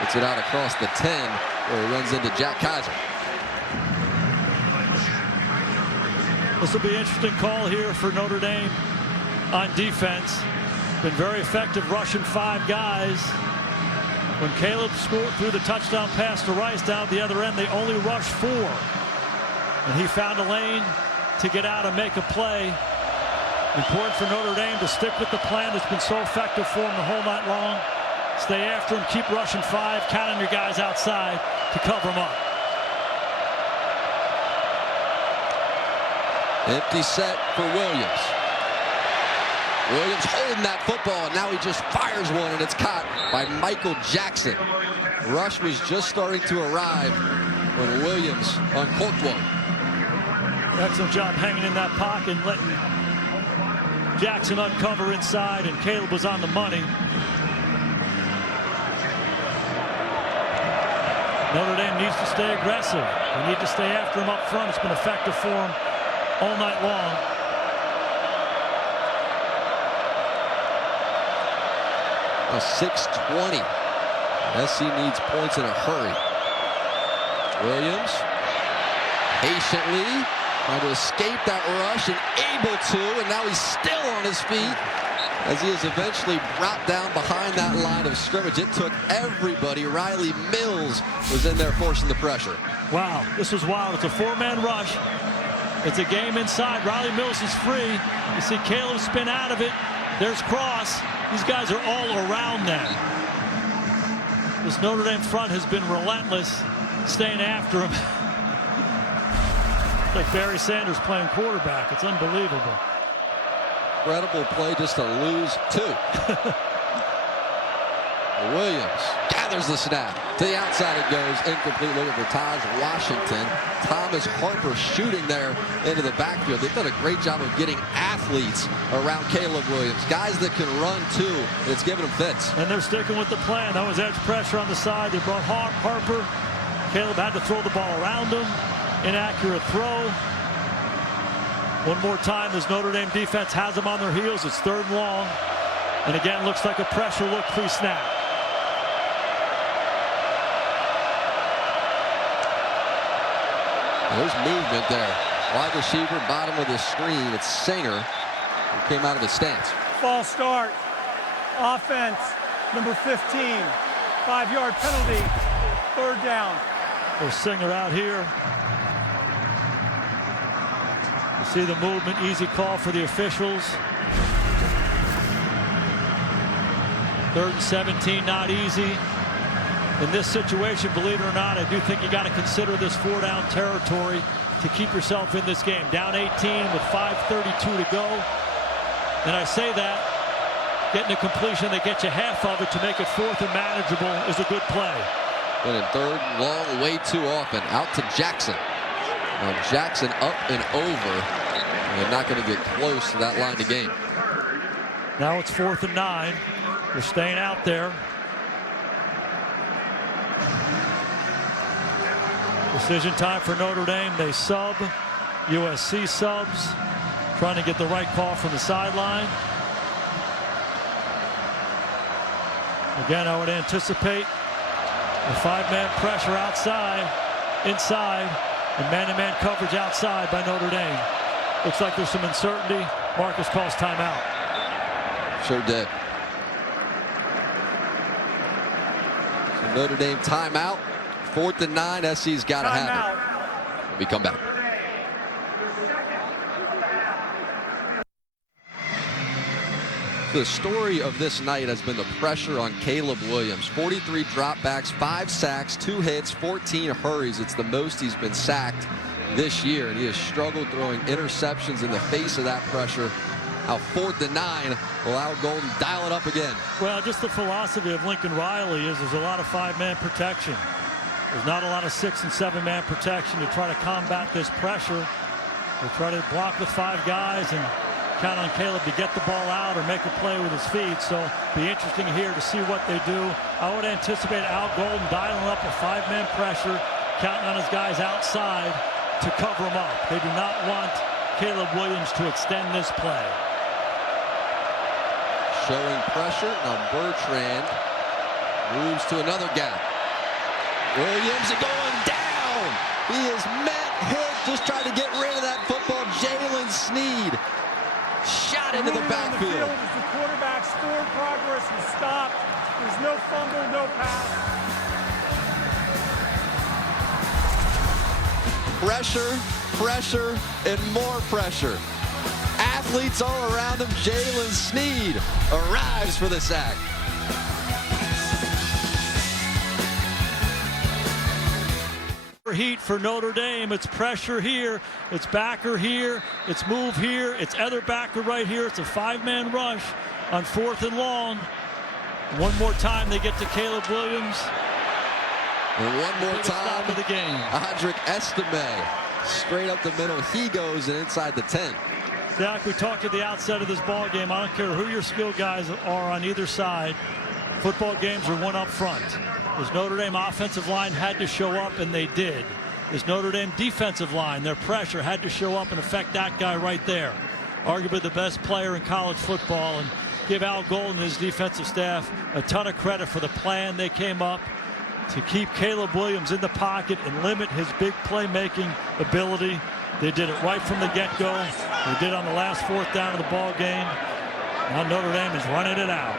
Gets it out across the 10 where he runs into Jack Kaiser. This will be an interesting call here for Notre Dame on defense. Been very effective rushing 5 guys. When Caleb threw the touchdown pass to Rice down at the other end, they only rushed 4. And he found a lane to get out and make a play. Important for Notre Dame to stick with the plan that's been so effective for them the whole night long. Stay after them, keep rushing 5, count on your guys outside to cover them up. Empty set for Williams. Williams holding that football, and now he just fires one, and it's caught by Michael Jackson. Rush was just starting to arrive when Williams uncorked one. Excellent job hanging in that pocket and letting Jackson uncover inside, and Caleb was on the money. Notre Dame needs to stay aggressive. They need to stay after him up front. It's been effective for him all night long. A 6:20. SC needs points in a hurry. Williams patiently trying to escape that rush and able to, and now he's still on his feet as he is eventually brought down behind that line of scrimmage. It took everybody. Riley Mills was in there forcing the pressure. Wow, this was wild. It's a 4-man rush. It's a game inside. Riley Mills is free. You see Caleb spin out of it. There's Cross. These guys are all around them. This Notre Dame front has been relentless, staying after him. It's like Barry Sanders playing quarterback. It's unbelievable. Incredible play just to lose 2. Williams gathers the snap. To the outside it goes. Incomplete, looking for Taj Washington. Thomas Harper shooting there into the backfield. They've done a great job of getting athletes around Caleb Williams. Guys that can run too. And it's giving them fits. And they're sticking with the plan. That was edge pressure on the side. They brought Harper. Caleb had to throw the ball around him. Inaccurate throw. One more time, this Notre Dame defense has them on their heels. It's 3rd and long. And again, looks like a pressure look pre-snap. There's movement there. Wide receiver, bottom of the screen. It's Singer who came out of his stance. False start. Offense, number 15. 5-yard penalty. 3rd down. There's Singer out here. You see the movement. Easy call for the officials. 3rd and 17, not easy. In this situation, believe it or not, I do think you got to consider this 4-down territory to keep yourself in this game. Down 18 with 5:32 to go. And I say that, getting a completion that gets you half of it to make it 4th and manageable is a good play. But in 3rd and long, way too often. Out to Jackson. Now Jackson up and over. And they're not going to get close to that line of game. Now it's 4th and 9. They're staying out there. Decision time for Notre Dame. They sub. USC subs. Trying to get the right call from the sideline. Again, I would anticipate a 5-man pressure outside, inside, and man-to-man coverage outside by Notre Dame. Looks like there's some uncertainty. Marcus calls timeout. Sure did. So Notre Dame timeout. 4th and 9. SC's got to have it. When we come back. The story of this night has been the pressure on Caleb Williams. 43 dropbacks, 5 sacks, 2 hits, 14 hurries. It's the most he's been sacked this year, and he has struggled throwing interceptions in the face of that pressure. Now 4th and 9 will Al Golden dial it up again. Well, just the philosophy of Lincoln Riley is there's a lot of 5-man protection. There's not a lot of 6- and 7-man protection to try to combat this pressure. They try to block with 5 guys and count on Caleb to get the ball out or make a play with his feet. So be interesting here to see what they do. I would anticipate Al Golden dialing up a 5-man pressure, counting on his guys outside to cover him up. They do not want Caleb Williams to extend this play. Showing pressure. Now Bertrand moves to another gap. Williams going down. He is met, hit, just trying to get rid of that football. Jalen Sneed shot into the backfield. As the quarterback's forward progress was stopped. There's no fumble, no pass. Pressure, pressure, and more pressure. Athletes all around him. Jalen Sneed arrives for the sack. Heat for Notre Dame. It's pressure here. It's backer here. It's move here. It's other backer right here. It's a 5-man rush on 4th and long. One more time they get to Caleb Williams. And one more time of the game. Audric Estime straight up the middle. He goes and inside the 10. Zach, we talked at the outset of this ball game. I don't care who your skill guys are on either side. Football games are one up front. This Notre Dame offensive line had to show up, and they did. This Notre Dame defensive line, their pressure had to show up and affect that guy right there. Arguably the best player in college football, and give Al Golden and his defensive staff a ton of credit for the plan they came up to keep Caleb Williams in the pocket and limit his big playmaking ability. They did it right from the get-go. They did on the last 4th down of the ball game. Now Notre Dame is running it out.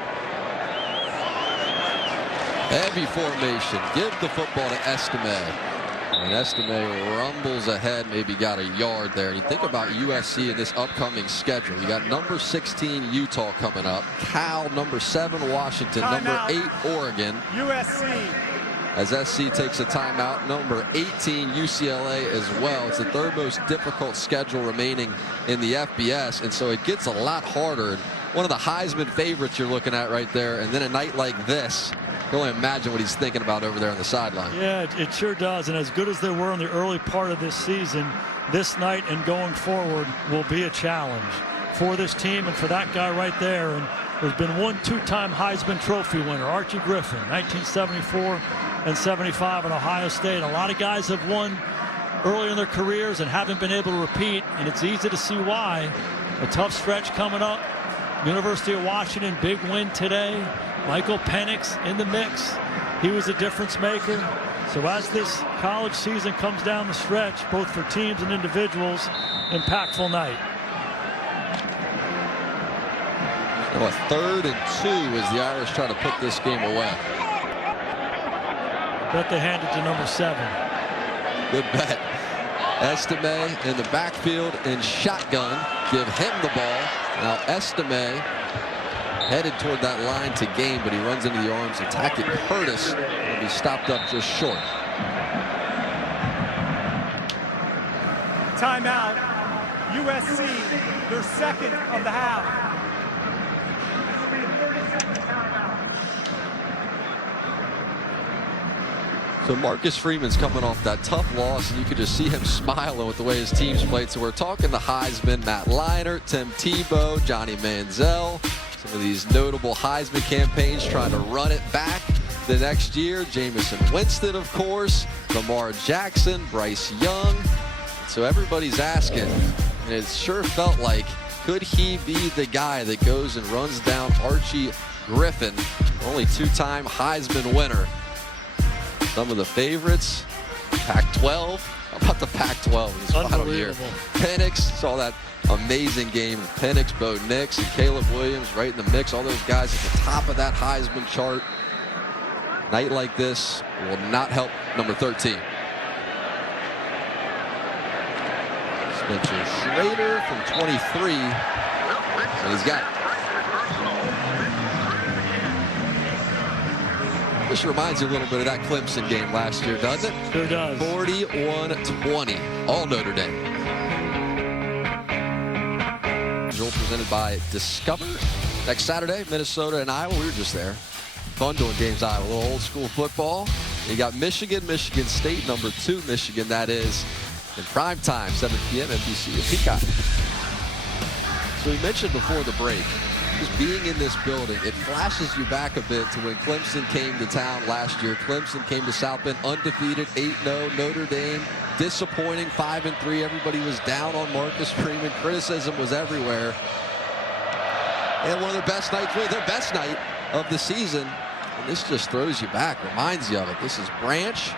Heavy formation. Give the football to Estime. And Estime rumbles ahead, maybe got a yard there. And you think about USC in this upcoming schedule. You got number 16 Utah coming up. Cal, number 7 Washington, number 8 Oregon. USC. As SC takes a timeout, number 18 UCLA as well. It's the 3rd most difficult schedule remaining in the FBS, and so it gets a lot harder. One of the Heisman favorites you're looking at right there, and then a night like this, you can only imagine what he's thinking about over there on the sideline. Yeah, it sure does, and as good as they were in the early part of this season, this night and going forward will be a challenge for this team and for that guy right there. And there's been one 2-time Heisman Trophy winner, Archie Griffin, 1974 and 75 in Ohio State. A lot of guys have won early in their careers and haven't been able to repeat, and it's easy to see why. A tough stretch coming up. University of Washington, big win today. Michael Penix in the mix. He was a difference maker. So as this college season comes down the stretch, both for teams and individuals, impactful night. Now a 3rd and 2 as the Irish try to put this game away. Bet they hand it to number 7. Good bet. Estime in the backfield in shotgun. Give him the ball. Now Estime headed toward that line to gain, but he runs into the arms of Tackett Curtis and he's stopped up just short. Timeout. USC, their 2nd of the half. So Marcus Freeman's coming off that tough loss, and you could just see him smiling with the way his team's played. So we're talking the Heisman, Matt Leinart, Tim Tebow, Johnny Manziel, some of these notable Heisman campaigns trying to run it back the next year. Jameson Winston, of course, Lamar Jackson, Bryce Young. So everybody's asking, and it sure felt like, could he be the guy that goes and runs down Archie Griffin, only 2-time Heisman winner? Some of the favorites, Pac-12. How about the Pac-12 in this final year? Penix, saw that amazing game. Penix, Bo Nix, and Caleb Williams right in the mix. All those guys at the top of that Heisman chart. Night like this will not help number 13. Spencer Schrader from 23. And he's got it. This reminds you a little bit of that Clemson game last year, doesn't it? Sure does. 41-20, all Notre Dame. Presented by Discover. Next Saturday, Minnesota and Iowa. We were just there. Fun doing games Iowa. A little old school football. You got Michigan, Michigan State, number 2 Michigan, that is, in prime time, 7 p.m. NBC and Peacock. So we mentioned before the break, just being in this building, it flashes you back a bit to when Clemson came to town last year. Clemson came to South Bend undefeated, 8-0. Notre Dame disappointing, 5-3. Everybody was down on Marcus Freeman. Criticism was everywhere. And one of their best nights, really their best night of the season. And this just throws you back, reminds you of it. This is Branch.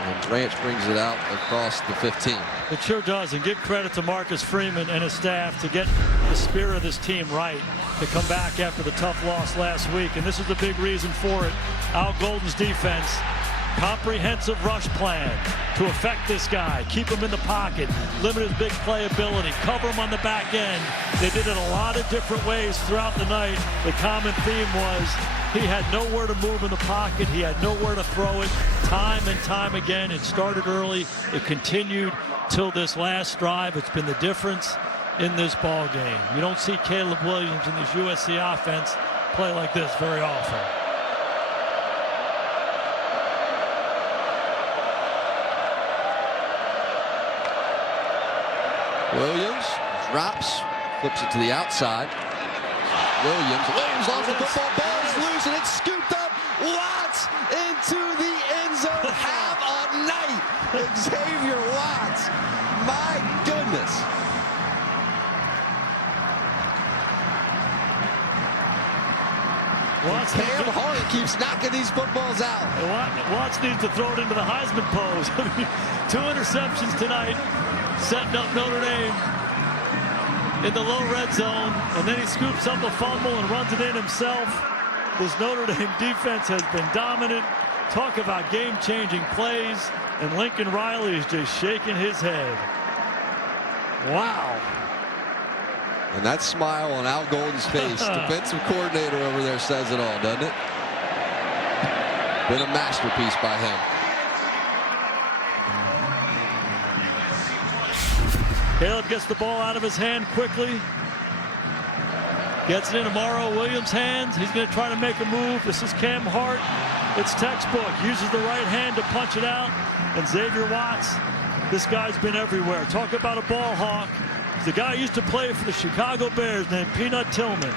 And Branch brings it out across the 15. It sure does, and give credit to Marcus Freeman and his staff to get the spirit of this team right, to come back after the tough loss last week, and this is the big reason for it. Al Golden's defense Comprehensive rush plan to affect this guy, keep him in the pocket, limit his big playability, cover him on the back end. They did it a lot of different ways throughout the night. The common theme was he had nowhere to move in the pocket. He had nowhere to throw it time and time again. It started early. It continued till this last drive. It's been the difference in this ball game. You don't see Caleb Williams in this USC offense play like this very often. Williams drops, flips it to the outside. Williams lost the football, ball is loose, and it's scooped up. Watts into the end zone. Have a night, Xavier Watts. My goodness. Cam Hart keeps knocking these footballs out. Watts needs to throw it into the Heisman pose. 2 interceptions tonight, setting up Notre Dame in the low red zone, and then he scoops up a fumble and runs it in himself. This Notre Dame defense has been dominant. Talk about game-changing plays, and Lincoln Riley is just shaking his head. Wow. And that smile on Al Golden's face, defensive coordinator over there, says it all, doesn't it? Been a masterpiece by him. Caleb gets the ball out of his hand quickly. Gets it into Mauro Williams' hands. He's going to try to make a move. This is Cam Hart. It's textbook. Uses the right hand to punch it out. And Xavier Watts, this guy's been everywhere. Talk about a ball hawk. The guy used to play for the Chicago Bears named Peanut Tillman.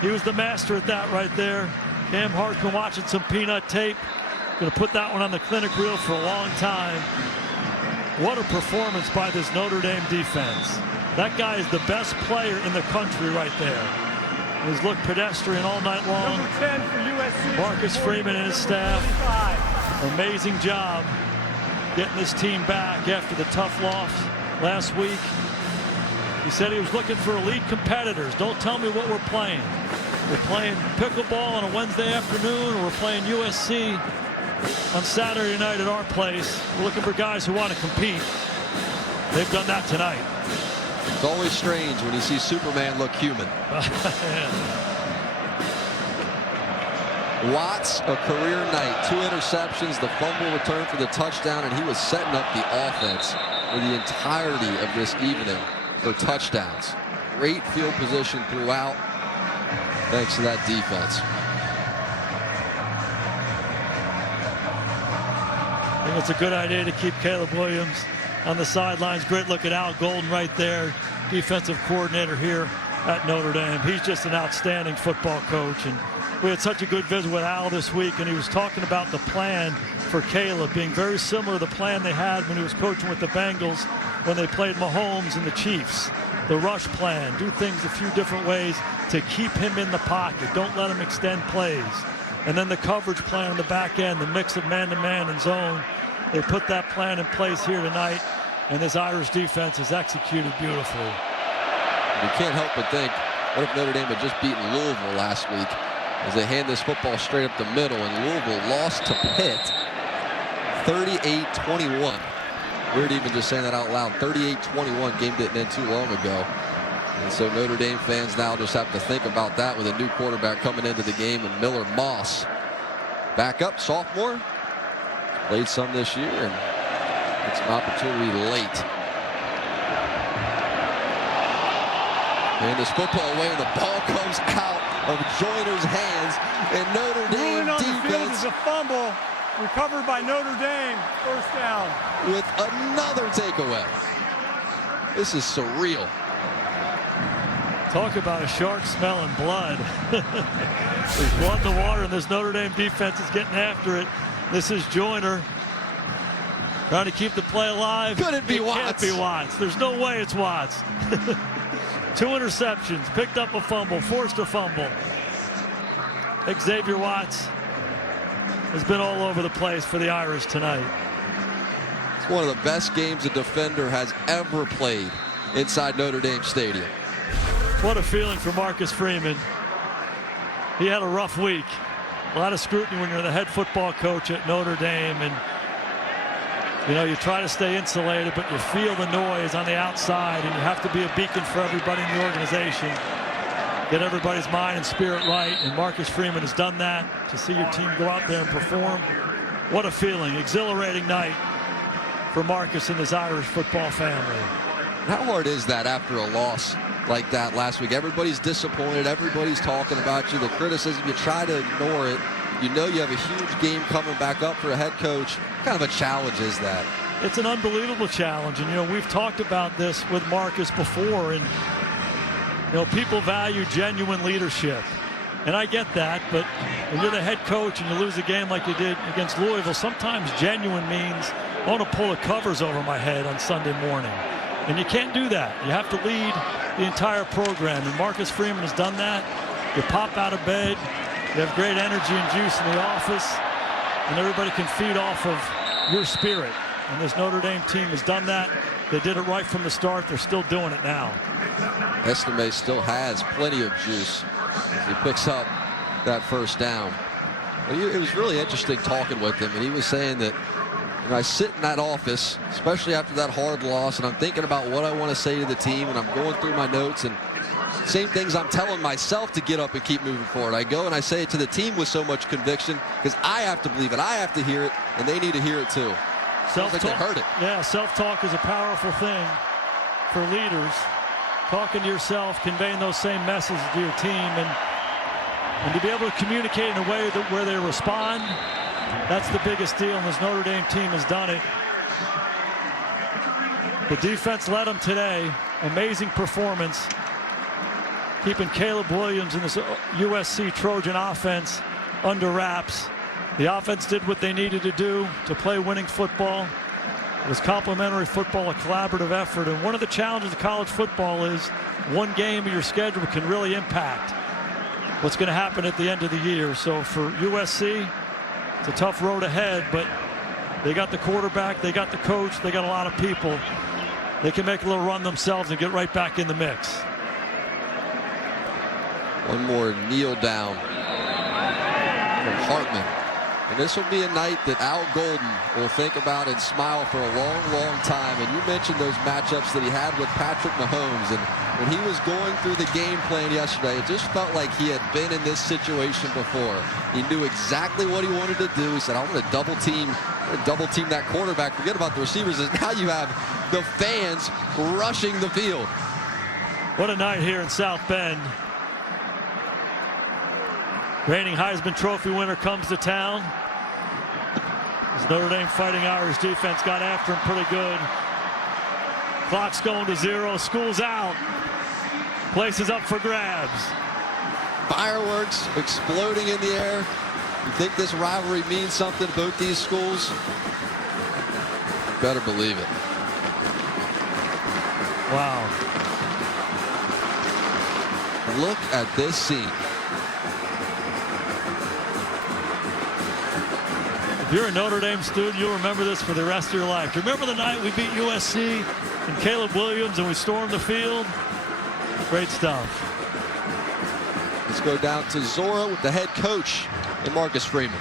He was the master at that right there. Cam Hart's been watching some Peanut tape. Going to put that one on the clinic reel for a long time. What a performance by this Notre Dame defense. That guy is the best player in the country right there. He's looked pedestrian all night long. Number 10 for USC. Marcus Freeman and his staff. Amazing job getting this team back after the tough loss last week. He said he was looking for elite competitors. Don't tell me what we're playing. We're playing pickleball on a Wednesday afternoon, or we're playing USC on Saturday night at our place. We're looking for guys who want to compete. They've done that tonight. It's always strange when you see Superman look human. Watts, a career night. 2 interceptions, the fumble return for the touchdown, and he was setting up the offense for the entirety of this evening for touchdowns. Great field position throughout, thanks to that defense. I think it's a good idea to keep Caleb Williams on the sidelines. Great look at Al Golden right there, defensive coordinator here at Notre Dame. He's just an outstanding football coach, and we had such a good visit with Al this week, and he was talking about the plan for Caleb being very similar to the plan they had when he was coaching with the Bengals when they played Mahomes and the Chiefs. The rush plan, do things a few different ways to keep him in the pocket. Don't let him extend plays. And then the coverage plan on the back end, the mix of man-to-man and zone. They put that plan in place here tonight, and this Irish defense has executed beautifully. You can't help but think, what if Notre Dame had just beaten Louisville last week as they hand this football straight up the middle, and Louisville lost to Pitt 38-21. Weird even just saying that out loud. 38-21, game didn't end too long ago. And so Notre Dame fans now just have to think about that with a new quarterback coming into the game, and Miller Moss, backup sophomore, played some this year and gets an opportunity late. And this football away, and the ball comes out of Joyner's hands, and Notre Dame on defense the field is a fumble recovered by Notre Dame. First down. With another takeaway. This is surreal. Talk about a shark smelling blood. There's blood in the water, and this Notre Dame defense is getting after it. This is Joyner trying to keep the play alive. Could it be Watts? Can't be Watts. There's no way it's Watts. 2 interceptions, picked up a fumble, forced a fumble. Xavier Watts has been all over the place for the Irish tonight. It's one of the best games a defender has ever played inside Notre Dame Stadium. What a feeling for Marcus Freeman. He had a rough week. a lot of scrutiny when you're the head football coach at Notre Dame, and you try to stay insulated, but you feel the noise on the outside, and you have to be a beacon for everybody in the organization. Get everybody's mind and spirit right, and Marcus Freeman has done that. To see your team go out there and perform, what a feeling. Exhilarating night for Marcus and his Irish football family. How hard is that after a loss like that last week? Everybody's disappointed. Everybody's talking about you. The criticism, you try to ignore it. You know you have a huge game coming back up for a head coach. What kind of a challenge is that? It's an unbelievable challenge. And, we've talked about this with Marcus before. And, people value genuine leadership. And I get that. But when you're the head coach and you lose a game like you did against Louisville, sometimes genuine means I want to pull the covers over my head on Sunday morning. And you can't do that. You have to lead the entire program. And Marcus Freeman has done that. You pop out of bed. You have great energy and juice in the office. And everybody can feed off of your spirit. And this Notre Dame team has done that. They did it right from the start. They're still doing it now. Estime still has plenty of juice as he picks up that first down. It was really interesting talking with him. And he was saying that I sit in that office, especially after that hard loss, and I'm thinking about what I want to say to the team, and I'm going through my notes, and same things I'm telling myself to get up and keep moving forward. I go and I say it to the team with so much conviction because I have to believe it. I have to hear it, and they need to hear it too. Self-talk, like they heard it. Yeah, self-talk is a powerful thing for leaders. Talking to yourself, conveying those same messages to your team, and to be able to communicate in a way where they respond. That's the biggest deal, and this Notre Dame team has done it. The defense led them today. Amazing performance. Keeping Caleb Williams and this USC Trojan offense under wraps. The offense did what they needed to do to play winning football. It was complementary football, a collaborative effort. And one of the challenges of college football is one game of your schedule can really impact what's going to happen at the end of the year. So for USC, it's a tough road ahead, but they got the quarterback, they got the coach, they got a lot of people. They can make a little run themselves and get right back in the mix. One more kneel down from Hartman. And this will be a night that Al Golden will think about and smile for a long, long time. And you mentioned those matchups that he had with Patrick Mahomes. And when he was going through the game plan yesterday, it just felt like he had been in this situation before. He knew exactly what he wanted to do. He said, I'm going to double team that quarterback. Forget about the receivers. And now you have the fans rushing the field. What a night here in South Bend. Reigning Heisman Trophy winner comes to town. This Notre Dame Fighting Irish defense got after him pretty good. Clock's going to 0. School's out. Place is up for grabs. Fireworks exploding in the air. You think this rivalry means something to both these schools? You better believe it. Wow. Look at this scene. If you're a Notre Dame student, you'll remember this for the rest of your life. Do you remember the night we beat USC and Caleb Williams and we stormed the field? Great stuff. Let's go down to Zora with the head coach and Marcus Freeman.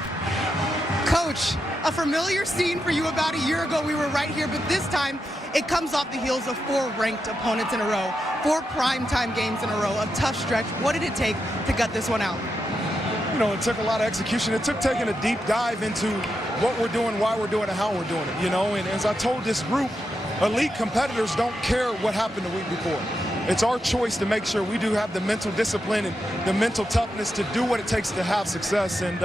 Coach, a familiar scene for you about a year ago. We were right here, but this time it comes off the heels of 4 ranked opponents in a row, 4 primetime games in a row, a tough stretch. What did it take to gut this one out? It took a lot of execution. It took taking a deep dive into what we're doing, why we're doing it, and how we're doing it, And as I told this group, elite competitors don't care what happened the week before. It's our choice to make sure we do have the mental discipline and the mental toughness to do what it takes to have success. And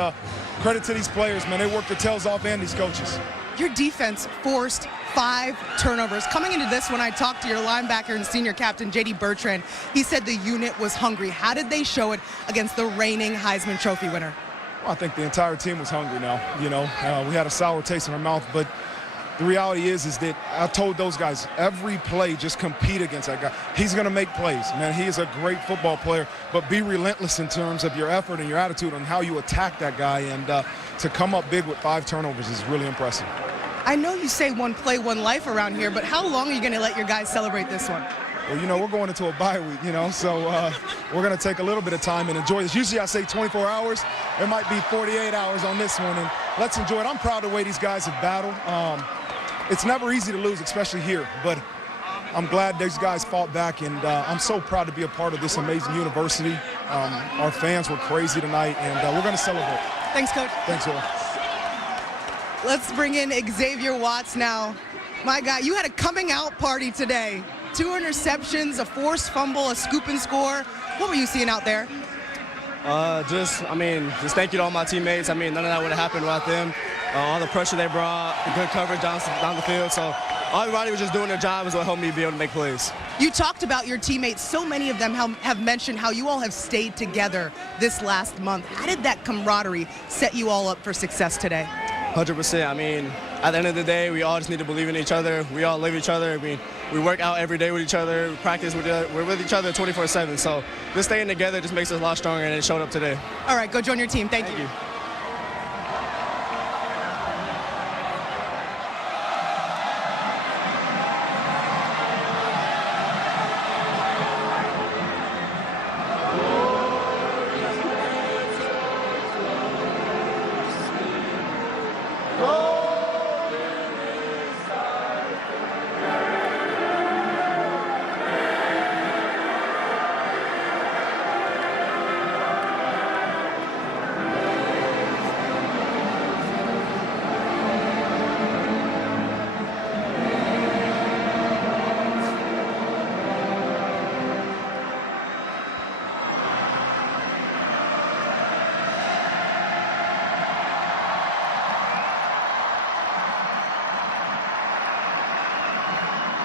credit to these players, man. They work their tails off, and these coaches. Your defense forced 5 turnovers. Coming into this one, I talked to your linebacker and senior captain, J.D. Bertrand. He said the unit was hungry. How did they show it against the reigning Heisman Trophy winner? Well, I think the entire team was hungry now. We had a sour taste in our mouth, but the reality is that I told those guys, every play, just compete against that guy. He's going to make plays, man. He is a great football player, but be relentless in terms of your effort and your attitude on how you attack that guy. And to come up big with 5 turnovers is really impressive. I know you say one play, one life around here, but how long are you going to let your guys celebrate this one? well, you know, we're going into a bye week, you know, so we're going to take a little bit of time and enjoy this. Usually I say 24 hours. It might be 48 hours on this one, and let's enjoy it. I'm proud of the way these guys have battled. It's never easy to lose, especially here, but I'm glad these guys fought back, and I'm so proud to be a part of this amazing university. Our fans were crazy tonight, and we're going to celebrate. Thanks, Coach. Thanks, Will. Let's bring in Xavier Watts now. My God, you had a coming out party today. 2 interceptions, a forced fumble, a scoop and score. What were you seeing out there? Just thank you to all my teammates. None of that would have happened without them. All the pressure they brought, good coverage down the field. So everybody was just doing their job is what helped me be able to make plays. You talked about your teammates. So many of them have mentioned how you all have stayed together this last month. How did that camaraderie set you all up for success today? 100%. At the end of the day, we all just need to believe in each other. We all live each other. We work out every day with each other. We practice we're with each other 24/7. So just staying together just makes us a lot stronger, and it showed up today. All right, go join your team. Thank you.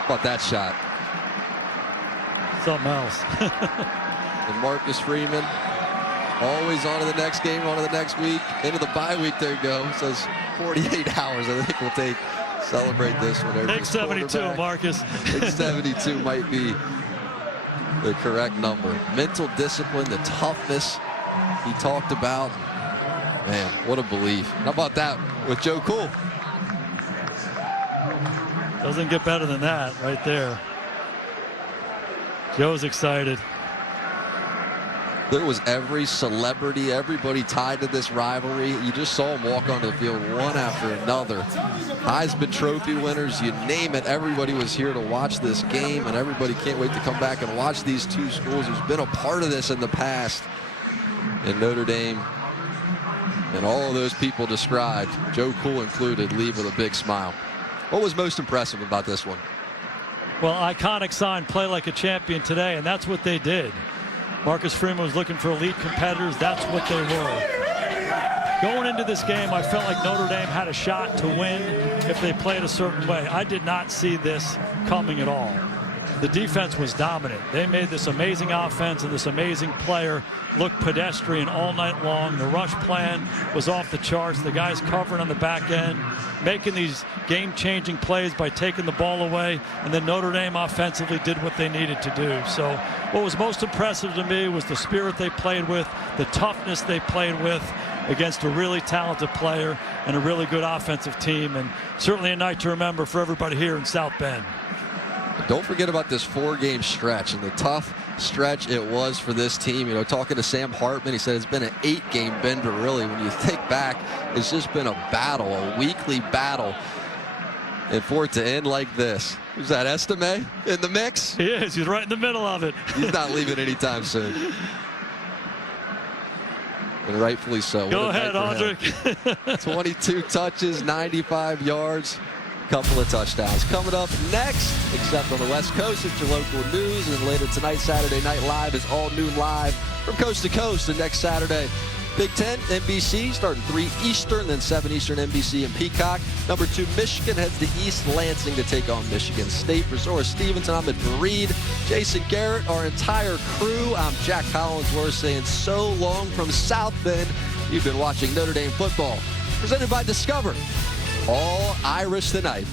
How about that shot? Something else. And Marcus Freeman, always on to the next game, on to the next week, into the bye week. There you go. It says 48 hours. I think we'll celebrate this one. Take 72, Marcus. Take 72 might be the correct number. Mental discipline, the toughness he talked about. Man, what a belief. How about that with Joe Cool? Doesn't get better than that right there. Joe's excited. There was every celebrity, everybody tied to this rivalry. You just saw them walk onto the field one after another. Heisman Trophy winners, you name it. Everybody was here to watch this game, and everybody can't wait to come back and watch these two schools who's been a part of this in the past. And Notre Dame and all of those people described, Joe Cool included, leave with a big smile. What was most impressive about this one? Well, iconic sign, play like a champion today, and that's what they did. Marcus Freeman was looking for elite competitors. That's what they were. Going into this game, I felt like Notre Dame had a shot to win if they played a certain way. I did not see this coming at all. The defense was dominant. They made this amazing offense and this amazing player look pedestrian all night long. The rush plan was off the charts. The guys covering on the back end, making these game-changing plays by taking the ball away, and then Notre Dame offensively did what they needed to do. So what was most impressive to me was the spirit they played with, the toughness they played with against a really talented player and a really good offensive team, and certainly a night to remember for everybody here in South Bend. Don't forget about this 4-game stretch and the tough stretch it was for this team. You know, talking to Sam Hartman, he said it's been an 8-game bender, really. When you think back, it's just been a battle, a weekly battle. And for it to end like this. Who's that, Estime in the mix? He is. He's right in the middle of it. He's not leaving anytime soon. And rightfully so. Go ahead, Audric. 22 touches, 95 yards. Couple of touchdowns. Coming up next, except on the West Coast, it's your local news, and later tonight, Saturday Night Live is all noon live from coast to coast. And next Saturday, Big Ten, NBC, starting 3 Eastern, then 7 Eastern, NBC and Peacock. Number 2, Michigan heads to East Lansing to take on Michigan State. For Zora Stevenson, I'm at Reed, Jason Garrett, our entire crew. I'm Jack Collinsworth saying so long from South Bend. You've been watching Notre Dame football, presented by Discover. All Irish tonight.